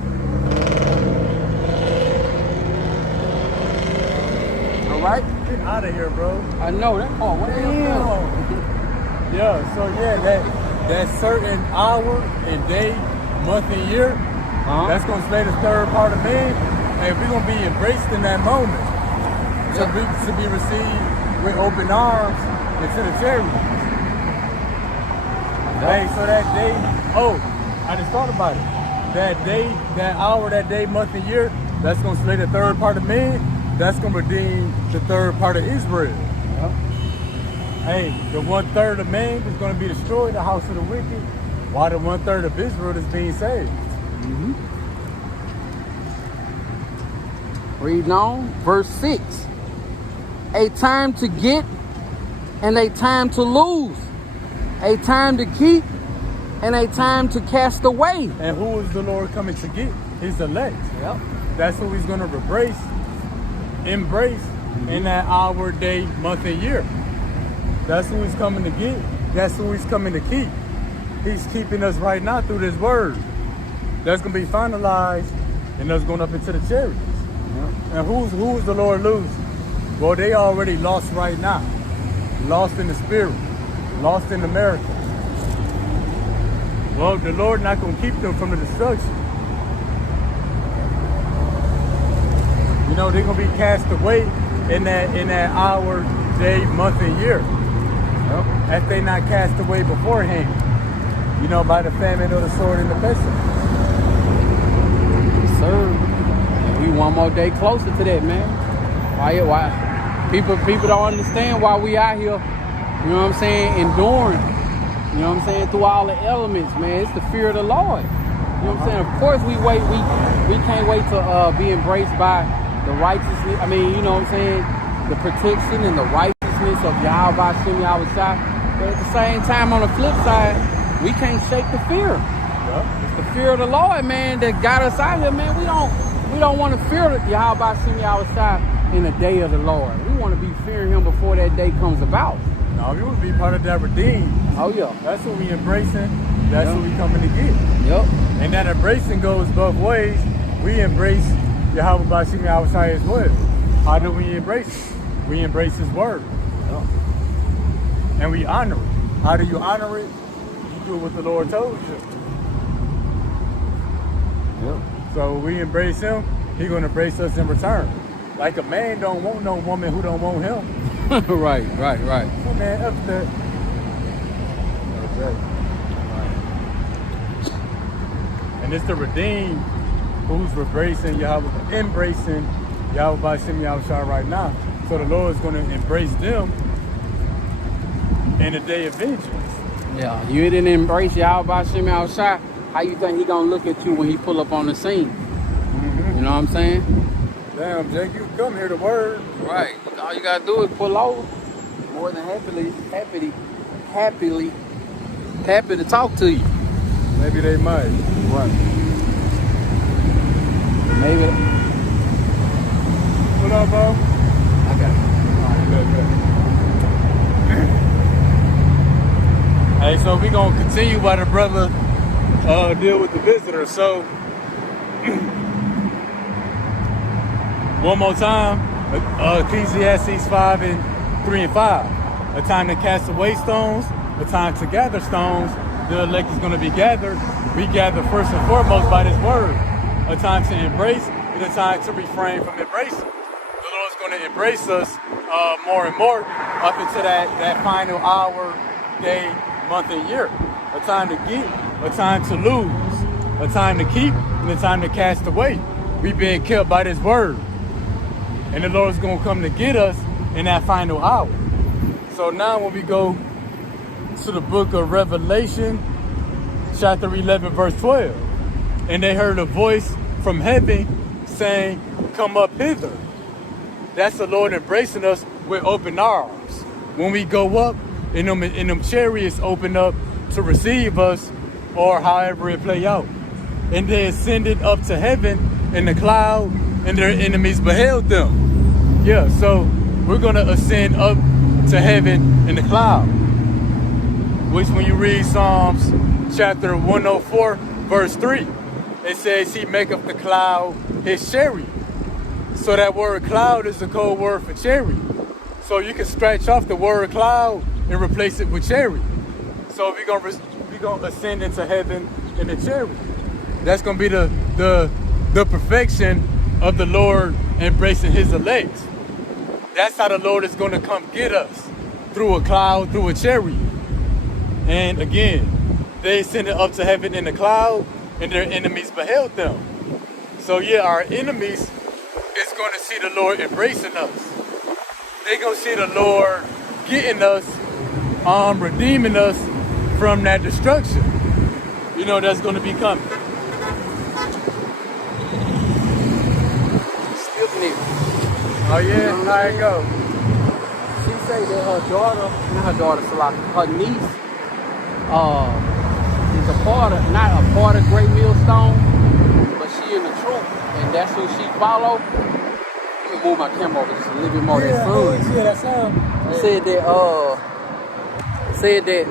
All right? Get out of here, bro. I know that. Oh, what the hell? Yeah, so yeah, that certain hour and day, month and year, that's going to slay the third part of man. And we're going to be embraced in that moment. So we to be received with open arms into the chariot. Hey, so that day, I just thought about it. That day, that hour, that day, month, and year, that's going to slay the third part of man. That's going to redeem the third part of Israel. Yep. Hey, the 1/3 of man is going to be destroyed, the house of the wicked, while the 1/3 of Israel is being saved. Mm-hmm. Reading on, verse 6. A time to get and a time to lose. A time to keep and a time to cast away. And who is the Lord coming to get? His elect. Yep. That's who he's going to embrace in that hour, day, month, and year. That's who he's coming to get. That's who he's coming to keep. He's keeping us right now through this word. That's going to be finalized and us going up into the chariots. Yep. And who's the Lord losing? Well, they already lost right now. Lost in the spirit. Lost in America. Well, the Lord not going to keep them from the destruction. You know, they're going to be cast away in that hour, day, month, and year. Yep. If they not cast away beforehand. You know, by the famine of the sword and the pestilence. Yes, sir. And we one more day closer to that, man. Why? People don't understand why we out here, you know what I'm saying, enduring, you know what I'm saying, through all the elements, man. It's the fear of the Lord. You know what I'm saying? Of course we can't wait to be embraced by the righteousness. I mean, you know what I'm saying, the protection and the righteousness of Yahweh Shem Yahushai. But at the same time, on the flip side, we can't shake the fear. Yeah. It's the fear of the Lord, man, that got us out here, man. We don't want to fear Yahweh Shem Yahushai in the day of the Lord. We want to be fearing him before that day comes about. No, we want to be part of that redeemed. Oh, yeah. That's what we embracing. That's what we coming to get. Yep. And that embracing goes both ways. We embrace Yahweh Bashim Yahushai as well. How do we embrace it? We embrace his word. Yep. And we honor it. How do you honor it? You do what the Lord told you. Yep. So we embrace him, he's going to embrace us in return. Like a man don't want no woman who don't want him. Right. So man, up there. Okay. And it's the redeemed who's embracing Yahweh Bashim Yahushai right now. So the Lord is going to embrace them in the day of vengeance. Yeah, you didn't embrace Yahweh Shem outside. How you think he gonna look at you when he pull up on the scene? Mm-hmm. You know what I'm saying? Damn, Jake, you come hear the word. Right. All you gotta do is pull over. More than happy to talk to you. Maybe they might. Right. Maybe. What up, bro? I got it. Hey, so we gonna continue while the brother deal with the visitor. So one more time, Ecclesiastes 5:3-5. A time to cast away stones, a time to gather stones. The elect is gonna be gathered. We gather first and foremost by this word. A time to embrace and a time to refrain from embracing. The Lord's gonna embrace us more and more up into that final hour, day, month, and year. A time to get, a time to lose, a time to keep, and a time to cast away. We being kept by this word. And the Lord's gonna come to get us in that final hour. So now when we go to the book of Revelation, chapter 11, verse 12, and they heard a voice from heaven saying, "Come up hither." That's the Lord embracing us with open arms. When we go up, and them chariots open up to receive us, or however it play out. And they ascended up to heaven in the cloud, and their enemies beheld them. Yeah, so we're gonna ascend up to heaven in the cloud. Which when you read Psalms chapter 104, verse 3, it says he maketh the cloud his chariot. So that word cloud is the code word for chariot. So you can scratch off the word cloud and replace it with chariot. So we're gonna ascend into heaven in the chariot. That's gonna be the perfection of the Lord embracing his elect. That's how the Lord is gonna come get us, through a cloud, through a chariot. And again, they ascended up to heaven in the cloud, and their enemies beheld them. So yeah, our enemies is gonna see the Lord embracing us. They're gonna see the Lord getting us, redeeming us from that destruction. You know, that's gonna be coming. Skipping it. Oh yeah, how it go? She say that her daughter, not her daughter, her niece, is not a part of Great Millstone, but she in the truth, and that's who she follow. Let me move my camera over just a little bit more. Yeah, that sound. Said that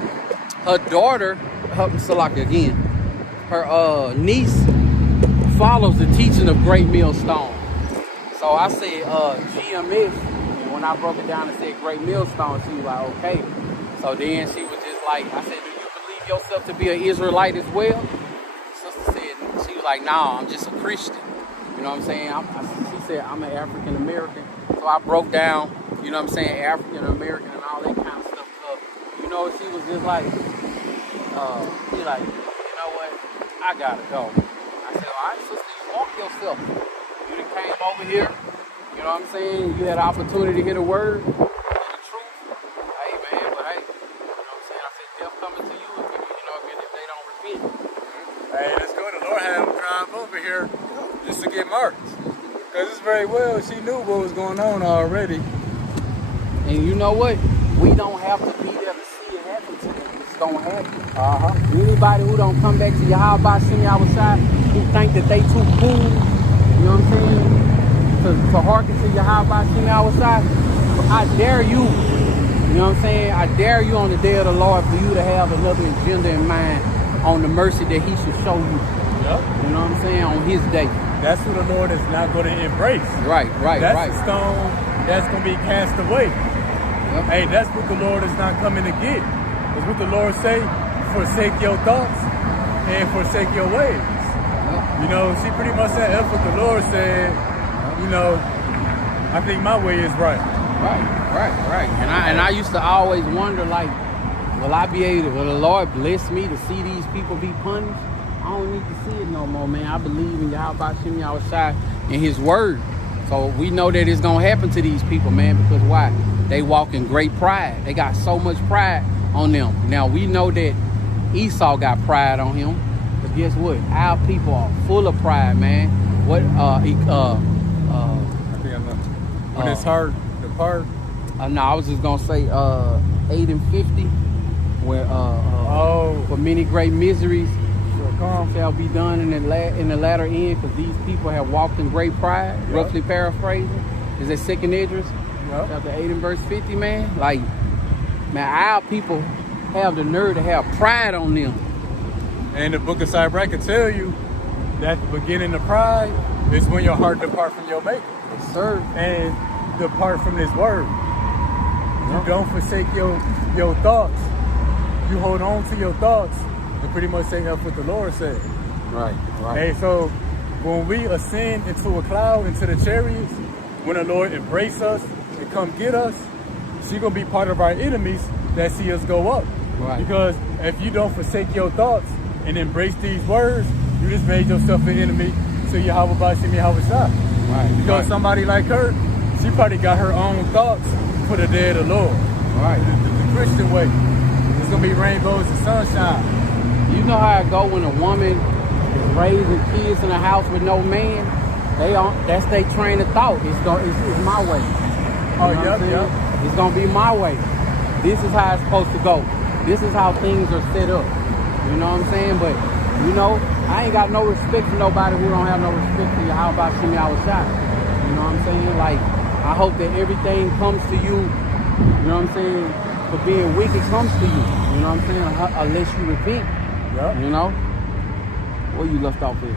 her daughter, her niece follows the teaching of Great Millstone. So I said GMS, and when I broke it down and said Great Millstone, she was like, okay. So then she was just like, I said, do you believe yourself to be an Israelite as well? Sister said, she was like, nah, I'm just a Christian. You know what I'm saying? She said, I'm an African American. So I broke down, you know what I'm saying, African American and all that kind of stuff. You know, she was just like, she like, you know what, I gotta go. I said, all right, sister, you walk yourself. You done came over here, you know what I'm saying? You had an opportunity to hear the word, the truth. Hey, man, but hey, you know what I'm saying? I said, death coming to you if they don't repent. Hey, let's go. The Lord had him drive over here just to get marked. Because it's very well, she knew what was going on already. And you know what? We don't have to be there to see it happen to them. It's gonna happen. Anybody who don't come back to Yahweh Shem outside, who think that they too cool, you know what I'm saying, to hearken to Yahweh Shem outside, I dare you, you know what I'm saying, I dare you on the day of the Lord for you to have another agenda in mind on the mercy that he should show you. Yep. You know what I'm saying, on his day. That's who the Lord is not going to embrace. Right. That's the stone that's going to be cast away. Yep. Hey, that's what the Lord is not coming to get. It's what the Lord say, forsake your thoughts and forsake your ways. Yep. You know, she pretty much said, that's what the Lord said, you know, I think my way is right. Right. And I used to always wonder, like, will the Lord bless me to see these people be punished? I don't need to see it no more, man. I believe in Yahweh Shem Yahushua and his word. So we know that it's gonna happen to these people, man, because why? They walk in great pride. They got so much pride on them. Now we know that Esau got pride on him, but guess what? Our people are full of pride, man. What I think I know. When it's hard to part. No, I was just gonna say 8 and 50, where for many great miseries shall be done in the latter end, because these people have walked in great pride. Yep. Roughly paraphrasing, is that Second Esdras, chapter 8 and verse 50, man? Like, man, our people have the nerve to have pride on them. And the book of Sirach can tell you that the beginning of pride is when your heart depart from your maker. Yes, sir. And depart from his word. You don't forsake your thoughts. You hold on to your thoughts and pretty much saying that's what the Lord said. Right. And so when we ascend into a cloud, into the chariots, when the Lord embrace us and come get us, she's going to be part of our enemies that see us go up. Right. Because if you don't forsake your thoughts and embrace these words, you just made yourself an enemy to Yahweh Bashim Yahweh Shah. Right. Because somebody like her, she probably got her own thoughts for the day of the Lord. Right. The Christian way. It's going to be rainbows and sunshine. You know how it go when a woman is raising kids in a house with no man? That's their train of thought. It's my way. Oh, yeah. It's gonna be my way. This is how it's supposed to go. This is how things are set up. You know what I'm saying? But you know, I ain't got no respect for nobody who don't have no respect for Yahweh Bashim Yahweh Shai. You know what I'm saying? Like, I hope that everything comes to you. You know what I'm saying? For being wicked comes to you. You know what I'm saying? Unless you repent. Yep. You know? Where you left off with?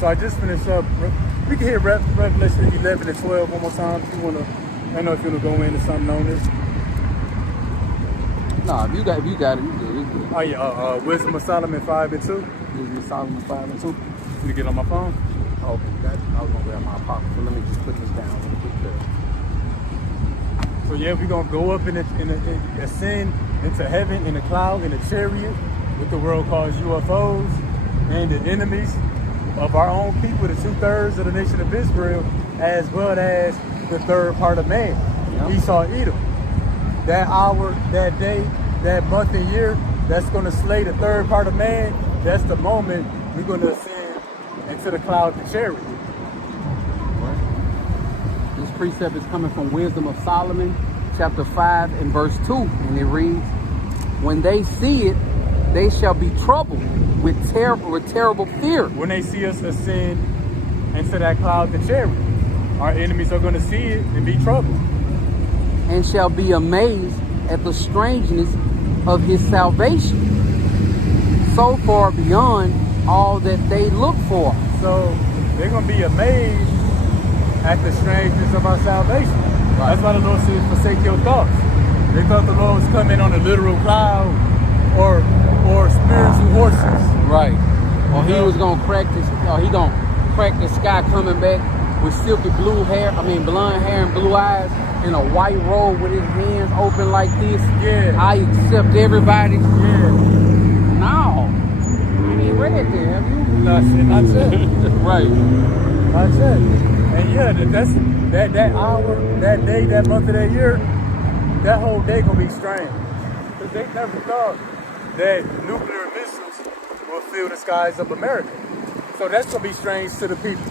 So I just finished up. We can hear Revelation 11 and 12 one more time if you want to. I don't know if you want to go into something on this. Nah, if you got it, you good. Oh yeah, Wisdom of Solomon 5 and 2. Wisdom of Solomon 5 and 2. You get on my phone? Okay, I was gonna grab my pocket, so let me just put this down real quick there. So yeah, we're gonna go up in ascend into heaven in a cloud, in a chariot, what the world calls UFOs, and the enemies of our own people, the 2/3 of the nation of Israel, as well as the third part of man, Esau, Edom. That hour, that day, that month and year, that's gonna slay the third part of man. That's the moment we're gonna ascend into the cloud, the chariot. This precept is coming from Wisdom of Solomon, chapter 5 and verse 2, and it reads, "When they see it, they shall be troubled with terrible fear." When they see us ascend into that cloud, the chariot, our enemies are going to see it and be troubled. "And shall be amazed at the strangeness of his salvation, so far beyond all that they look for." So they're going to be amazed at the strangeness of our salvation. Right. That's why the Lord says, forsake your thoughts. They thought the Lord was coming on a literal cloud or spiritual horses. Right. Or he was gonna crack this. He gonna crack the sky coming back with silky blonde hair and blue eyes, in a white robe with his hands open like this. Yeah. I accept everybody. Yeah. No. You ain't read there, have you? Not yet. Right. Not yet. And yeah, that's that hour, that day, that month of that year, that whole day gonna be strange. Because they never thought that nuclear missiles will fill the skies of America. So that's gonna be strange to the people,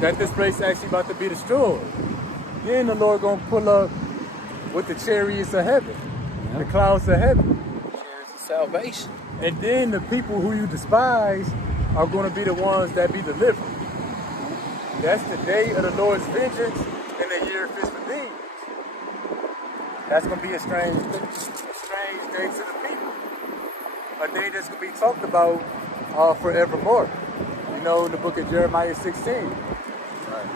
that this place actually about to be destroyed. Then the Lord gonna pull up with the chariots of heaven, the clouds of heaven. Chariots of salvation. And then the people who you despise are gonna be the ones that be delivered. That's the day of the Lord's vengeance and the year of his redeemed. That's gonna be a strange day to the people. A day that's going to be talked about forevermore. You know, in the book of Jeremiah 16. Right.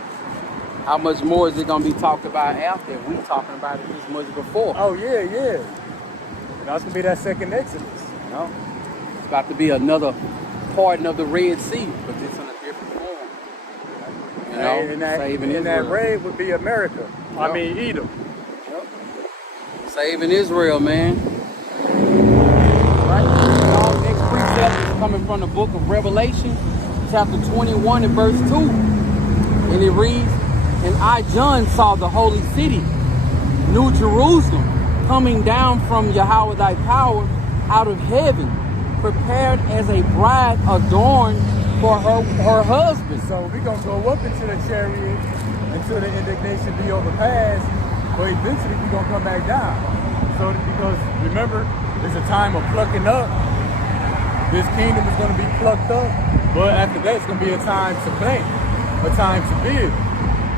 How much more is it going to be talked about after? We talking about it this much before. Oh, yeah. And that's going to be that second Exodus. You know? It's about to be another parting of the Red Sea, but it's in a different form. You know, and that raid would be America. Yep. I mean, Edom. Yep. Saving Israel, man. Next precept is coming from the book of Revelation, chapter 21 and verse 2. And it reads, and I, John, saw the holy city, New Jerusalem, coming down from Yahweh thy power out of heaven, prepared as a bride adorned for her husband. So we're going to go up into the chariot until the indignation be overpassed, but eventually we're going to come back down. So because remember, it's a time of plucking up. This kingdom is going to be plucked up, but after that it's going to be a time to plant, a time to build.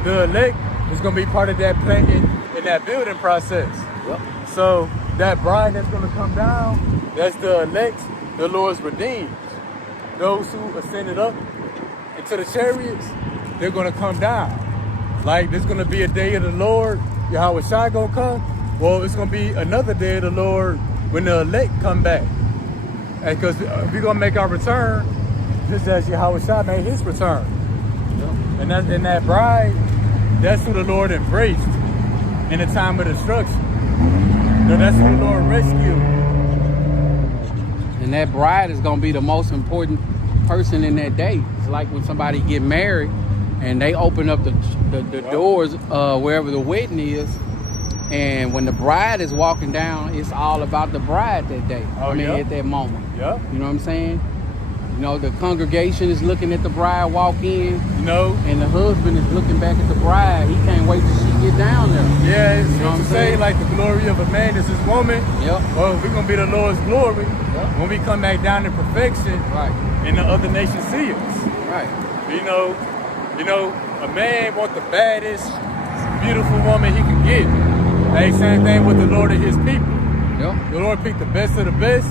The elect is going to be part of that planting and that building process. Yep. So that bride that's going to come down, that's the elect, the Lord's redeemed. Those who ascended up into the chariots, they're going to come down. Like there's going to be a day of the Lord, Yahweh Shai going to come. Well, it's going to be another day of the Lord when the elect come back. Because we're going to make our return just as Yahweh Shai made his return. Yep. And that bride, that's who the Lord embraced in the time of destruction. So that's who the Lord rescued. And that bride is going to be the most important person in that day. It's like when somebody get married and they open up the doors wherever the wedding is. And when the bride is walking down, it's all about the bride that day. At that moment. Yeah. You know what I'm saying? You know, the congregation is looking at the bride walk in. You know. And the husband is looking back at the bride. He can't wait till she get down there. Yeah, it's you know to say like the glory of a man is his woman. Yep. Well, we're going to be the Lord's glory when we come back down in perfection. Right. And the other nations see us. Right. You know, a man wants the baddest, beautiful woman he can get. Hey, same thing with the Lord and his people. Yep. The Lord picked the best of the best.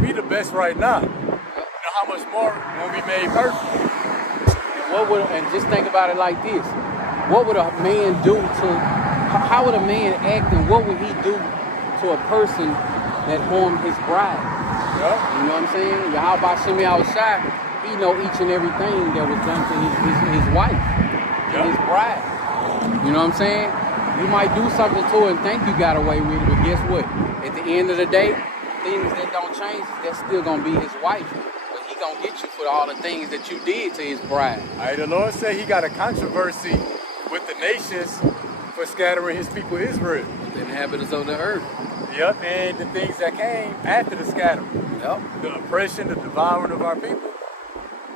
We the best right now. You know how much more when we made perfect. And just think about it like this. What would a man do how would a man act and what would he do to a person that harmed his bride? Yep. You know what I'm saying? Yahweh Shem Yahushai, he know each and everything that was done to his wife and his bride. You know what I'm saying? You might do something to her and think you got away with it, but guess what? At the end of the day, things that don't change, that's still gonna be his wife. But he gonna get you for all the things that you did to his bride. All right, the Lord said he got a controversy with the nations for scattering his people Israel. The inhabitants of the earth. Yep, and the things that came after the scattering. Yep. The oppression, the devouring of our people.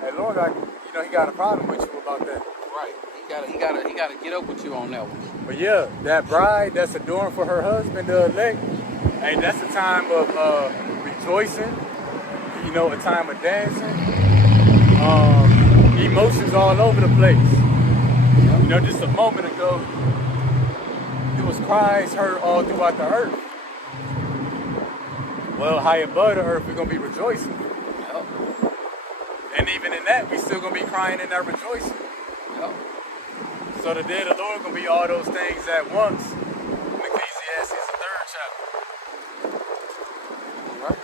Hey, Lord, he got a problem with you about that. Right. He gotta get up with you on that one. But yeah, that bride that's adorned for her husband, the elect, hey, that's a time of rejoicing, you know, a time of dancing, emotions all over the place. Yep. You know, just a moment ago, there was cries heard all throughout the earth. Well, high above the earth, we're going to be rejoicing. Yep. And even in that, we still going to be crying in that rejoicing. Yep. So the day of the Lord going to be all those things at once. Ecclesiastes, the 3rd chapter. All right.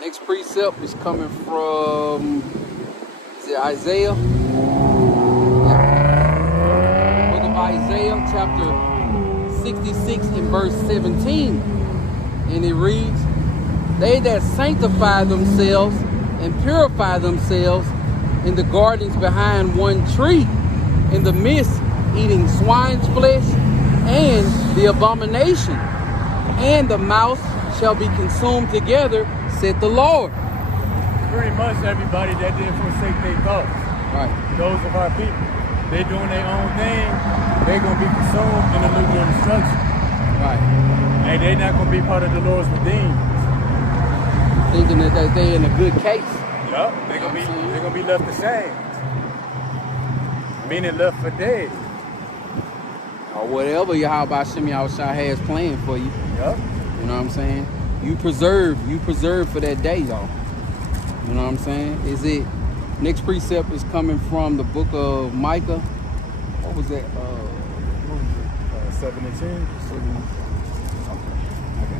Next precept is coming from, is it Isaiah? Yeah. Book of Isaiah, chapter 66 and verse 17. And it reads, they that sanctify themselves and purify themselves in the gardens behind one tree, in the midst eating swine's flesh and the abomination, and the mouse shall be consumed together, said the Lord. Pretty much everybody that didn't forsake their thoughts. Right. Those of our people. They doing their own thing, they're going to be consumed in the lukewarm destruction. Right. And they're not going to be part of the Lord's redeemed. Thinking that they're in a good case. Yup. They're going to be left ashamed. Meaning left for dead. Or whatever Yahweh Shem Yahushai has planned for you. Yup. You know what I'm saying? You preserve for that day, though. You know what I'm saying? Next precept is coming from the book of Micah. What was that? What was it? 7 and 10? Okay, I got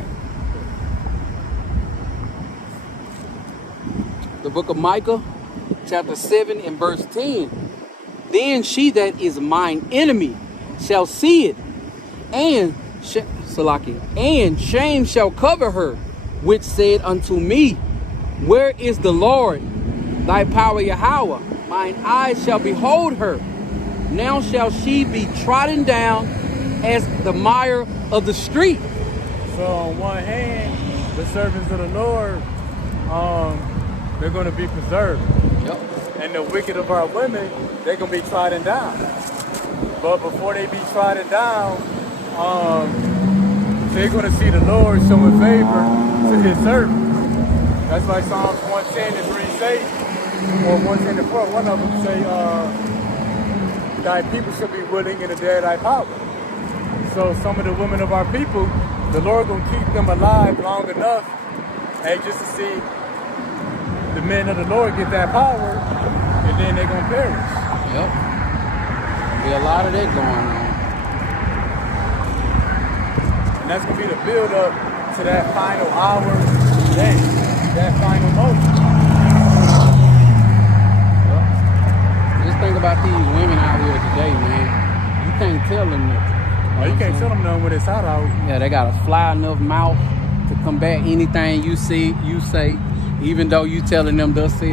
it. The book of Micah, chapter 7 and verse 10. Then she that is mine enemy shall see it, and shame shall cover her, which said unto me, where is the Lord, thy power Yahweh? Mine eyes shall behold her, Now shall she be trodden down as the mire of the street. So on one hand, the servants of the Lord, they're going to be preserved. Yep. And the wicked of our women, they're going to be trodden down. But before they be trodden down, they're going to see the Lord showing favor to his servants. That's why Psalms 110:3 say, or 110:4, one of them say, thy people should be willing in the day of thy power. So some of the women of our people, the Lord going to keep them alive long enough, and just to see the men of the Lord get that power, and then they're going to perish. Yep. Be a lot of that going on. And that's going to be the build up to that final hour, that final moment. Yep. Just think about these women out here today, man. You can't tell them nothing. Oh, you can't tell them nothing when it's hot out. Yeah, they got a fly enough mouth to combat anything you say, even though you telling them thus says